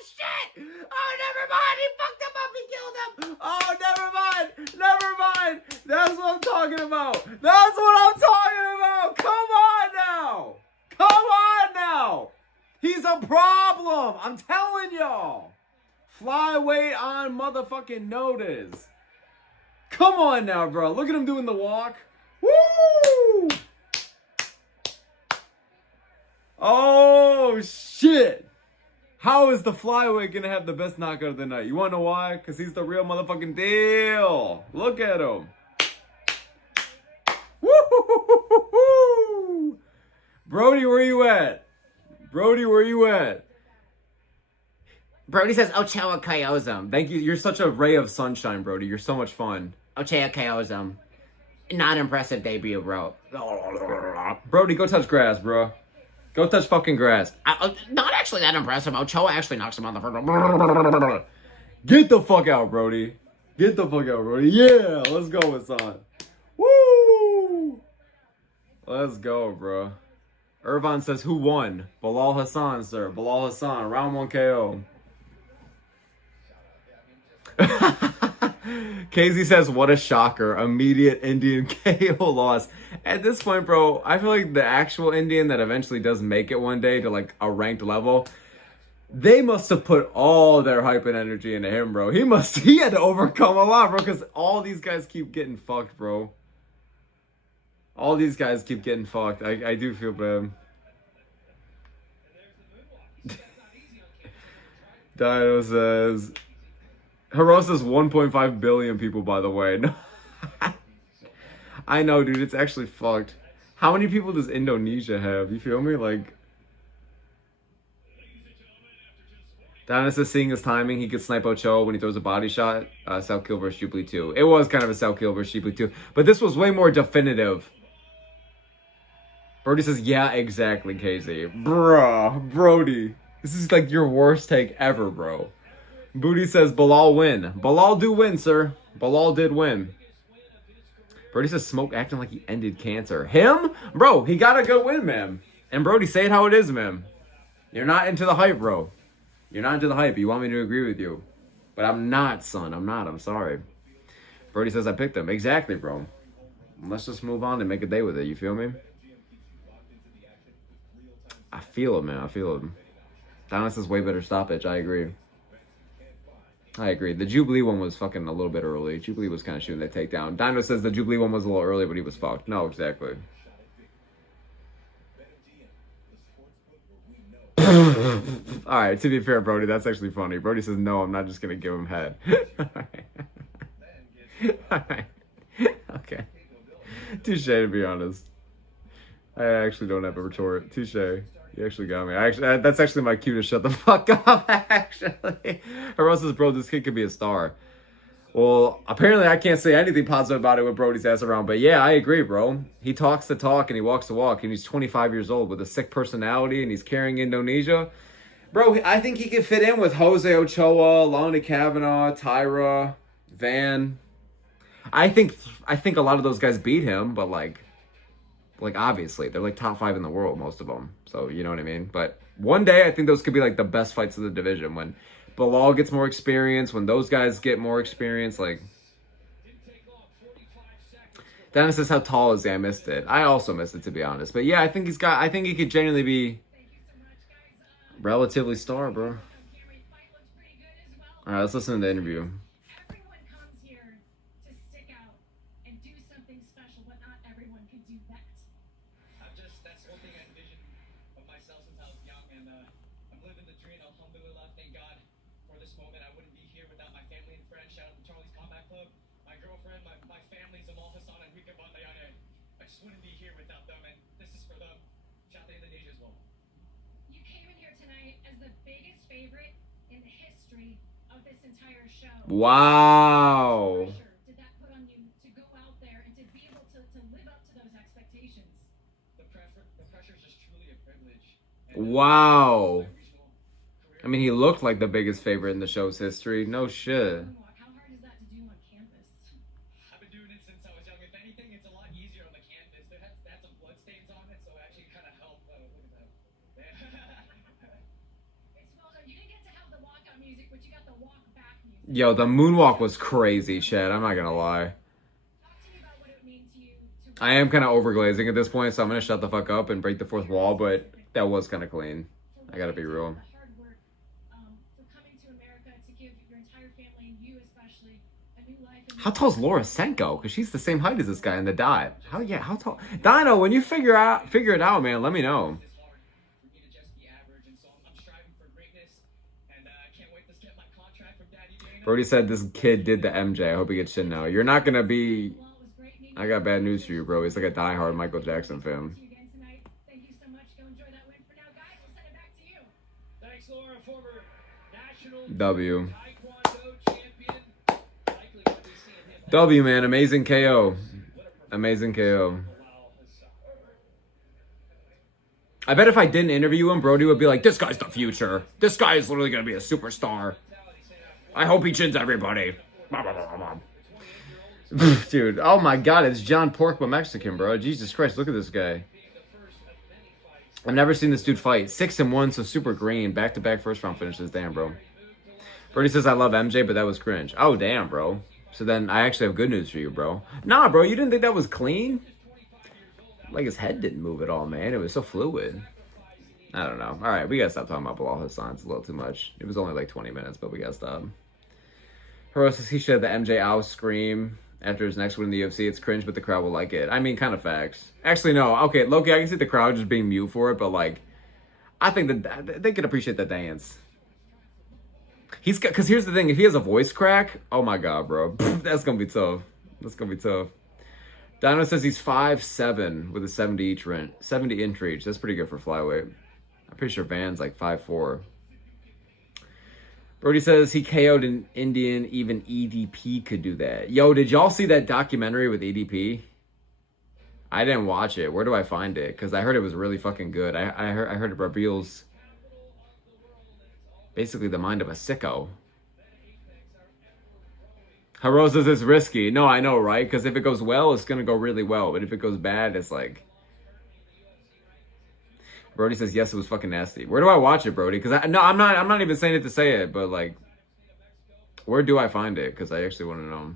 Shit! Oh, never mind! He fucked him up! He killed him! Oh, never mind! Never mind! That's what I'm talking about! That's what I'm talking about! Come on now! Come on now! He's a problem! I'm telling y'all! Flyweight on motherfucking notice. Come on now, bro. Look at him doing the walk. Woo! Oh, shit. How is the flyweight going to have the best knockout of the night? You want to know why? Because he's the real motherfucking deal. Look at him. Woo! Brody, where you at? Brody, where you at? Brody says, Ochoa KOs him. Thank you. You're such a ray of sunshine, Brody. You're so much fun. Ochoa KOs him. Not impressive debut, bro. Brody, go touch grass, bro. Go touch fucking grass. Not actually that impressive. Ochoa actually knocks him on the first. Get the fuck out, Brody. Get the fuck out, Brody. Yeah, let's go, Hassan. Woo! Let's go, bro. Irvine says, who won? Bilal Hassan, sir. Bilal Hassan, round 1 KO. Casey says, what a shocker. Immediate Indian KO loss. At this point, bro, I feel like the actual Indian that eventually does make it one day to like a ranked level, they must have put all their hype and energy into him, bro. He had to overcome a lot, bro, because all these guys keep getting fucked, bro. All these guys keep getting fucked. I do feel bad. Dino says... Hirosa's 1.5 billion people, by the way. No. I know, dude. It's actually fucked. How many people does Indonesia have? You feel me? Like... Dino says seeing his timing, he could snipe Ochoa when he throws a body shot. South Kill versus Jubilee 2. It was kind of a South Kill versus Jubilee 2. But this was way more definitive. Brody says, yeah, exactly, KZ. Bruh, Brody. This is like your worst take ever, bro. Booty says, Bilal win. Bilal do win, sir. Bilal did win. Brody says, Smoke acting like he ended cancer. Him? Bro, he got a good win, man. And Brody, say it how it is, man. You're not into the hype, bro. You're not into the hype. You want me to agree with you. But I'm not, son. I'm not. I'm sorry. Brody says, I picked him. Exactly, bro. Let's just move on and make a day with it. You feel me? I feel it, man. I feel it. Donis is way better stoppage. I agree. I agree. The Jubilee one was fucking a little bit early. Jubilee was kind of shooting that takedown. Dino says the Jubilee one was a little early, but he was fucked. No, exactly. Alright, to be fair, Brody, that's actually funny. Brody says, no, I'm not just going to give him head. Alright. Okay. Touche, to be honest. I actually don't have a retort. Touche. You actually got me. That's actually my cue to shut the fuck up, actually. Harosa says, bro, this kid could be a star. Well, apparently I can't say anything positive about it with Brody's ass around. But yeah, I agree, bro. He talks the talk and he walks the walk. And he's 25 years old with a sick personality. And he's carrying Indonesia. Bro, I think he could fit in with Jose Ochoa, Lonnie Kavanaugh, Tyra, Van. I think a lot of those guys beat him. But like obviously, they're like top 5 in the world, most of them. So, you know what I mean? But one day, I think those could be like the best fights of the division. When Bilal gets more experience, when those guys get more experience, like... Dennis says, how tall is he? I missed it. I also missed it, to be honest. But yeah, I think he could genuinely be relatively star, bro. Alright, let's listen to the interview. Everyone comes here to stick out and do something special, but not everyone can do that. That's one thing I envisioned of myself since I was young, and I'm living the dream. Alhamdulillah, thank God for this moment. I wouldn't be here without my family and friends. Shout out to Charlie's Combat Club, my girlfriend, my family, Zamal Hassan, and Rika Bandayane. I just wouldn't be here without them, and this is for them. Shout out to Indonesia as well. You came in here tonight as the biggest favorite in the history of this entire show. Wow. What pressure did that put on you to go out there and to be able to live up to those expectations? The pressure is just truly a privilege. Wow. I mean, he looked like the biggest favorite in the show's history. No shit. How hard is that to do on campus? I've been doing it since I was young. If anything, it's a lot easier on the canvas. That had some blood stains on it, so it actually kind of helped. Look at that. It's well done. You didn't get to have the walkout music, but you got the walk back music. Yo, the moonwalk was crazy, Chad. I'm not gonna lie. Talk to me about what it would mean to you to I am kind of overglazing at this point, so I'm gonna shut the fuck up and break the fourth wall, but that was kind of clean. I gotta be real. The hard work for coming to America to give your entire family and you especially a new life. How tall's Laura Senko? Because she's the same height as this guy in the dot. How tall? Dino, when you figure it out, man, let me know. It's hard for me to just be average, and so I'm striving for greatness, and I can't wait to get my contract from Daddy Dana. Brody said this kid did the MJ. I hope he gets shit now. You're not gonna be... I got bad news for you, bro. He's like a diehard Michael Jackson fan. Thank you so much. Go enjoy that win for now, guys. We'll send it back to you. Thanks, Laura, former national W. taekwondo champion. Likely gonna be seeing him W, man. Amazing KO. Amazing KO. I bet if I didn't interview him, Brody would be like, this guy's the future. This guy is literally going to be a superstar. I hope he chins everybody. Dude, oh my God, it's John Pork but Mexican, bro. Jesus Christ, look at this guy. I've never seen this dude fight. 6-1, so super green. Back-to-back first-round finishes. Damn, bro. Brody says, I love MJ, but that was cringe. Oh, damn, bro. So then I actually have good news for you, bro. Nah, bro, you didn't think that was clean? Like, his head didn't move at all, man. It was so fluid. I don't know. All right, we got to stop talking about Bilal Hassan. It's a little too much. It was only like 20 minutes, but we got to stop. Hero says he should have the MJ Ow scream after his next win in the UFC. It's cringe, but the crowd will like it. I mean, kind of facts. Actually, no. Okay, Loki, I can see the crowd just being mute for it, but, like, I think that they could appreciate that dance. He's got, because here's the thing. If he has a voice crack, oh, my God, bro. That's going to be tough. That's going to be tough. Dino says he's 5'7" with a 70-inch reach. That's pretty good for flyweight. I'm pretty sure Van's like 5'4". Brody says he KO'd an Indian. Even EDP could do that. Yo, did y'all see that documentary with EDP? I didn't watch it. Where do I find it? Because I heard it was really fucking good. I heard it reveals basically the mind of a sicko. Haro says it's risky. No, I know, right? Because if it goes well, it's going to go really well. But if it goes bad, it's like... Brody says, yes, it was fucking nasty. Where do I watch it, Brody? Because I'm not even saying it to say it, but like, where do I find it? Because I actually want to know.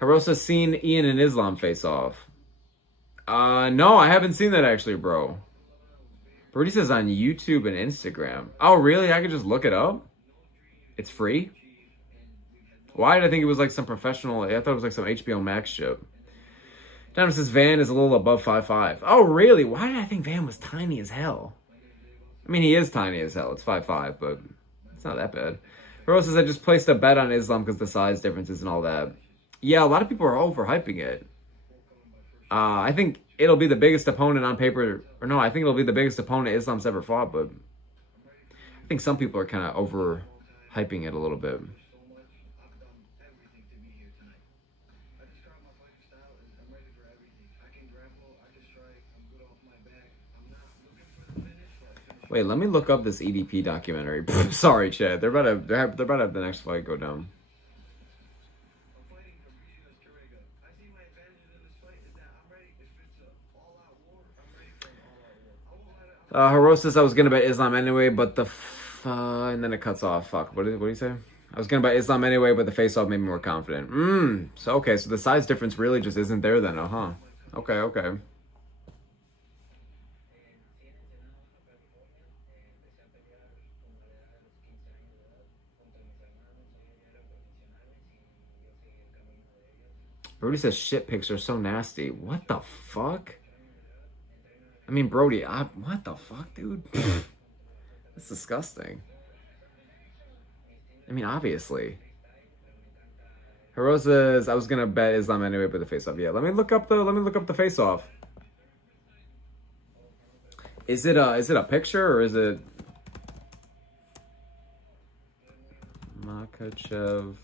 Harosa's seen Ian and Islam face off. No, I haven't seen that actually, bro. Brody says on YouTube and Instagram. Oh, really? I could just look it up? It's free? Why did I think it was like some professional... I thought it was like some HBO Max shit. Diamond says Van is a little above 5'5". Oh, really? Why did I think Van was tiny as hell? I mean, he is tiny as hell. It's 5'5", but it's not that bad. Rose says I just placed a bet on Islam because the size differences and all that. Yeah, a lot of people are overhyping it. I think it'll be the biggest opponent on paper. Or no, I think it'll be the biggest opponent Islam's ever fought. But I think some people are kind of overhyping it a little bit. So much. I've done everything to be here tonight. I describe my fighting style as I'm ready for everything. I can grapple, I can strike, I'm good off my back. I'm not looking for the finish, but finish. Wait, let me look up this EDP documentary. Sorry, Chad. They're about to have the next fight go down. I'm fighting ESCARREGA. I see my advantages in this fight is that I'm ready. If it's an all-out war, I'm ready for an all-out war. I won't let it. Hirosis, I was gonna bet Islam anyway, but and then it cuts off. Fuck. What did he say? I was gonna bet Islam anyway, but the face-off made me more confident. So okay, so the size difference really just isn't there then, Okay, okay. Brody says shit pics are so nasty. What the fuck? I mean, Brody, what the fuck, dude? That's disgusting. I mean, obviously. Hero says I was gonna bet Islam anyway, but the face-off. Yeah, let me look up the face-off. Is it a picture or is it Makachev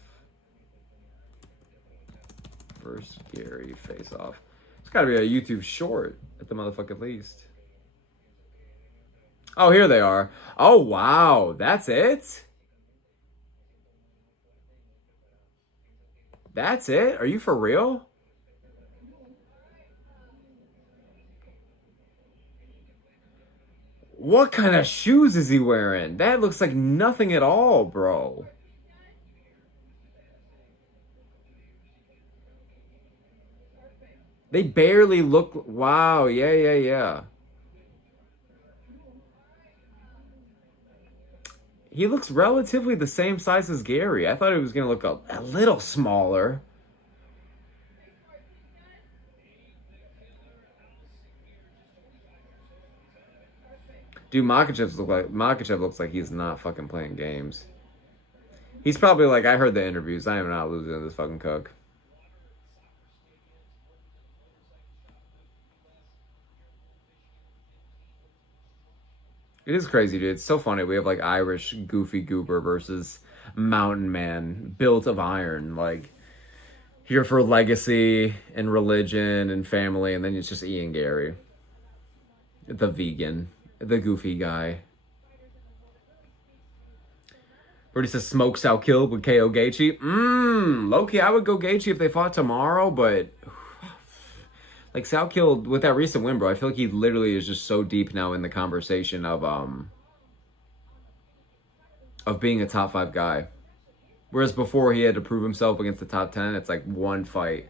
versus Gary face-off? It's gotta be a YouTube short at the motherfucking least. Oh, here they are. Oh wow, that's it? That's it? Are you for real? What kind of shoes is he wearing? That looks like nothing at all, bro. They barely look... Wow, yeah. He looks relatively the same size as Gary. I thought he was going to look a little smaller. Dude, Makachev looks like he's not fucking playing games. He's probably like, I heard the interviews. I am not losing to this fucking cook. It is crazy, dude. It's so funny. We have like Irish goofy goober versus mountain man built of iron. Like here for legacy and religion and family, and then it's just Ian Gary, the vegan, the goofy guy. Brody says smoke Sal Kill would KO Gaethje. Low-key, I would go Gaethje if they fought tomorrow, but like Sal Kill with that recent win, bro, I feel like he literally is just so deep now in the conversation of being a top 5 guy. Whereas before he had to prove himself against the top 10, it's like one fight.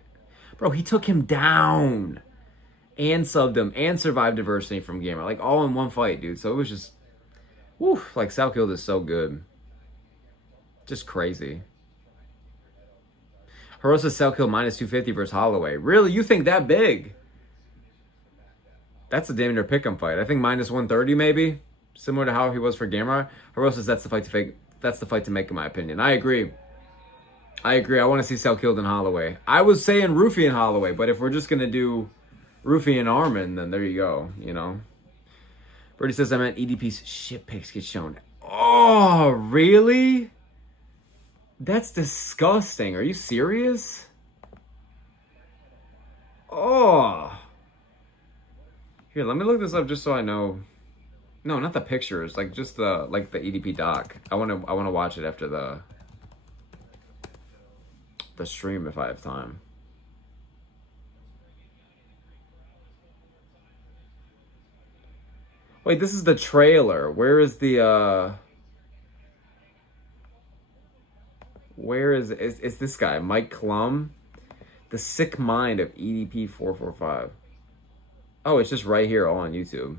Bro, he took him down and subbed him and survived adversity from Gamer. Like all in one fight, dude. So it was just, whew, like Sal Kill is so good. Just crazy. Hirosa Sal Kill minus 250 versus Holloway. Really? You think that big? That's a damn near pick'em fight. I think minus 130 maybe. Similar to how he was for Gamer. Hirosa's that's the fight to fake. That's the fight to make in my opinion. I agree. I want to see Sal Kill and Holloway. I was saying Rufy and Holloway, but if we're just gonna do Rufy and Armin, then there you go, you know. Brady says I meant EDP's shit pics get shown. Oh, really? That's disgusting. Are you serious? Oh. Here, let me look this up just so I know. No, not the pictures, like just the EDP doc. I want to watch it after the stream if I have time. Wait, this is the trailer. Where is the where is this guy? Mike Klum? The Sick Mind of EDP 445. Oh, it's just right here all on YouTube.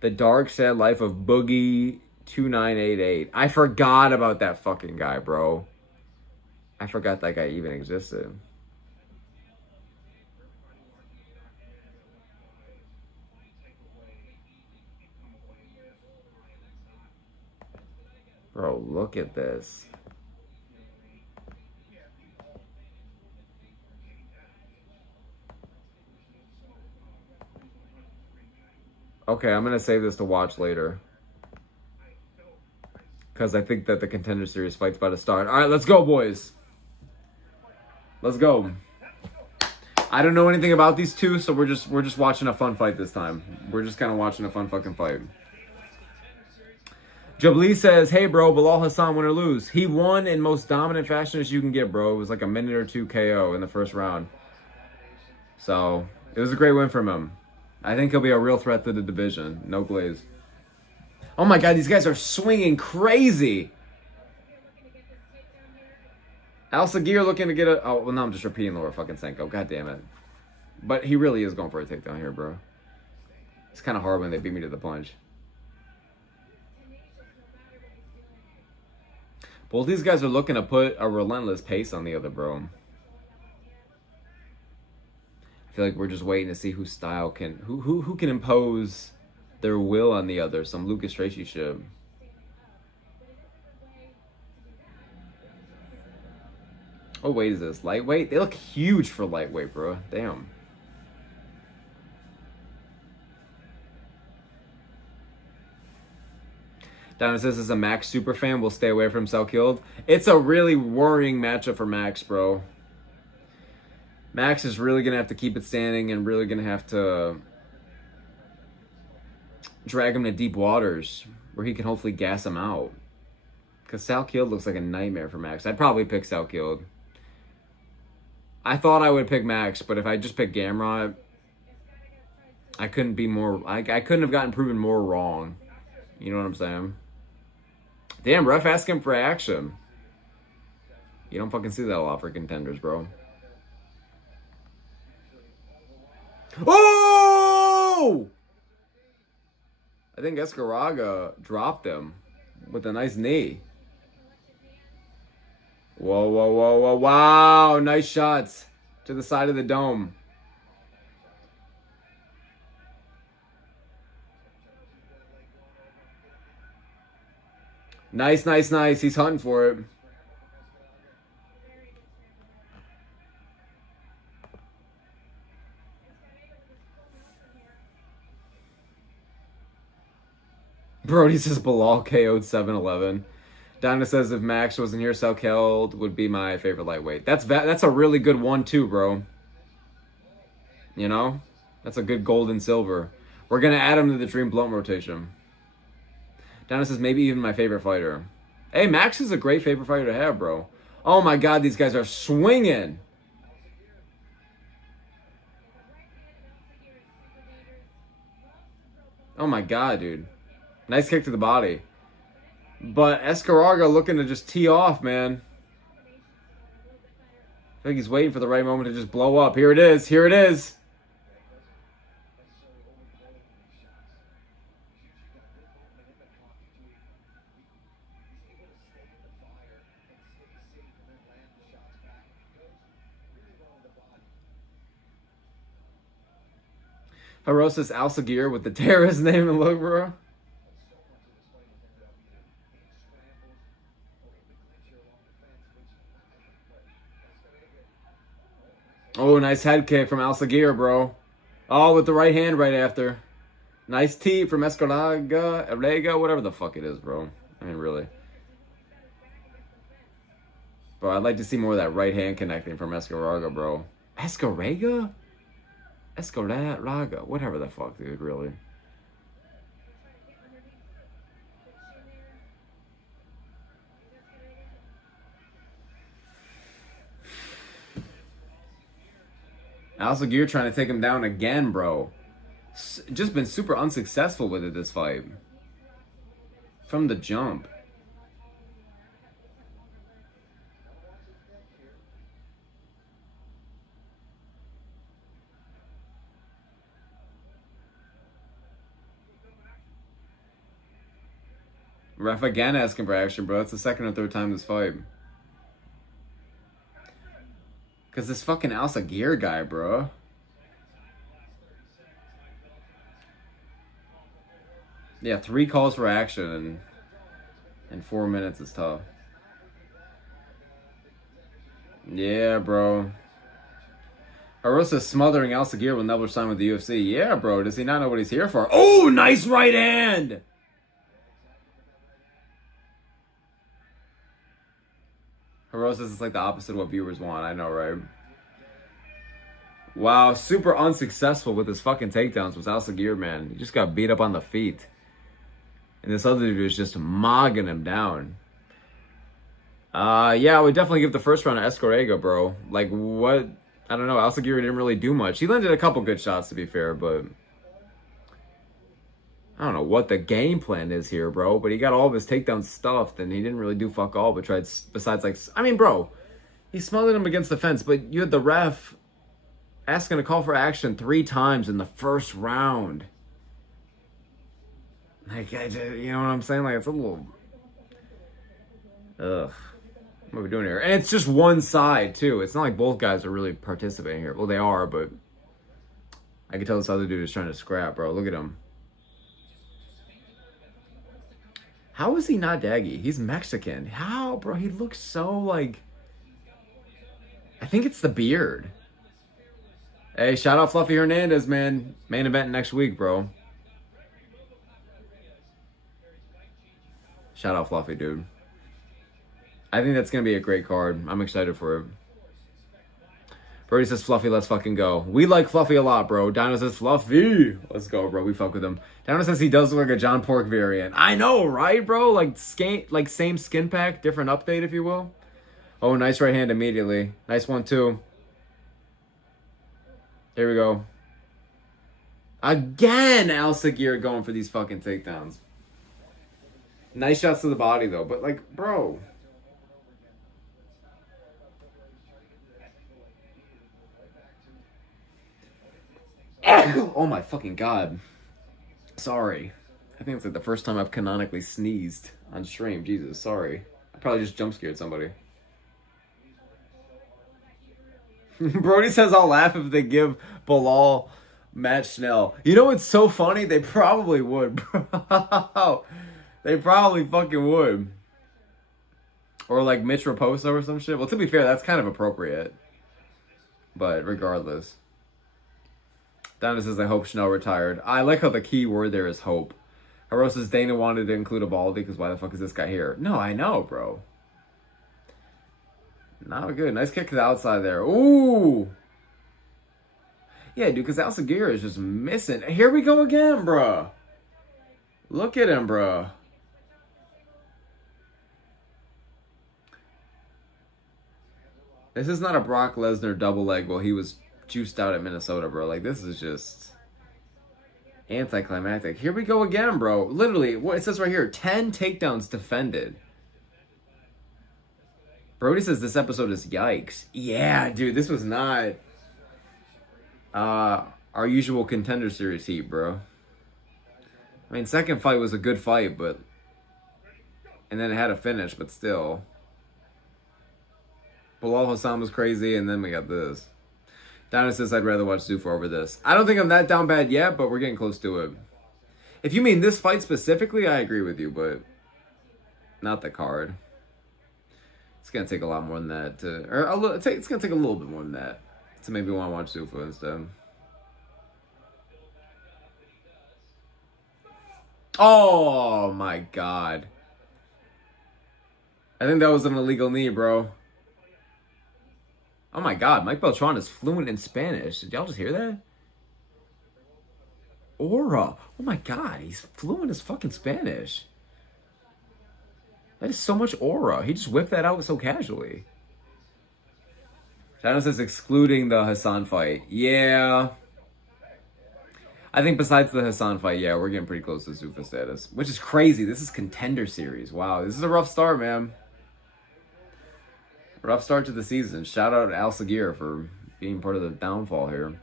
The Dark Sad Life of Boogie 2988. I forgot about that fucking guy, bro. I forgot that guy even existed. Bro, look at this. Okay, I'm going to save this to watch later. Because I think that the Contender Series fight's about to start. All right, let's go, boys. Let's go. I don't know anything about these two, so we're just watching a fun fight this time. We're just kind of watching a fun fucking fight. Jabli says, hey, bro, Bilal Hassan, win or lose? He won in most dominant fashion as you can get, bro. It was like a minute or two KO in the first round. So, it was a great win from him. I think he'll be a real threat to the division. No glaze. Oh my God, these guys are swinging crazy. ALSAGHIR looking to get a... Oh, well, no, I'm just repeating Laura fucking Senko. God damn it. But he really is going for a takedown here, bro. It's kind of hard when they beat me to the punch. Both these guys are looking to put a relentless pace on the other, bro. I feel like we're just waiting to see whose style can... Who can impose their will on the other. Some Lucas Tracy shit. What weight is this? Lightweight? They look huge for lightweight, bro. Damn. Donna says, as a Max super fan, we'll stay away from Selkilde. It's a really worrying matchup for Max, bro. Max is really going to have to keep it standing and really going to have to drag him to deep waters where he can hopefully gas him out. Because Selkilde looks like a nightmare for Max. I'd probably pick Selkilde. I thought I would pick Max, but if I just picked Gamrot, I couldn't be more... I couldn't have gotten proven more wrong. You know what I'm saying? Damn, ref asking for action. You don't fucking see that a lot for contenders, bro. Oh! I think ESCARREGA dropped him with a nice knee. Whoa, whoa, whoa, whoa, wow. Nice shots to the side of the dome. Nice, nice, nice. He's hunting for it. Brody says Bilal KO'd 7-11. Donna says if Max wasn't here, Selkilde would be my favorite lightweight. That's a really good 1-2, bro. You know? That's a good gold and silver. We're going to add him to the Dream Blunt rotation. Donna says maybe even my favorite fighter. Hey, Max is a great favorite fighter to have, bro. Oh my God, these guys are swinging. Oh my God, dude. Nice kick to the body. But ESCARREGA looking to just tee off, man. I think he's waiting for the right moment to just blow up. Here it is. Here it is. Harosa's ALSAGHIR with the terrorist name and look, bro. Oh, nice head kick from ALSAGHIR, bro. Oh, with the right hand right after. Nice tee from ESCARREGA, whatever the fuck it is, bro. I mean, really. Bro, I'd like to see more of that right hand connecting from ESCARREGA, bro. ESCARREGA? ESCARREGA, whatever the fuck, dude, really. ALSAGHIR trying to take him down again, bro. Just been super unsuccessful with it this fight. From the jump. Ref again asking for action, bro. It's the second or third time this fight. Because this fucking ALSAGHIR guy, bro. Yeah, 3 calls for action in 4 minutes is tough. Yeah, bro. Arosa's smothering ALSAGHIR will never sign with the UFC. Yeah, bro. Does he not know what he's here for? Oh, nice right hand! Hirosas is like the opposite of what viewers want. I know, right? Wow, super unsuccessful with his fucking takedowns was ALSAGHIR, man. He just got beat up on the feet. And this other dude is just mogging him down. Yeah, I would definitely give the first round to ESCARREGA, bro. Like, what? I don't know. ALSAGHIR didn't really do much. He landed a couple good shots, to be fair, but I don't know what the game plan is here, bro. But he got all of his takedowns stuffed, and he didn't really do fuck all, but tried, besides, like, I mean, bro, he smothered him against the fence, but you had the ref asking to call for action 3 times in the first round. Like, you know what I'm saying? Like, it's a little... Ugh. What are we doing here? And it's just one side, too. It's not like both guys are really participating here. Well, they are, but... I can tell this other dude is trying to scrap, bro. Look at him. How is he not Daggy? He's Mexican. How, bro? He looks so, like... I think it's the beard. Hey, shout out Fluffy Hernandez, man. Main event next week, bro. Shout out Fluffy, dude. I think that's going to be a great card. I'm excited for it. Brody says, Fluffy, let's fucking go. We like Fluffy a lot, bro. Dino says, Fluffy. Let's go, bro. We fuck with him. Dino says he does look like a John Pork variant. I know, right, bro? Like same skin pack, different update, if you will. Oh, nice right hand immediately. Nice one, too. Here we go. Again, ALSAGHIR going for these fucking takedowns. Nice shots to the body, though. But, like, bro. Oh, my fucking God. Sorry. I think it's like the first time I've canonically sneezed on stream. Jesus, sorry. I probably just jump scared somebody. Brody says I'll laugh if they give Bilal Matt Schnell. You know what's so funny? They probably would, bro. They probably fucking would. Or like Mitch Raposo or some shit. Well, to be fair, that's kind of appropriate. But regardless. Donna says, I hope Schnell retired. I like how the key word there is hope. Haro says Dana wanted to include a Baldy because why the fuck is this guy here? No, I know, bro. Not good. Nice kick to the outside there. Ooh. Yeah, dude, because ALSAGHIR is just missing. Here we go again, bro. Look at him, bro. This is not a Brock Lesnar double leg while he was juiced out at Minnesota, bro. Like, this is just anticlimactic. Here we go again, bro. Literally, what it says right here, 10 takedowns defended. Brody says this episode is yikes. Yeah, dude, this was not our usual Contender Series heat, bro. I mean, second fight was a good fight, but... And then it had a finish, but still. Bilal Hassan was crazy, and then we got this. Donna says I'd rather watch Zuffa over this. I don't think I'm that down bad yet, but we're getting close to it. If you mean this fight specifically, I agree with you, but... Not the card. It's going to take a lot more than that to... Or it's going to take a little bit more than that to maybe want to watch Zuffa instead. Oh, my God. I think that was an illegal knee, bro. Oh, my God. Mike Beltran is fluent in Spanish. Did y'all just hear that? Aura. Oh, my God. He's fluent as fucking Spanish. That is so much aura. He just whipped that out so casually. Shadow says excluding the Hassan fight. Yeah. I think besides the Hassan fight, yeah, we're getting pretty close to Zuffa status. Which is crazy. This is Contender Series. Wow, this is a rough start, man. Rough start to the season. Shout out to ALSAGHIR for being part of the downfall here.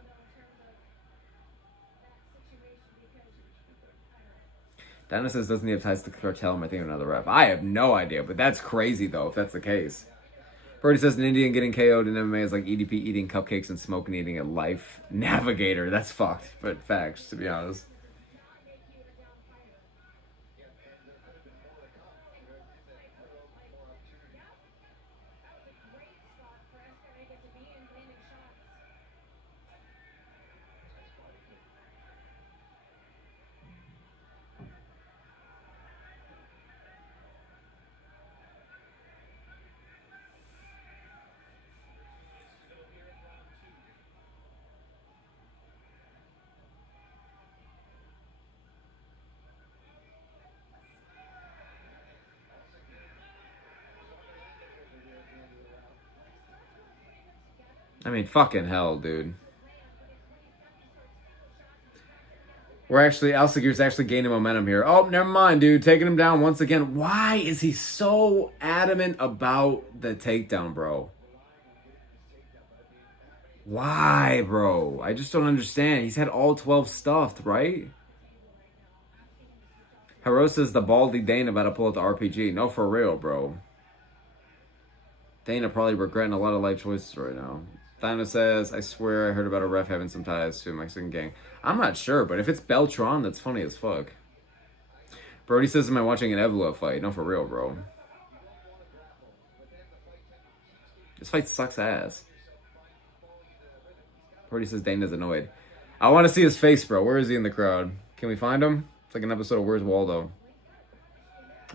Dana says, doesn't he have ties to the cartel? I think another ref. I have no idea, but that's crazy, though, if that's the case. Brody says, an Indian getting KO'd in MMA is like EDP eating cupcakes and smoke and eating a life navigator. That's fucked, but facts, to be honest. I mean, fucking hell, dude. We're actually, ALSAGHIR's actually gaining momentum here. Oh, never mind, dude. Taking him down once again. Why is he so adamant about the takedown, bro? Why, bro? I just don't understand. He's had all 12 stuffed, right? Hero says the baldy Dana about to pull out the RPG. No, for real, bro. Dana probably regretting a lot of life choices right now. Dana says, I swear I heard about a ref having some ties to a Mexican gang. I'm not sure, but if it's Beltran, that's funny as fuck. Brody says, am I watching an Evloev fight? No, for real, bro. This fight sucks ass. Brody says Dana's annoyed. I want to see his face, bro. Where is he in the crowd? Can we find him? It's like an episode of Where's Waldo?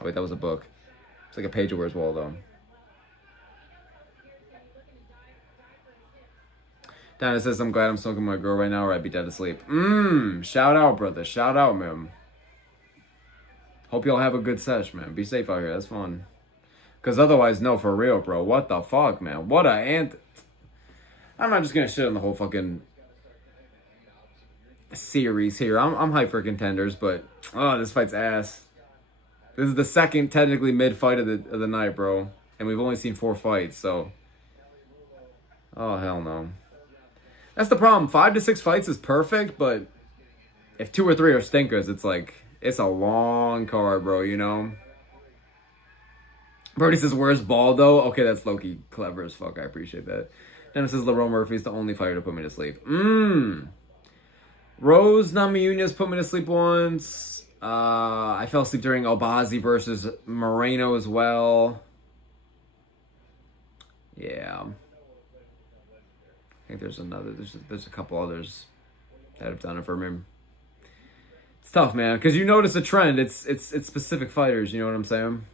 Oh, wait, that was a book. It's like a page of Where's Waldo. Dana says, I'm glad I'm smoking my girl right now or I'd be dead to sleep. Shout out, brother. Shout out, man. Hope y'all have a good sesh, man. Be safe out here. That's fun. Because otherwise, no, for real, bro. What the fuck, man? What a ant... I'm not just going to shit on the whole fucking series here. I'm hyped for contenders, but... Oh, this fight's ass. This is the second, technically, mid-fight of the night, bro. And we've only seen 4 fights, so... Oh, hell no. That's the problem. 5 to 6 fights is perfect, but if 2 or 3 are stinkers, it's like, it's a long card, bro, you know? Brody says, where's Baldo? Okay, that's low-key clever as fuck. I appreciate that. Dennis says, Lerone Murphy's the only fighter to put me to sleep. Rose Namajunas put me to sleep once. I fell asleep during Albazi versus Moreno as well. Yeah. I think there's another, there's a couple others that have done it for me. It's tough, man, because you notice a trend. It's specific fighters, you know what I'm saying?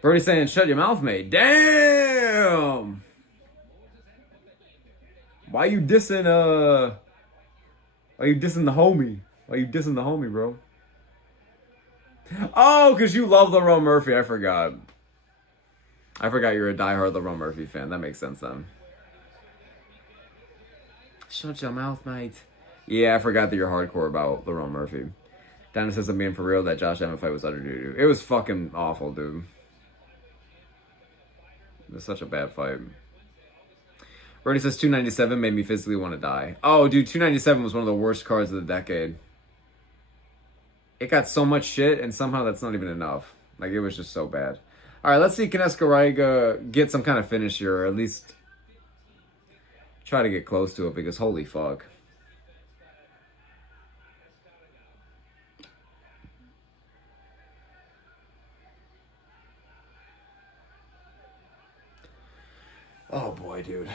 Brody's saying, shut your mouth, mate. Damn! Why you dissing, why you dissing the homie? Why you dissing the homie, bro? Oh, because you love Lerone Murphy. I forgot. I forgot you're a diehard Lerone Murphy fan. That makes sense then. Shut your mouth, mate. Yeah, I forgot that you're hardcore about Lerone Murphy. Dana says I'm being for real that Josh Emmett fight was utter doo-doo. It was fucking awful, dude. It was such a bad fight. Brody says 297 made me physically want to die. Oh, dude, 297 was one of the worst cards of the decade. It got so much shit, and somehow that's not even enough. Like, it was just so bad. All right, let's see can ESCARREGA get some kind of finish here, or at least try to get close to it, because holy fuck. Oh boy, dude.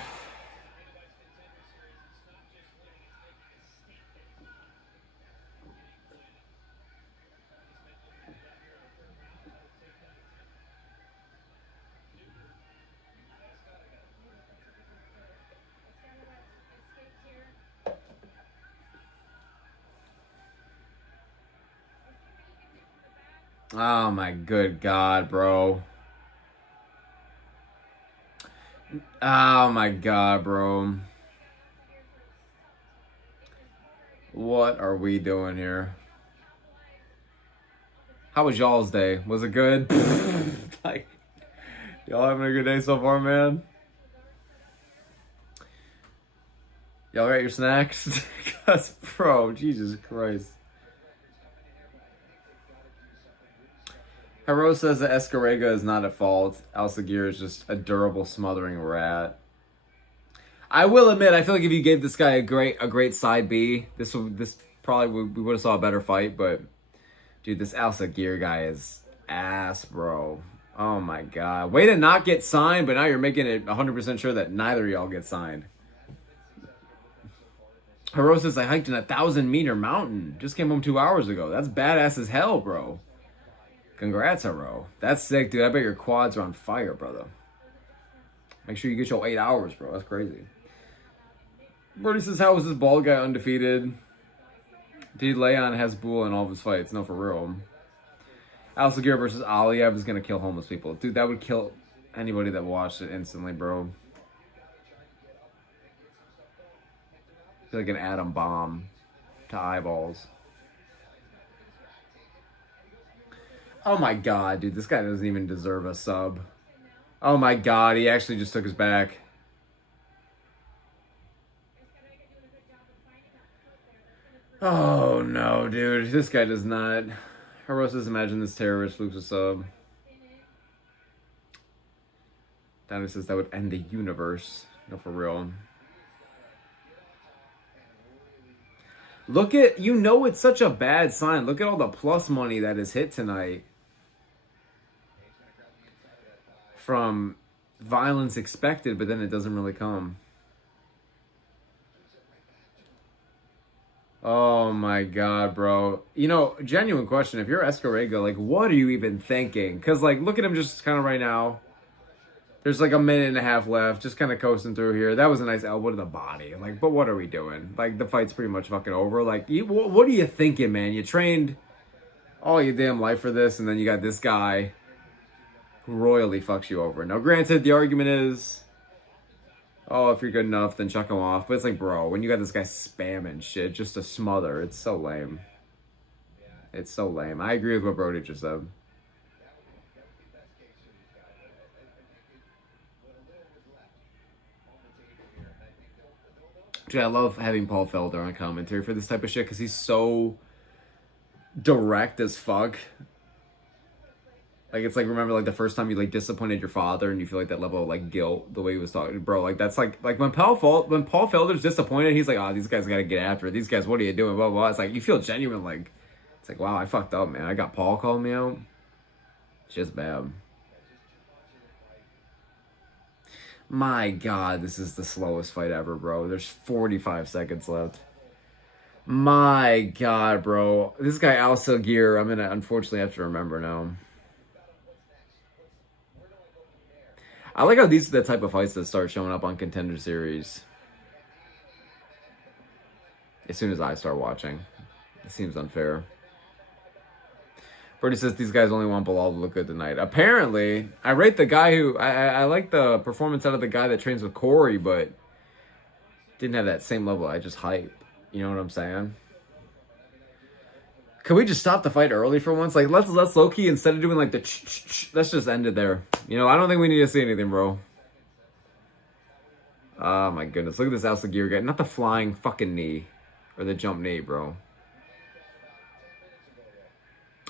Oh my good God, bro. Oh my God, bro. What are we doing here? How was y'all's day? Was it good? Like, y'all having a good day so far, man? Y'all got your snacks? Because, bro, Jesus Christ. Hero says that ESCARREGA is not at fault. ALSAGHIR is just a durable, smothering rat. I will admit, I feel like if you gave this guy a great side B, this probably we would have saw a better fight. But dude, this ALSAGHIR guy is ass, bro. Oh my God, way to not get signed, but now you're making it 100% sure that neither of y'all get signed. Hero says I hiked in a 1,000-meter mountain. Just came home 2 hours ago. That's badass as hell, bro. Congrats, Hero. That's sick, dude. I bet your quads are on fire, brother. Make sure you get your 8 hours, bro. That's crazy. Brody says, how was this bald guy undefeated? Dude, Leon has Bull in all of his fights. No, for real. ALSAGHIR versus Aliev is gonna kill homeless people. Dude, that would kill anybody that watched it instantly, bro. I feel like an atom bomb to eyeballs. Oh my god, dude, this guy doesn't even deserve a sub. Oh my god, he actually just took his back. Oh no, dude, this guy does not. Harosas, imagine this terrorist loses a sub. Downey says that would end the universe. No, for real. Look at, you know it's such a bad sign. Look at all the plus money that is hit tonight. From violence expected, but then it doesn't really come. Oh my god, bro. You know, genuine question. If you're ESCARREGA, like, what are you even thinking? Because, like, look at him just kind of right now. There's like a minute and a half left, just kind of coasting through here. That was a nice elbow to the body. Like, but what are we doing? Like, the fight's pretty much fucking over. Like, what are you thinking, man? You trained all your damn life for this, and then you got this guy who royally fucks you over. Now, granted, the argument is, oh, if you're good enough, then chuck him off. But it's like, bro, when you got this guy spamming shit just to smother, it's so lame. It's so lame. I agree with what Brody just said. Dude, I love having Paul Felder on commentary for this type of shit because he's so direct as fuck. Like, it's like, remember, like, the first time you, like, disappointed your father and you feel like that level of, like, guilt, the way he was talking. Bro, like, that's like when Paul Felder's disappointed, he's like, oh, these guys got to get after it. These guys, what are you doing? Blah, blah, blah. It's like, you feel genuine, like, it's like, wow, I fucked up, man. I got Paul calling me out. It's just bad. My God, this is the slowest fight ever, bro. There's 45 seconds left. My God, bro. This guy, ALSAGHIR, I'm going to unfortunately have to remember now. I like how these are the type of fights that start showing up on Contender Series as soon as I start watching. It seems unfair. Brody says these guys only want Bilal to look good tonight. Apparently, I rate the guy who... I like the performance out of the guy that trains with Corey, but didn't have that same level. I just hype. You know what I'm saying? Can we just stop the fight early for once? Like, let's low-key, instead of doing like the let's just end it there. You know, I don't think we need to see anything, bro. Oh my goodness. Look at this ALSAGHIR guy. Not the flying fucking knee. Or the jump knee, bro.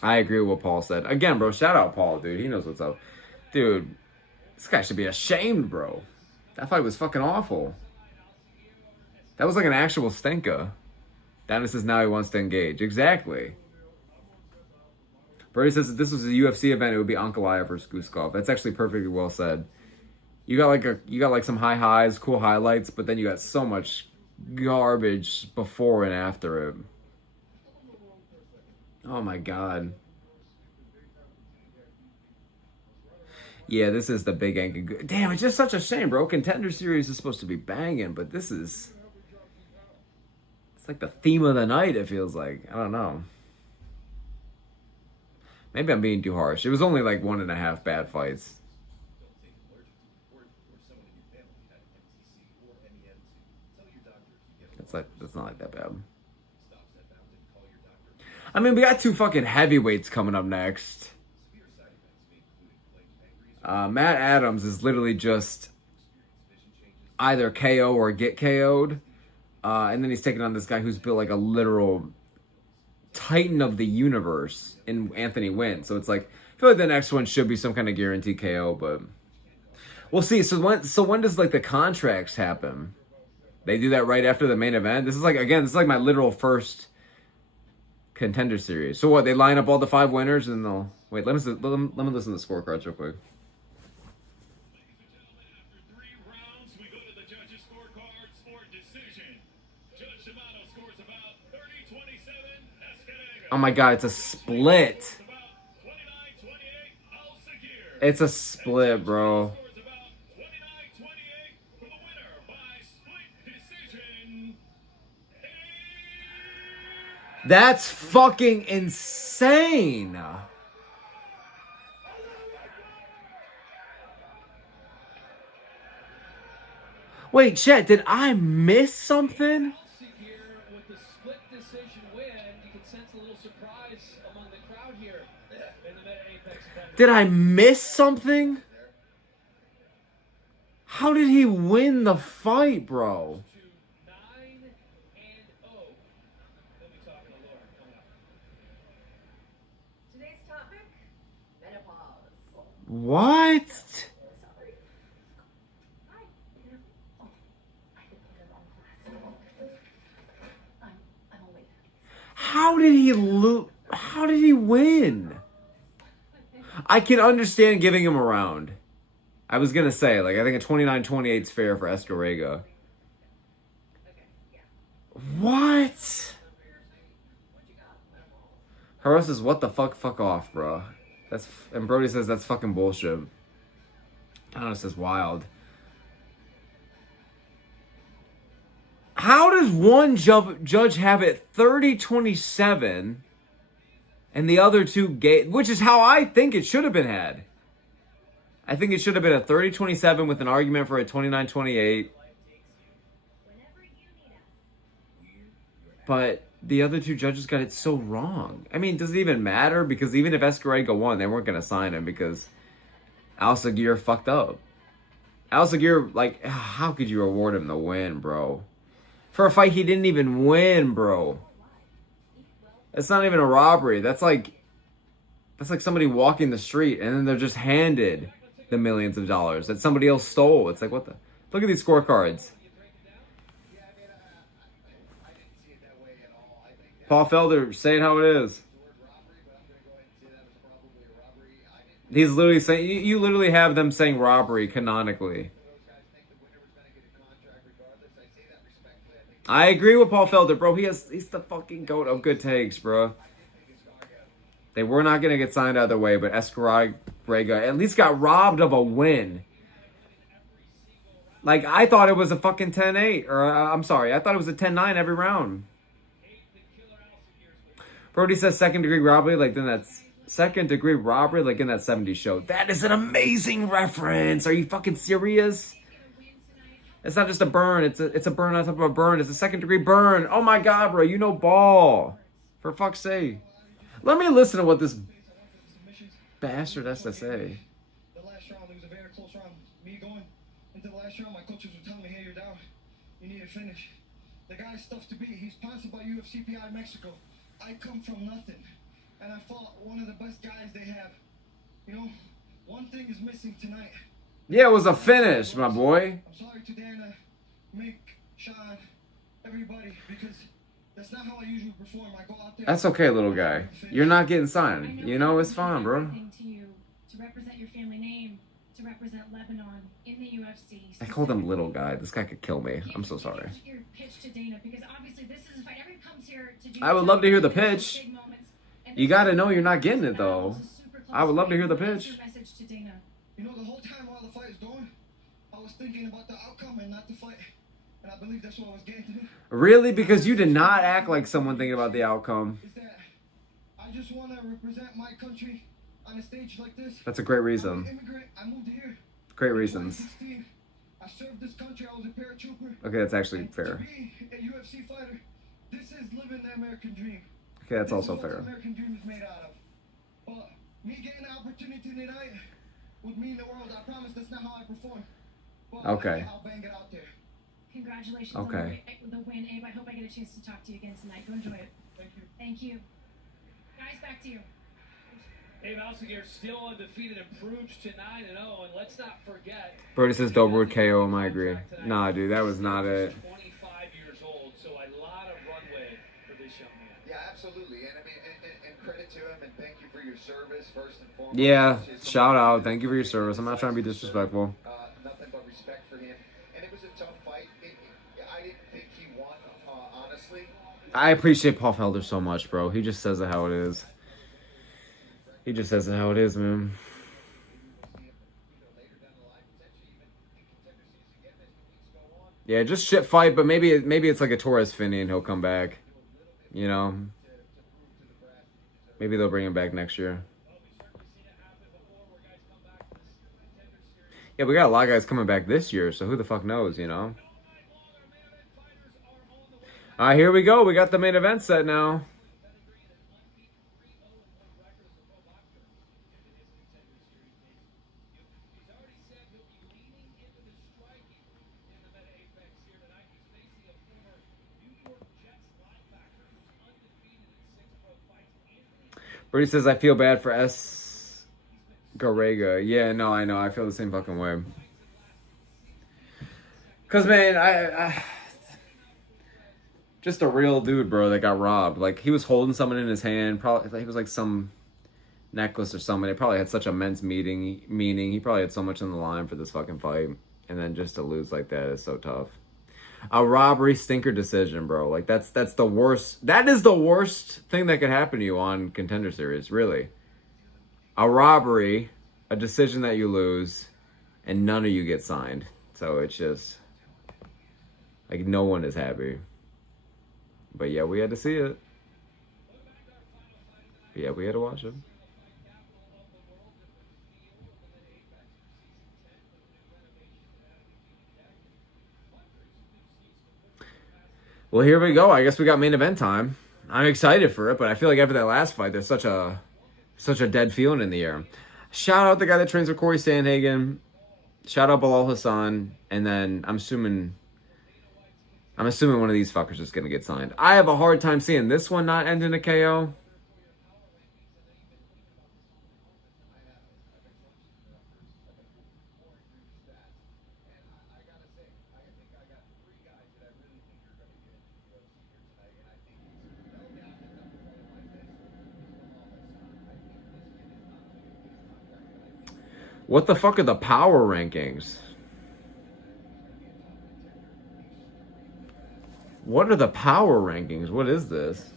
I agree with what Paul said. Again, bro, shout out Paul, dude. He knows what's up. Dude, this guy should be ashamed, bro. That fight was fucking awful. That was like an actual stinker. Downey says now he wants to engage. Exactly. Brody says if this was a UFC event, it would be Ankalaev versus Guskov. That's actually perfectly well said. You got like some high highs, cool highlights, but then you got so much garbage before and after it. Oh my God. Yeah, this is the big angle. Damn, it's just such a shame, bro. Contender Series is supposed to be banging, but this is... It's like the theme of the night, it feels like. I don't know. Maybe I'm being too harsh. It was only like 1.5 bad fights. That's not like that bad. I mean, we got 2 fucking heavyweights coming up next. Matt Adams is literally just either KO or get KO'd. And then he's taking on this guy who's built like a literal titan of the universe in Anthony WINT. So it's like, I feel like the next one should be some kind of guaranteed KO, but we'll see. So when does like the contracts happen? They do that right after the main event? This is like, again, this is like my literal first Contender Series. So what, they line up all the 5 winners and they'll... Wait, let me listen to the scorecards real quick. Oh my God, it's a split. It's a split, bro. That's fucking insane. Wait, chat, did I miss something? ALSAGHIR with the split decision win. You can sense a little surprise among the crowd here in the Meta Apex event. Did I miss something? How did he win the fight, bro? To 9-0. We'll be talking to Laura coming up. Today's topic, menopause. What? Sorry. Hi. Oh, I did put the wrong class. I'm only. How did he lose? How did he win? I can understand giving him a round. I was going to say, like, I think a 29-28 is fair for ESCARREGA. Okay, yeah. What? What you got? Menopause. Haro says, what the fuck off, bro. And Brody says, that's fucking bullshit. Thanos says, wild. How does one judge have it 30-27 and the other two which is how I think it should have been had. I think it should have been a 30-27 with an argument for a 29-28. But the other two judges got it so wrong. I mean, does it even matter? Because even if ESCARREGA won, they weren't going to sign him because ALSAGHIR fucked up. ALSAGHIR, like, how could you award him the win, bro? For a fight he didn't even win, bro. It's not even a robbery. That's like somebody walking the street and then they're just handed the millions of dollars that somebody else stole. It's like, what the? Look at these scorecards. Paul Felder, say it how it is. He's literally saying, you literally have them saying robbery canonically. I agree with Paul Felder, bro. He's the fucking goat of good takes, bro. They were not going to get signed either way, but ESCARREGA at least got robbed of a win. Like, I thought it was a fucking 10-8. Or, I'm sorry, I thought it was a 10-9 every round. Brody says second-degree robbery, like, then that's second-degree robbery, like in that 70s show. That is an amazing reference. Are you fucking serious? It's not just a burn. It's a burn on top of a burn. It's a second-degree burn. Oh, my God, bro. You know ball. For fuck's sake. Let me listen to what this bastard has to say. The last round, it was a very close round. Me going into the last round, my coaches were telling me, hey, you're down. You need to finish. The guy's tough to beat. He's sponsored by UFCPI Mexico. I come from nothing. And I fought one of the best guys they have. You know, one thing is missing tonight. Yeah, it was a finish, my boy. I'm sorry to Dana, Mick, Sean, everybody, because that's not how I usually perform. I go out there. That's okay, little guy. You're not getting signed. You know, it's fine, bro. To represent your family name, to represent Lebanon in the UFC. I called him little guy. This guy could kill me. I'm so sorry. Your pitch to Dana, because obviously this is a fight. Everyone comes here to do. I would love to hear the pitch. You got to know you're not getting it, though. I would love to hear the pitch. Message to Dana. You know, the whole time while the fight is going, I was thinking about the outcome and not the fight. And I believe that's what I was getting to do. Really? Because you did not act like someone thinking about the outcome. Is that I just want to represent my country on a stage like this. That's a great I'm an reason. immigrant. I moved here. Great in reasons. 2016. I served this country. I was a paratrooper. Okay, that's actually And fair. To be a UFC fighter, this is living the American dream. Okay, that's This also is what fair. the American dream is made out of. But me getting the opportunity tonight would mean the world. I promise that's not how I perform. But Okay. I'll bang it out there. Congratulations Okay. on the win, Abe. I hope I get a chance to talk to you again tonight. Go enjoy it. Thank you. Thank you. Guys, back to you. Abe ALSAGHIR still undefeated, improves to 9-0, and let's not forget. Brody says Dobrood KO. I agree. Nah, dude, that was not it. 25 years old, so a lot of runway for this young man. Yeah, absolutely. And I mean, and credit to him, and thank you for your service, first and foremost. Yeah, shout out. Thank you for your service. I'm not trying to be disrespectful. Nothing but respect for him. And it was a tough fight. I didn't think he won, honestly. I appreciate Paul Felder so much, bro. He just says it how it is. He just says it how it is, man. Yeah, just shit fight, but maybe it's like a Torres Finney and he'll come back. You know? Maybe they'll bring him back next year. Yeah, we got a lot of guys coming back this year, so who the fuck knows, you know? All right, here we go. We got the main event set now. Brady says, I feel bad for ESCARREGA. Yeah, no, I know. I feel the same fucking way. Because, man, I just a real dude, bro, that got robbed. Like, he was holding someone in his hand. Probably, he was like some necklace or something. It probably had such immense meaning. He probably had so much on the line for this fucking fight. And then just to lose like that is so tough. A robbery stinker decision, bro. Like, that's the worst. That is the worst thing that could happen to you on Contender Series, really. A robbery, a decision that you lose, and none of you get signed. So it's just, like, no one is happy. But yeah, we had to see it. But yeah, we had to watch it. Well, here we go. I guess we got main event time. I'm excited for it, but I feel like after that last fight, there's such a dead feeling in the air. Shout out the guy that trains with Corey Sandhagen. Shout out Bilal Hassan. And then I'm assuming one of these fuckers is gonna get signed. I have a hard time seeing this one not end in a KO. What the fuck are the power rankings? What are the power rankings? What is this?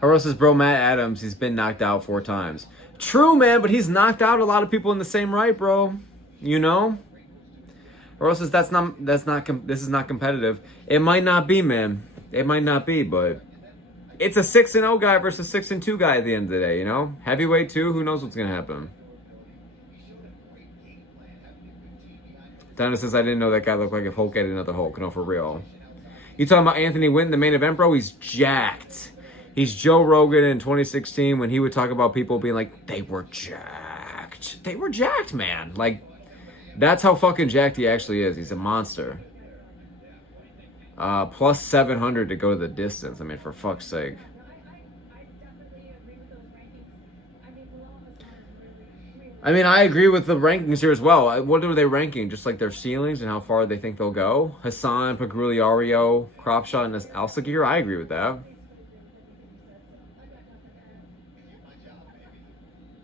Haro says, bro, Matt Adams, he's been knocked out 4 times. True, man, but he's knocked out a lot of people in the same right, bro. You know? Haro says, this is not competitive. It might not be, man. It might not be, but it's a 6-0 guy versus a 6-2 guy at the end of the day, you know? Heavyweight too, who knows what's gonna happen? Donna says, I didn't know that guy looked like if Hulk had another Hulk. No, for real. You talking about Anthony Wynn in the main event, bro? He's jacked. He's Joe Rogan in 2016 when he would talk about people being like, they were jacked. They were jacked, man. Like, that's how fucking jacked he actually is. He's a monster. Plus 700 to go the distance. I mean, for fuck's sake. I mean, I agree with the rankings here as well. What are they ranking? Just like their ceilings and how far they think they'll go? HASAN, PAGLIARULO, KROPSCHOT, and ALSAGHIR. I agree with that.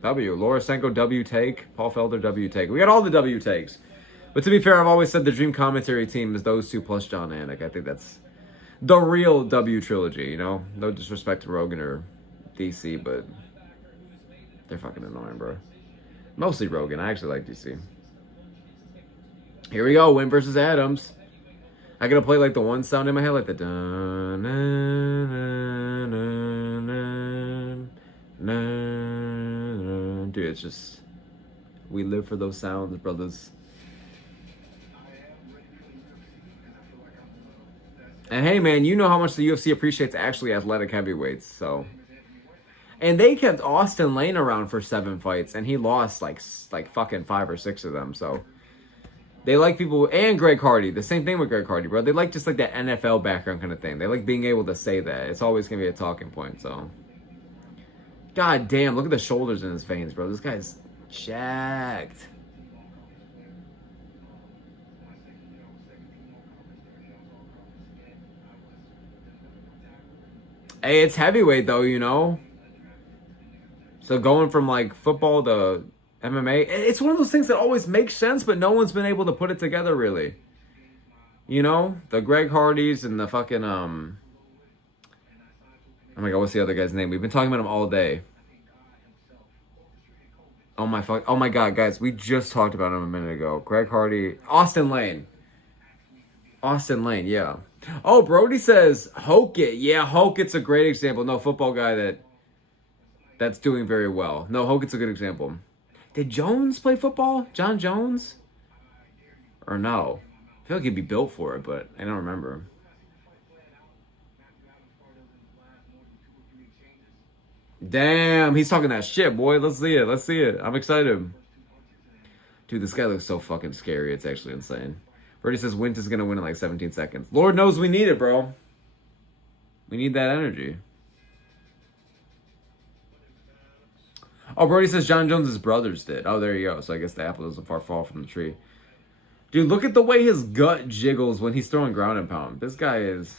W. Laura Senko, W take. Paul Felder, W take. We got all the W takes. But to be fair, I've always said the dream commentary team is those two plus John Anik. I think that's the real W trilogy, you know? No disrespect to Rogan or DC, but they're fucking annoying, bro. Mostly Rogan. I actually like DC. Here we go. Win versus Adams. I gotta play like the one sound in my head, like the dun, dun, dun, dun, dun, dun. Dude, it's just, we live for those sounds, brothers. And hey, man, you know how much the UFC appreciates actually athletic heavyweights, so. And they kept Austin Lane around for 7 fights, and he lost like fucking 5 or 6 of them. So they like people, and Greg Hardy, the same thing with Greg Hardy, bro. They like just like that NFL background kind of thing. They like being able to say that. It's always gonna be a talking point. So, god damn, look at the shoulders in his veins, bro. This guy's jacked. Hey, it's heavyweight though, you know. So going from like football to MMA, it's one of those things that always makes sense, but no one's been able to put it together really. You know, the Greg Hardys and the fucking oh my god, what's the other guy's name? We've been talking about him all day. Oh my god, guys, we just talked about him a minute ago. Greg Hardy, Austin Lane. Austin Lane, yeah. Oh, Brody says Hokit. Yeah, Hokit's a great example. No, football guy that's doing very well. No, Hokit's a good example. Did Jones play football? John Jones? Or no? I feel like he'd be built for it, but I don't remember. Damn, he's talking that shit, boy. Let's see it. Let's see it. I'm excited. Dude, this guy looks so fucking scary. It's actually insane. Brady says WINT is going to win in like 17 seconds. Lord knows we need it, bro. We need that energy. Oh, Brody says John Jones' brothers did. Oh, there you go. So I guess the apple doesn't far fall from the tree. Dude, look at the way his gut jiggles when he's throwing ground and pound. This guy is...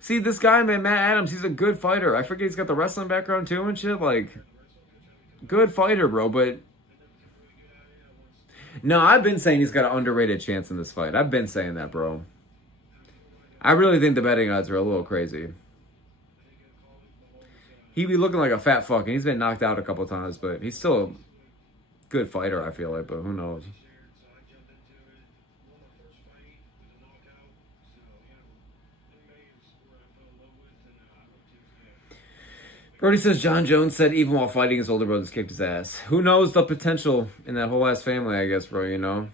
See, this guy, man, Matt Adams, he's a good fighter. I forget he's got the wrestling background too and shit. Like, good fighter, bro. But, no, I've been saying he's got an underrated chance in this fight. I've been saying that, bro. I really think the betting odds are a little crazy. He be looking like a fat fuck, and he's been knocked out a couple times, but he's still a good fighter, I feel like, but who knows. Brody says John Jones said even while fighting his older brothers kicked his ass. Who knows the potential in that whole ass family, I guess, bro, you know?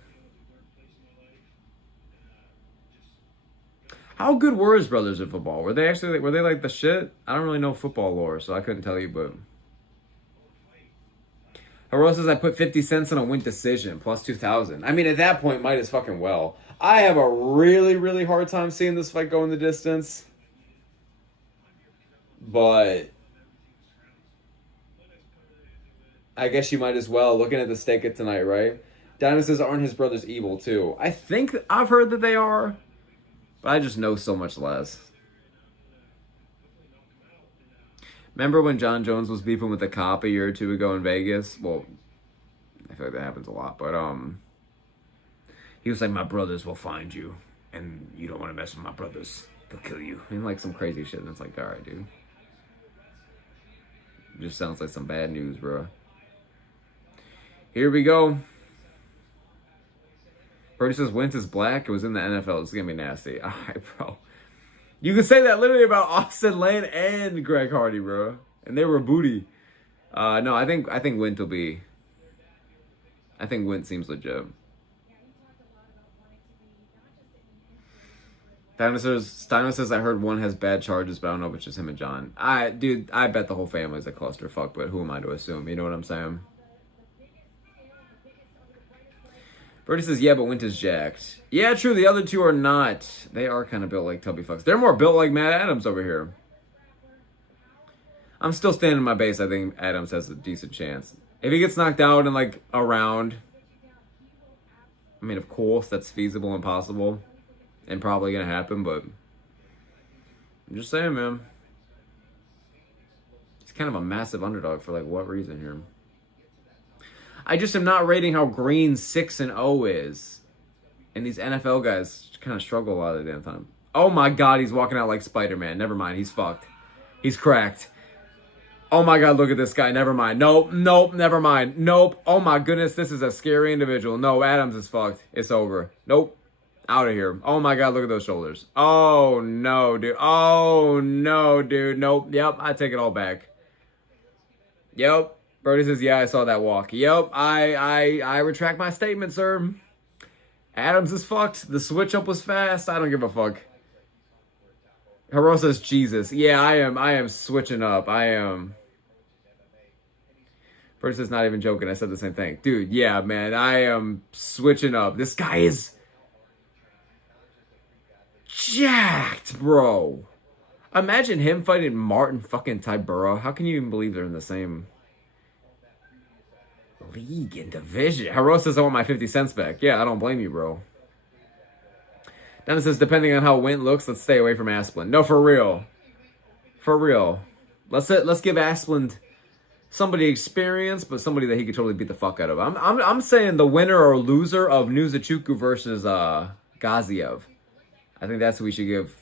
How good were his brothers at football? Were they actually, were they like the shit? I don't really know football lore, so I couldn't tell you, but... Haro says I put 50 cents on a WINT decision, plus 2,000. I mean, at that point, might as fucking well. I have a really, really hard time seeing this fight go in the distance. But... I guess you might as well, looking at the stake of tonight, right? Diamond says, aren't his brothers evil, too? I think I've heard that they are. But I just know so much less. Remember when John Jones was beefing with a cop a year or two ago in Vegas? Well, I feel like that happens a lot, but he was like, my brothers will find you, and you don't want to mess with my brothers. They'll kill you. And like some crazy shit, and it's like, alright, dude. It just sounds like some bad news, bro. Here we go. Brody says WINT is black. It was in the NFL. It's going to be nasty. All right, bro. You can say that literally about Austin Lane and Greg Hardy, bro. And they were booty. No, I think WINT will be... I think WINT seems legit. Steiner says, I heard one has bad charges, but I don't know if it's just him and John. Dude, I bet the whole family's a clusterfuck, but who am I to assume? You know what I'm saying? Brody says, yeah, but WINT is jacked. Yeah, true. The other two are not. They are kind of built like tubby fucks. They're more built like Matt Adams over here. I'm still standing my base. I think Adams has a decent chance. If he gets knocked out in like a round, I mean, of course, that's feasible and possible and probably going to happen, but I'm just saying, man. He's kind of a massive underdog for like what reason here? I just am not rating how green 6-0 is. And these NFL guys kind of struggle a lot of the damn time. Oh my God, he's walking out like Spider-Man. Never mind, he's fucked. He's cracked. Oh my God, look at this guy. Never mind. Nope, nope, never mind. Nope. Oh my goodness, this is a scary individual. No, Adams is fucked. It's over. Nope. Out of here. Oh my God, look at those shoulders. Oh no, dude. Oh no, dude. Nope. Yep, I take it all back. Yep. Brody says, yeah, I saw that walk. Yep, I retract my statement, sir. Adams is fucked. The switch up was fast. I don't give a fuck. Haro says, Jesus. Yeah, I am switching up. I am. Brody says, not even joking. I said the same thing. Dude, yeah, man, I am switching up. This guy is jacked, bro. Imagine him fighting Martin fucking Tybura. How can you even believe they're in the same league and division? Haro says, I want my 50 cents back. Yeah, I don't blame you, bro. Dennis says, depending on how WINT looks, let's stay away from Asplund. No, for real. For real. Let's give Asplund somebody experienced, but somebody that he could totally beat the fuck out of. I'm saying the winner or loser of Nuzachuku versus Gaziev. I think that's who we should give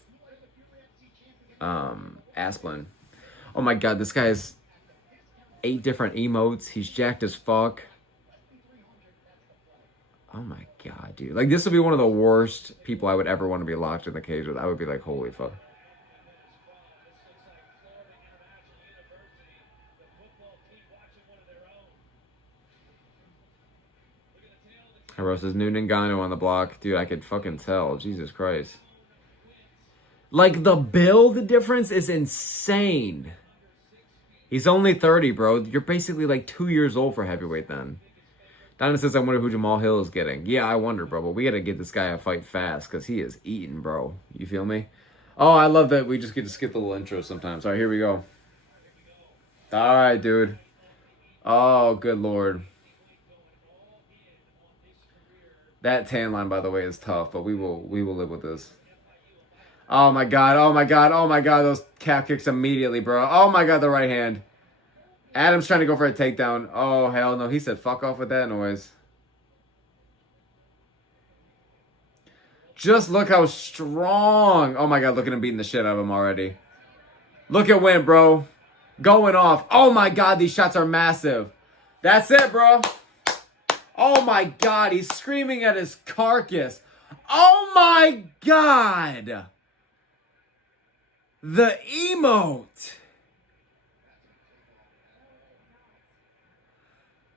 Asplund. Oh my God, this guy has 8 different emotes. He's jacked as fuck. Oh my God, dude. Like, this would be one of the worst people I would ever want to be locked in the cage with. I would be like, holy fuck. Haros says new Ngannou on the block. Dude, I could fucking tell. Jesus Christ. Like, the build difference is insane. He's only 30, bro. You're basically like 2 years old for heavyweight then. Donna says, I wonder who Jamal Hill is getting. Yeah, I wonder, bro. But we got to get this guy a fight fast because he is eating, bro. You feel me? Oh, I love that we just get to skip the little intro sometimes. All right, here we go. All right, dude. Oh, good Lord. That tan line, by the way, is tough, but we will live with this. Oh, my God. Oh, my God. Oh, my God. Those calf kicks immediately, bro. Oh, my God. The right hand. Adam's trying to go for a takedown. Oh, hell no. He said fuck off with that noise. Just look how strong. Oh, my God. Look at him beating the shit out of him already. Look at WINT, bro. Going off. Oh, my God. These shots are massive. That's it, bro. Oh, my God. He's screaming at his carcass. Oh, my God. The emote.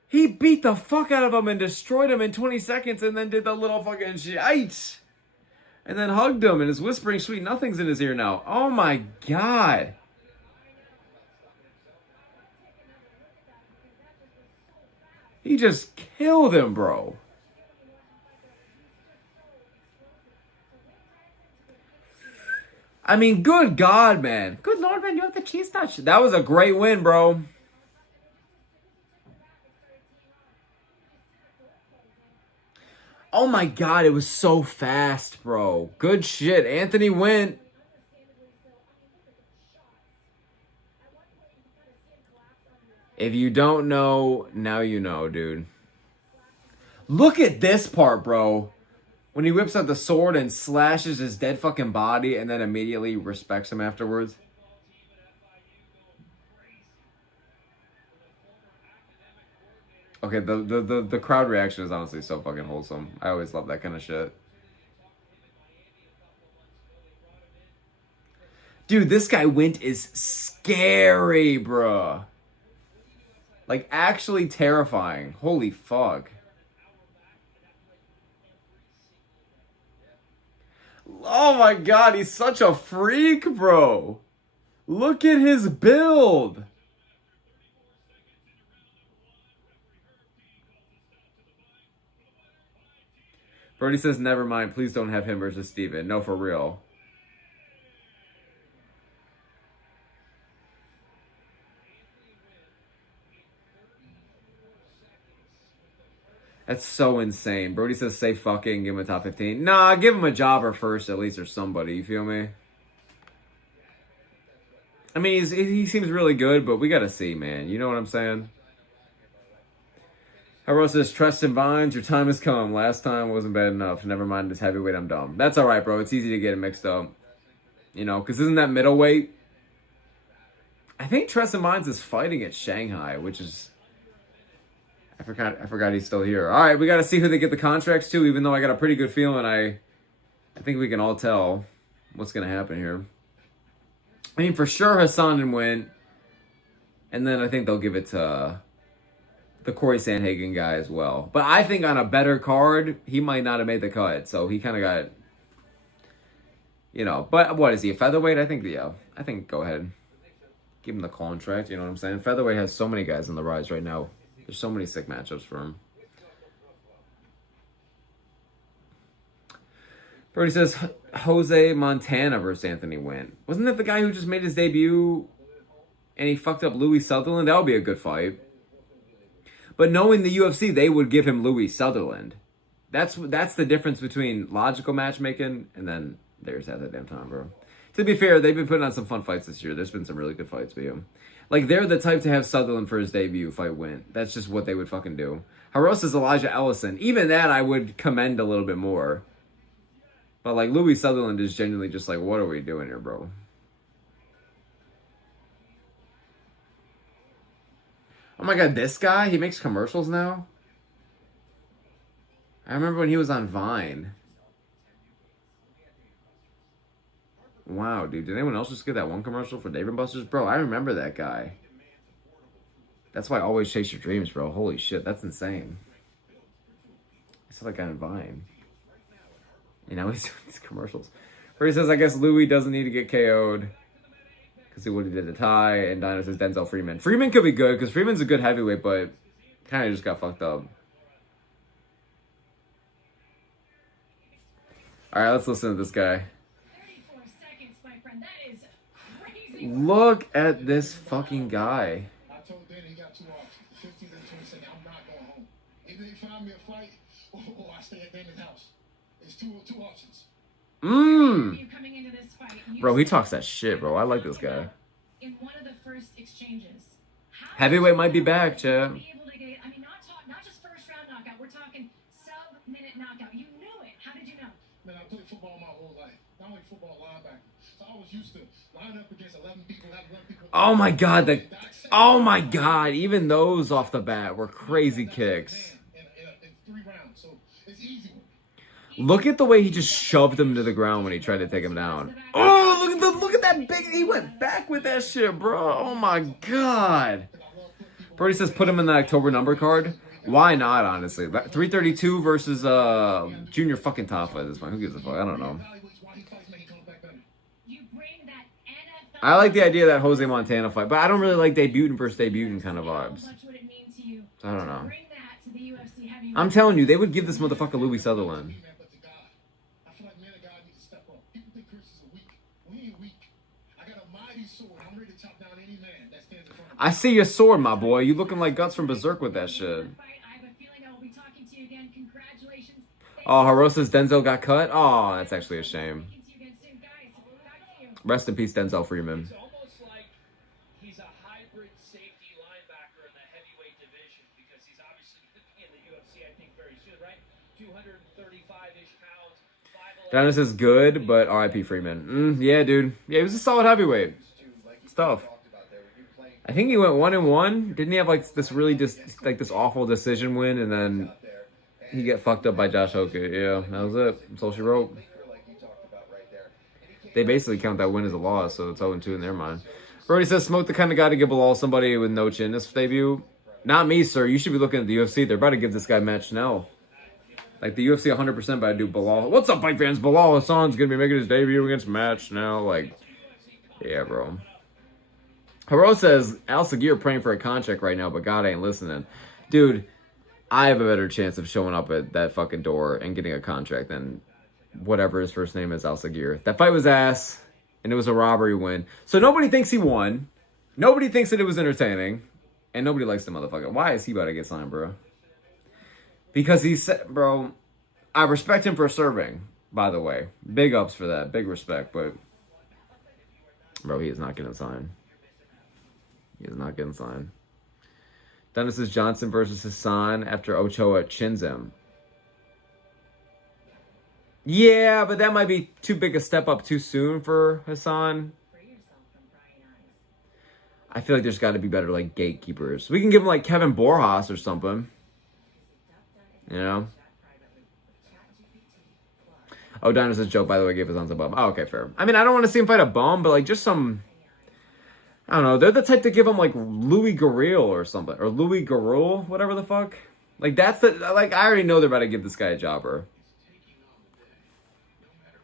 He beat the fuck out of him and destroyed him in 20 seconds and then did the little fucking shit. And then hugged him and is whispering sweet nothings in his ear now. Oh my God. He just killed him, bro. I mean, good God, man. Good Lord, man, you have the cheese touch. That was a great win, bro. Oh my God, it was so fast, bro. Good shit. Anthony WINT. If you don't know, now you know, dude. Look at this part, bro. When he whips out the sword and slashes his dead fucking body and then immediately respects him afterwards. Okay, the crowd reaction is honestly so fucking wholesome. I always love that kind of shit. Dude, this guy WINT is scary, bruh. Like, actually terrifying. Holy fuck. Oh my God, he's such a freak, bro. Look at his build. Brody says, never mind. Please don't have him versus Steven. No, for real. That's so insane. Brody says, say fucking, give him a top 15. Nah, give him a jobber first, at least, or somebody. You feel me? I mean, he seems really good, but we got to see, man. You know what I'm saying? Haro says, trust and Vines, your time has come. Last time wasn't bad enough. Never mind this heavyweight, I'm dumb. That's all right, bro. It's easy to get it mixed up. You know, because isn't that middleweight? I think Trust and Vines is fighting at Shanghai, which is... I forgot he's still here. All right, we got to see who they get the contracts to, even though I got a pretty good feeling. I think we can all tell what's going to happen here. I mean, for sure, HASAN and WINT. And then I think they'll give it to the Corey Sandhagen guy as well. But I think on a better card, he might not have made the cut. So he kind of got, you know. But what is he, a featherweight? I think, yeah. I think go ahead. Give him the contract, you know what I'm saying? Featherweight has so many guys on the rise right now. There's so many sick matchups for him. Brody says, Jose Montana versus Anthony WINT. Wasn't that the guy who just made his debut and he fucked up Louis Sutherland? That would be a good fight. But knowing the UFC, they would give him Louis Sutherland. That's the difference between logical matchmaking and then there's at that damn time, bro. To be fair, they've been putting on some fun fights this year. There's been some really good fights for you. Like, they're the type to have Sutherland for his debut fight WINT. That's just what they would fucking do. Haros is Elijah Ellison. Even that I would commend a little bit more. But, like, Louis Sutherland is genuinely just like, what are we doing here, bro? Oh my God, this guy? He makes commercials now? I remember when he was on Vine. Wow, dude. Did anyone else just get that one commercial for Dave & Buster's? Bro, I remember that guy. That's why I always chase your dreams, bro. Holy shit, that's insane. He's like on Vine. You know, he's doing these commercials. Where he says, I guess Louis doesn't need to get KO'd. Because he would have did a tie. And Dino says Denzel Freeman. Freeman could be good, because Freeman's a good heavyweight, but kind of just got fucked up. All right, let's listen to this guy. 34 seconds, my friend. That is crazy. Look at this fucking guy. I told Danny he got 2 options. The 15th and 22nd, I'm not going home. Either they find me a fight or I stay at Danny's house. It's two options. You coming into this fight, Bro, he talks that shit, bro. I like this guy. in one of the first exchanges. Heavyweight might be back, Chad. Be able to get, I mean, not just first round knockout. We're talking sub-minute knockout. You knew it. How did you know? Man, I played football my whole life. Not only football, linebacker. So I was used to line up against 11 people, have 11 people. Oh my god, oh my god, even those off the bat were crazy kicks. In 3 rounds, so it's easy. Look at the way he just shoved him to the ground when he tried to take him down. Oh, look at that big, he went back with that shit, bro. Oh my god. Brody says put him in the October number card. Why not, honestly? 332 versus Junior fucking Tafa at this point. Who gives a fuck? I don't know. I like the idea of that Jose Montana fight, but I don't really like debutant versus debutant kind of vibes. I don't know. I'm telling you, they would give this motherfucker Louis Sutherland. I feel like man of God needs to step up. People think Chris is weak. We ain't weak. I got a mighty sword. I'm ready to chop down any man that stands in front of me. I see your sword, my boy. You looking like Guts from Berserk with that shit. Oh, Harosa's Denzel got cut? Oh, that's actually a shame. Rest in peace, Denzel Freeman. It's almost like he's a hybrid safety linebacker in the heavyweight division because he's obviously going to be in the UFC, I think, very soon, right? 235-ish pounds. Dennis is good, but RIP Freeman. Yeah, dude. Yeah, he was a solid heavyweight. Stuff. I think he went 1-1. Didn't he have like this really just like this awful decision win, and then he get fucked up by Josh Hoka? Yeah, that was it. That's all she wrote. They basically count that win as a loss, so it's 0-2 in their mind. Brody says, smoke the kind of guy to give Bilal somebody with no chin this debut. Not me, sir. You should be looking at the UFC. They're about to give this guy Matt Schnell. Like, the UFC 100% about to do Bilal. What's up, fight fans? Bilal Hassan's going to be making his debut against Matt Schnell. Like, yeah, bro. Haro says, ALSAGHIR praying for a contract right now, but God ain't listening. Dude, I have a better chance of showing up at that fucking door and getting a contract than whatever his first name is, ALSAGHIR. That fight was ass, and it was a robbery win. So nobody thinks he won. Nobody thinks that it was entertaining. And nobody likes the motherfucker. Why is he about to get signed, bro? Because he said, bro, I respect him for serving, by the way. Big ups for that. Big respect, but bro, he is not getting signed. He is not getting signed. Dennis is Johnson versus Hasan after Ochoa chins him. Yeah, but that might be too big a step up too soon for Hasan. I feel like there's got to be better, like, gatekeepers. We can give him, like, Kevin Borjas or something. You know? Oh, Dinah's joke, by the way, gave Hasan a bum. Oh, okay, fair. I mean, I don't want to see him fight a bum, but, like, just some... I don't know. They're the type to give him, like, Louis Garril or something. Or Louis Garril, whatever the fuck. Like, that's the... Like, I already know they're about to give this guy a jobber.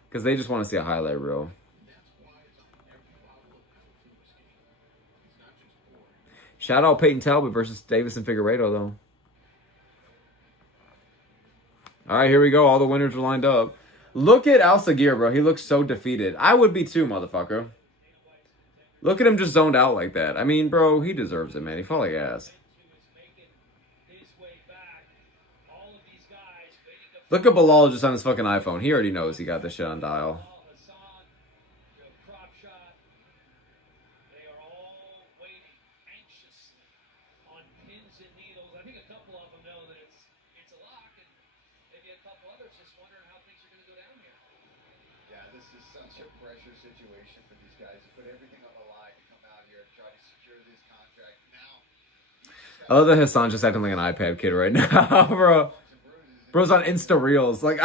Because they just want to see a highlight reel. Shout out Peyton Talbot versus Davison Figueiredo, though. All right, here we go. All the winners are lined up. Look at ALSAGHIR, bro. He looks so defeated. I would be too, motherfucker. Look at him just zoned out like that. I mean, bro, he deserves it, man. He fought like ass. Look at Bilal just on his fucking iPhone. He already knows he got this shit on dial. They are all waiting anxiously on pins and needles. I think a couple of them know that it's a lock, and maybe a couple others just wondering how things are going to go down here. Yeah, this is such a pressure situation for these guys to put everything on the line to come out here and try to secure this contract now. I love that Hasan just acting like an iPad kid right now, bro. Bro's on Insta Reels, like,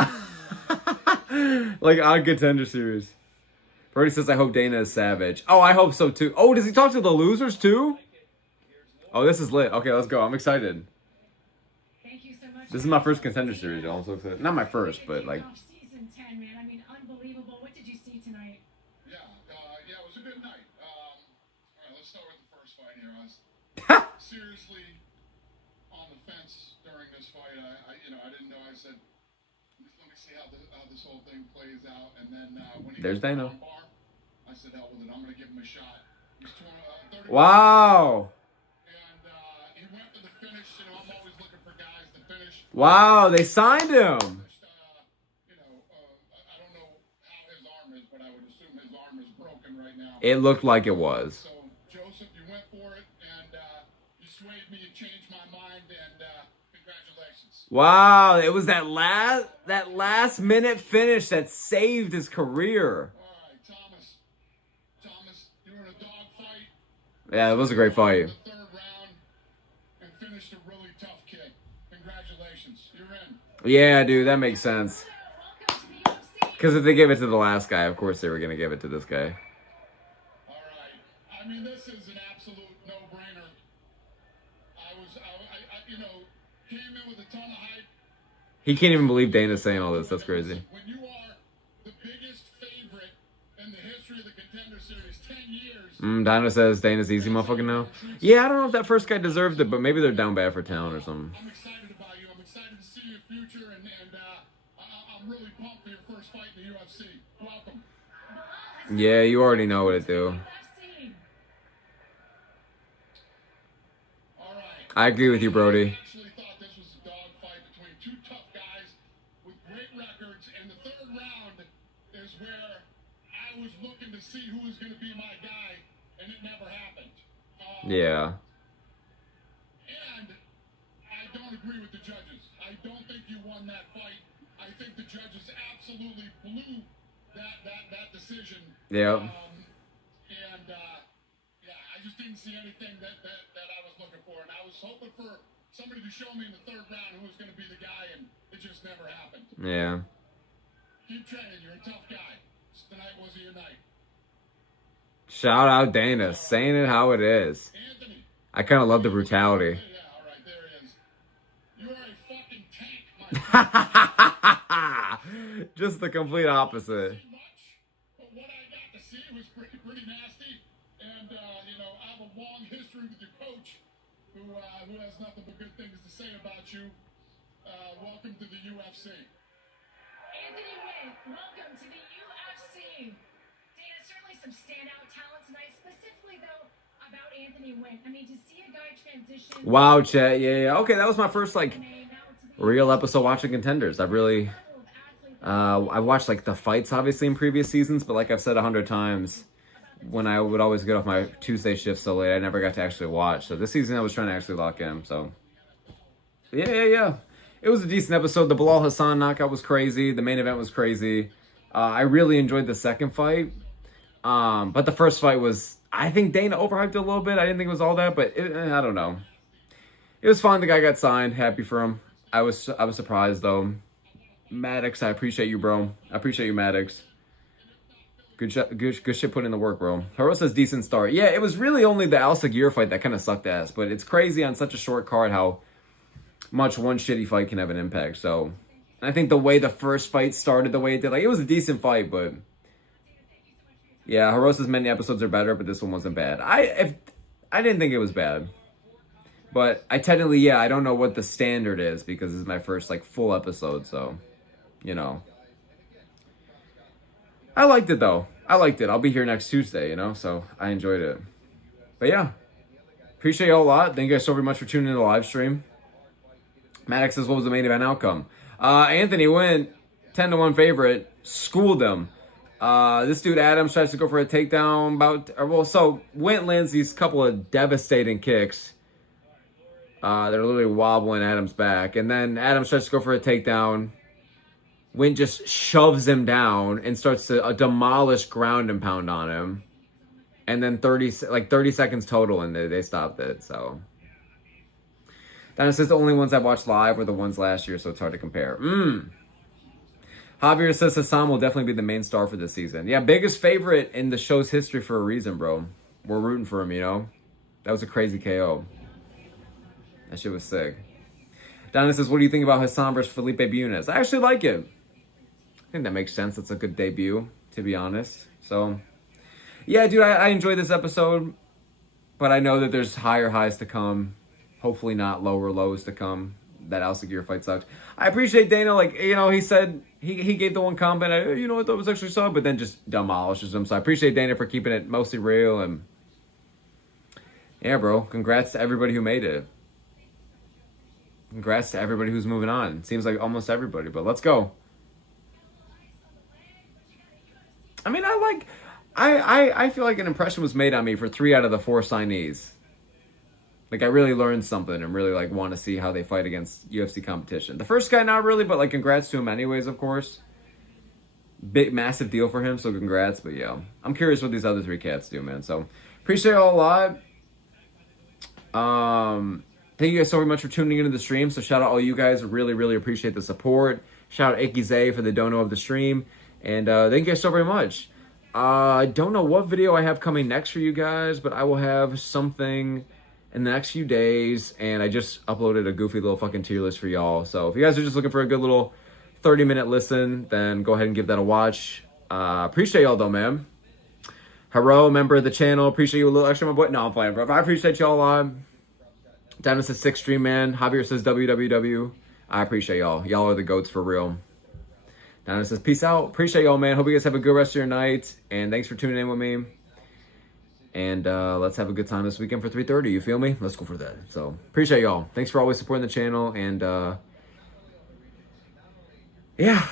like on Contender series. Brody says, I hope Dana is savage. Oh, I hope so too. Oh, does he talk to the losers too? Oh, this is lit. Okay, let's go. I'm excited. Thank you so much. much. This is my first Contender series. I'm so excited. Not my first, but like. Season 10, man. I mean, unbelievable. What did you see tonight? Yeah, it was a good night. All right, let's start with the first fight here. I was seriously on the fence during this fight. I didn't know. I said, let me see how this whole thing plays out. And then when he There's got Dana. on bar, I said, hell with it. I'm going to give him a shot. He's 30. Wow. And he went for the finish. I'm always looking for guys to finish. Wow, they signed him. I don't know how his arm is, but I would assume his arm is broken right now. It looked like it was. So, Joseph, you went for it, and you swayed me, you changed my mind, and congratulations. Wow, it was that last minute finish that saved his career. All right, Thomas, you were in a dog fight. Yeah, it was a great fight. In the third round, and finished a really tough kick. Congratulations, you're in. Yeah, dude, that makes sense. Because if they gave it to the last guy, of course they were going to give it to this guy. All right. I mean, this is an absolute no-brainer. I came in with a ton of hype. He can't even believe Dana's saying all this. That's crazy. When you are the biggest favorite in the history of the Contender Series, 10 years. Dana says Dana's easy motherfucking now. Yeah, I don't know if that first guy deserved it, but maybe they're down bad for talent or something. I'm excited about you. I'm excited to see your future, and I'm really pumped for your first fight in the UFC. Welcome. Yeah, you already know what it do. All right. I agree with you, Brody. I actually thought this was a dog fight between two tough guys with great records, and the third round is where I was looking to see who was going to be my guy, and it never happened. Yeah. And I don't agree with the judges. I don't think you won that fight. I think the judges absolutely blew that decision. Yeah. I just didn't see anything that I was looking for, and I was hoping for somebody to show me in the third round who was going to be the guy, and it just never happened. Yeah. Keep training. You're a tough guy. Tonight wasn't your night. Shout out Dana, saying it how it is. Anthony. I kind of love the brutality. Yeah, all right, there it is. You are a fucking tank, my friend. Just the complete opposite. Much, but what I got to see was pretty nasty. And I have a long history with your coach, who has nothing but good things to say about you. Welcome to the UFC. Anthony WINT, welcome to the UFC. Dana, certainly some standout talent tonight, specifically though about Anthony WINT. I mean, to see a guy transition. Wow, chat. Yeah. Okay, that was my first like real episode watching Contenders. I've really, I watched like the fights obviously in previous seasons, but like I've said 100 times, when I would always get off my Tuesday shift so late, I never got to actually watch. So this season I was trying to actually lock in. So yeah. It was a decent episode. The Bilal Hassan knockout was crazy. The main event was crazy. I really enjoyed the second fight. But the first fight was, I think Dana overhyped it a little bit. I didn't think it was all that, but I don't know. It was fine. The guy got signed. Happy for him. I was surprised though. Maddox, I appreciate you, bro. I appreciate you, Maddox. Good shit put in the work, bro. Harosa's decent start. Yeah, it was really only the ALSAGHIR fight that kind of sucked ass, but it's crazy on such a short card how much one shitty fight can have an impact. So I think the way the first fight started the way it did, like, it was a decent fight, but yeah, Harosa's many episodes are better, but this one wasn't bad. I didn't think it was bad, but I technically, yeah, I don't know what the standard is because this is my first like full episode, so I liked it though. I liked it. I'll be here next Tuesday, so I enjoyed it. But yeah, appreciate you all a lot. Thank you guys so very much for tuning in to the live stream. Maddox says, what was the main event outcome? Anthony WINT, 10-1 favorite, schooled him. This dude Adams tries to go for a takedown. So WINT lands these couple of devastating kicks. They're literally wobbling Adams back. And then Adams tries to go for a takedown. WINT just shoves him down and starts to demolish ground and pound on him. And then 30 seconds total, and they stopped it, so. Then it says the only ones I've watched live were the ones last year, so it's hard to compare. Javier says Hassan will definitely be the main star for this season. Yeah, biggest favorite in the show's history for a reason, bro. We're rooting for him, That was a crazy KO. That shit was sick. Donna says, what do you think about Hassan versus Felipe Bunes? I actually like it. I think that makes sense. It's a good debut, to be honest. So, yeah, dude, I enjoyed this episode. But I know that there's higher highs to come. Hopefully not lower lows to come. That ALSAGHIR fight sucked. I appreciate Dana. Like, you know, he said, he gave the one comment, you know what, that was actually solid, but then just demolishes him. So I appreciate Dana for keeping it mostly real. And yeah, bro, congrats to everybody who made it. Congrats to everybody who's moving on. Seems like almost everybody, but let's go. I mean, I feel like an impression was made on me for 3 out of the 4 signees. Like, I really learned something and really, like, want to see how they fight against UFC competition. The first guy, not really, but, like, congrats to him anyways, of course. Big, massive deal for him, so congrats. But, yeah, I'm curious what these other 3 cats do, man. So, appreciate y'all a lot. Thank you guys so very much for tuning into the stream. So, shout out all you guys. Really, really appreciate the support. Shout out Ikize for the dono of the stream. And thank you guys so very much. I don't know what video I have coming next for you guys, but I will have something in the next few days, and I just uploaded a goofy little fucking tier list for y'all. So if you guys are just looking for a good little 30-minute listen, then go ahead and give that a watch. Appreciate y'all though, man. Hero, member of the channel, appreciate you a little extra, my boy. No, I'm playing, bro. I appreciate y'all a lot. Dennis says 6 stream, man. Javier says www. I appreciate y'all. Y'all are the goats for real. Dennis says peace out. Appreciate y'all, man. Hope you guys have a good rest of your night, and thanks for tuning in with me. And let's have a good time this weekend for 3:30. You feel me? Let's go for that. So, appreciate y'all. Thanks for always supporting the channel. And, yeah.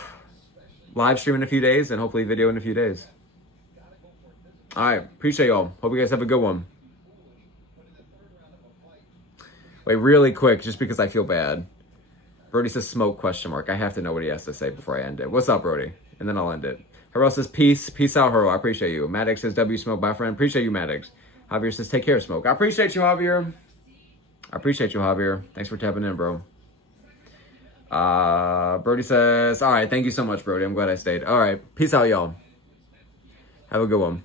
Live stream in a few days and hopefully video in a few days. All right. Appreciate y'all. Hope you guys have a good one. Wait, really quick, just because I feel bad. Brody says smoke question mark. I have to know what he has to say before I end it. What's up, Brody? And then I'll end it. Hero says peace. Peace out, Hero. I appreciate you. Maddox says W Smoke. Bye, friend. Appreciate you, Maddox. Javier says take care, Smoke. I appreciate you, Javier. I appreciate you, Javier. Thanks for tapping in, bro. Brody says, all right, thank you so much, Brody. I'm glad I stayed. All right. Peace out, y'all. Have a good one.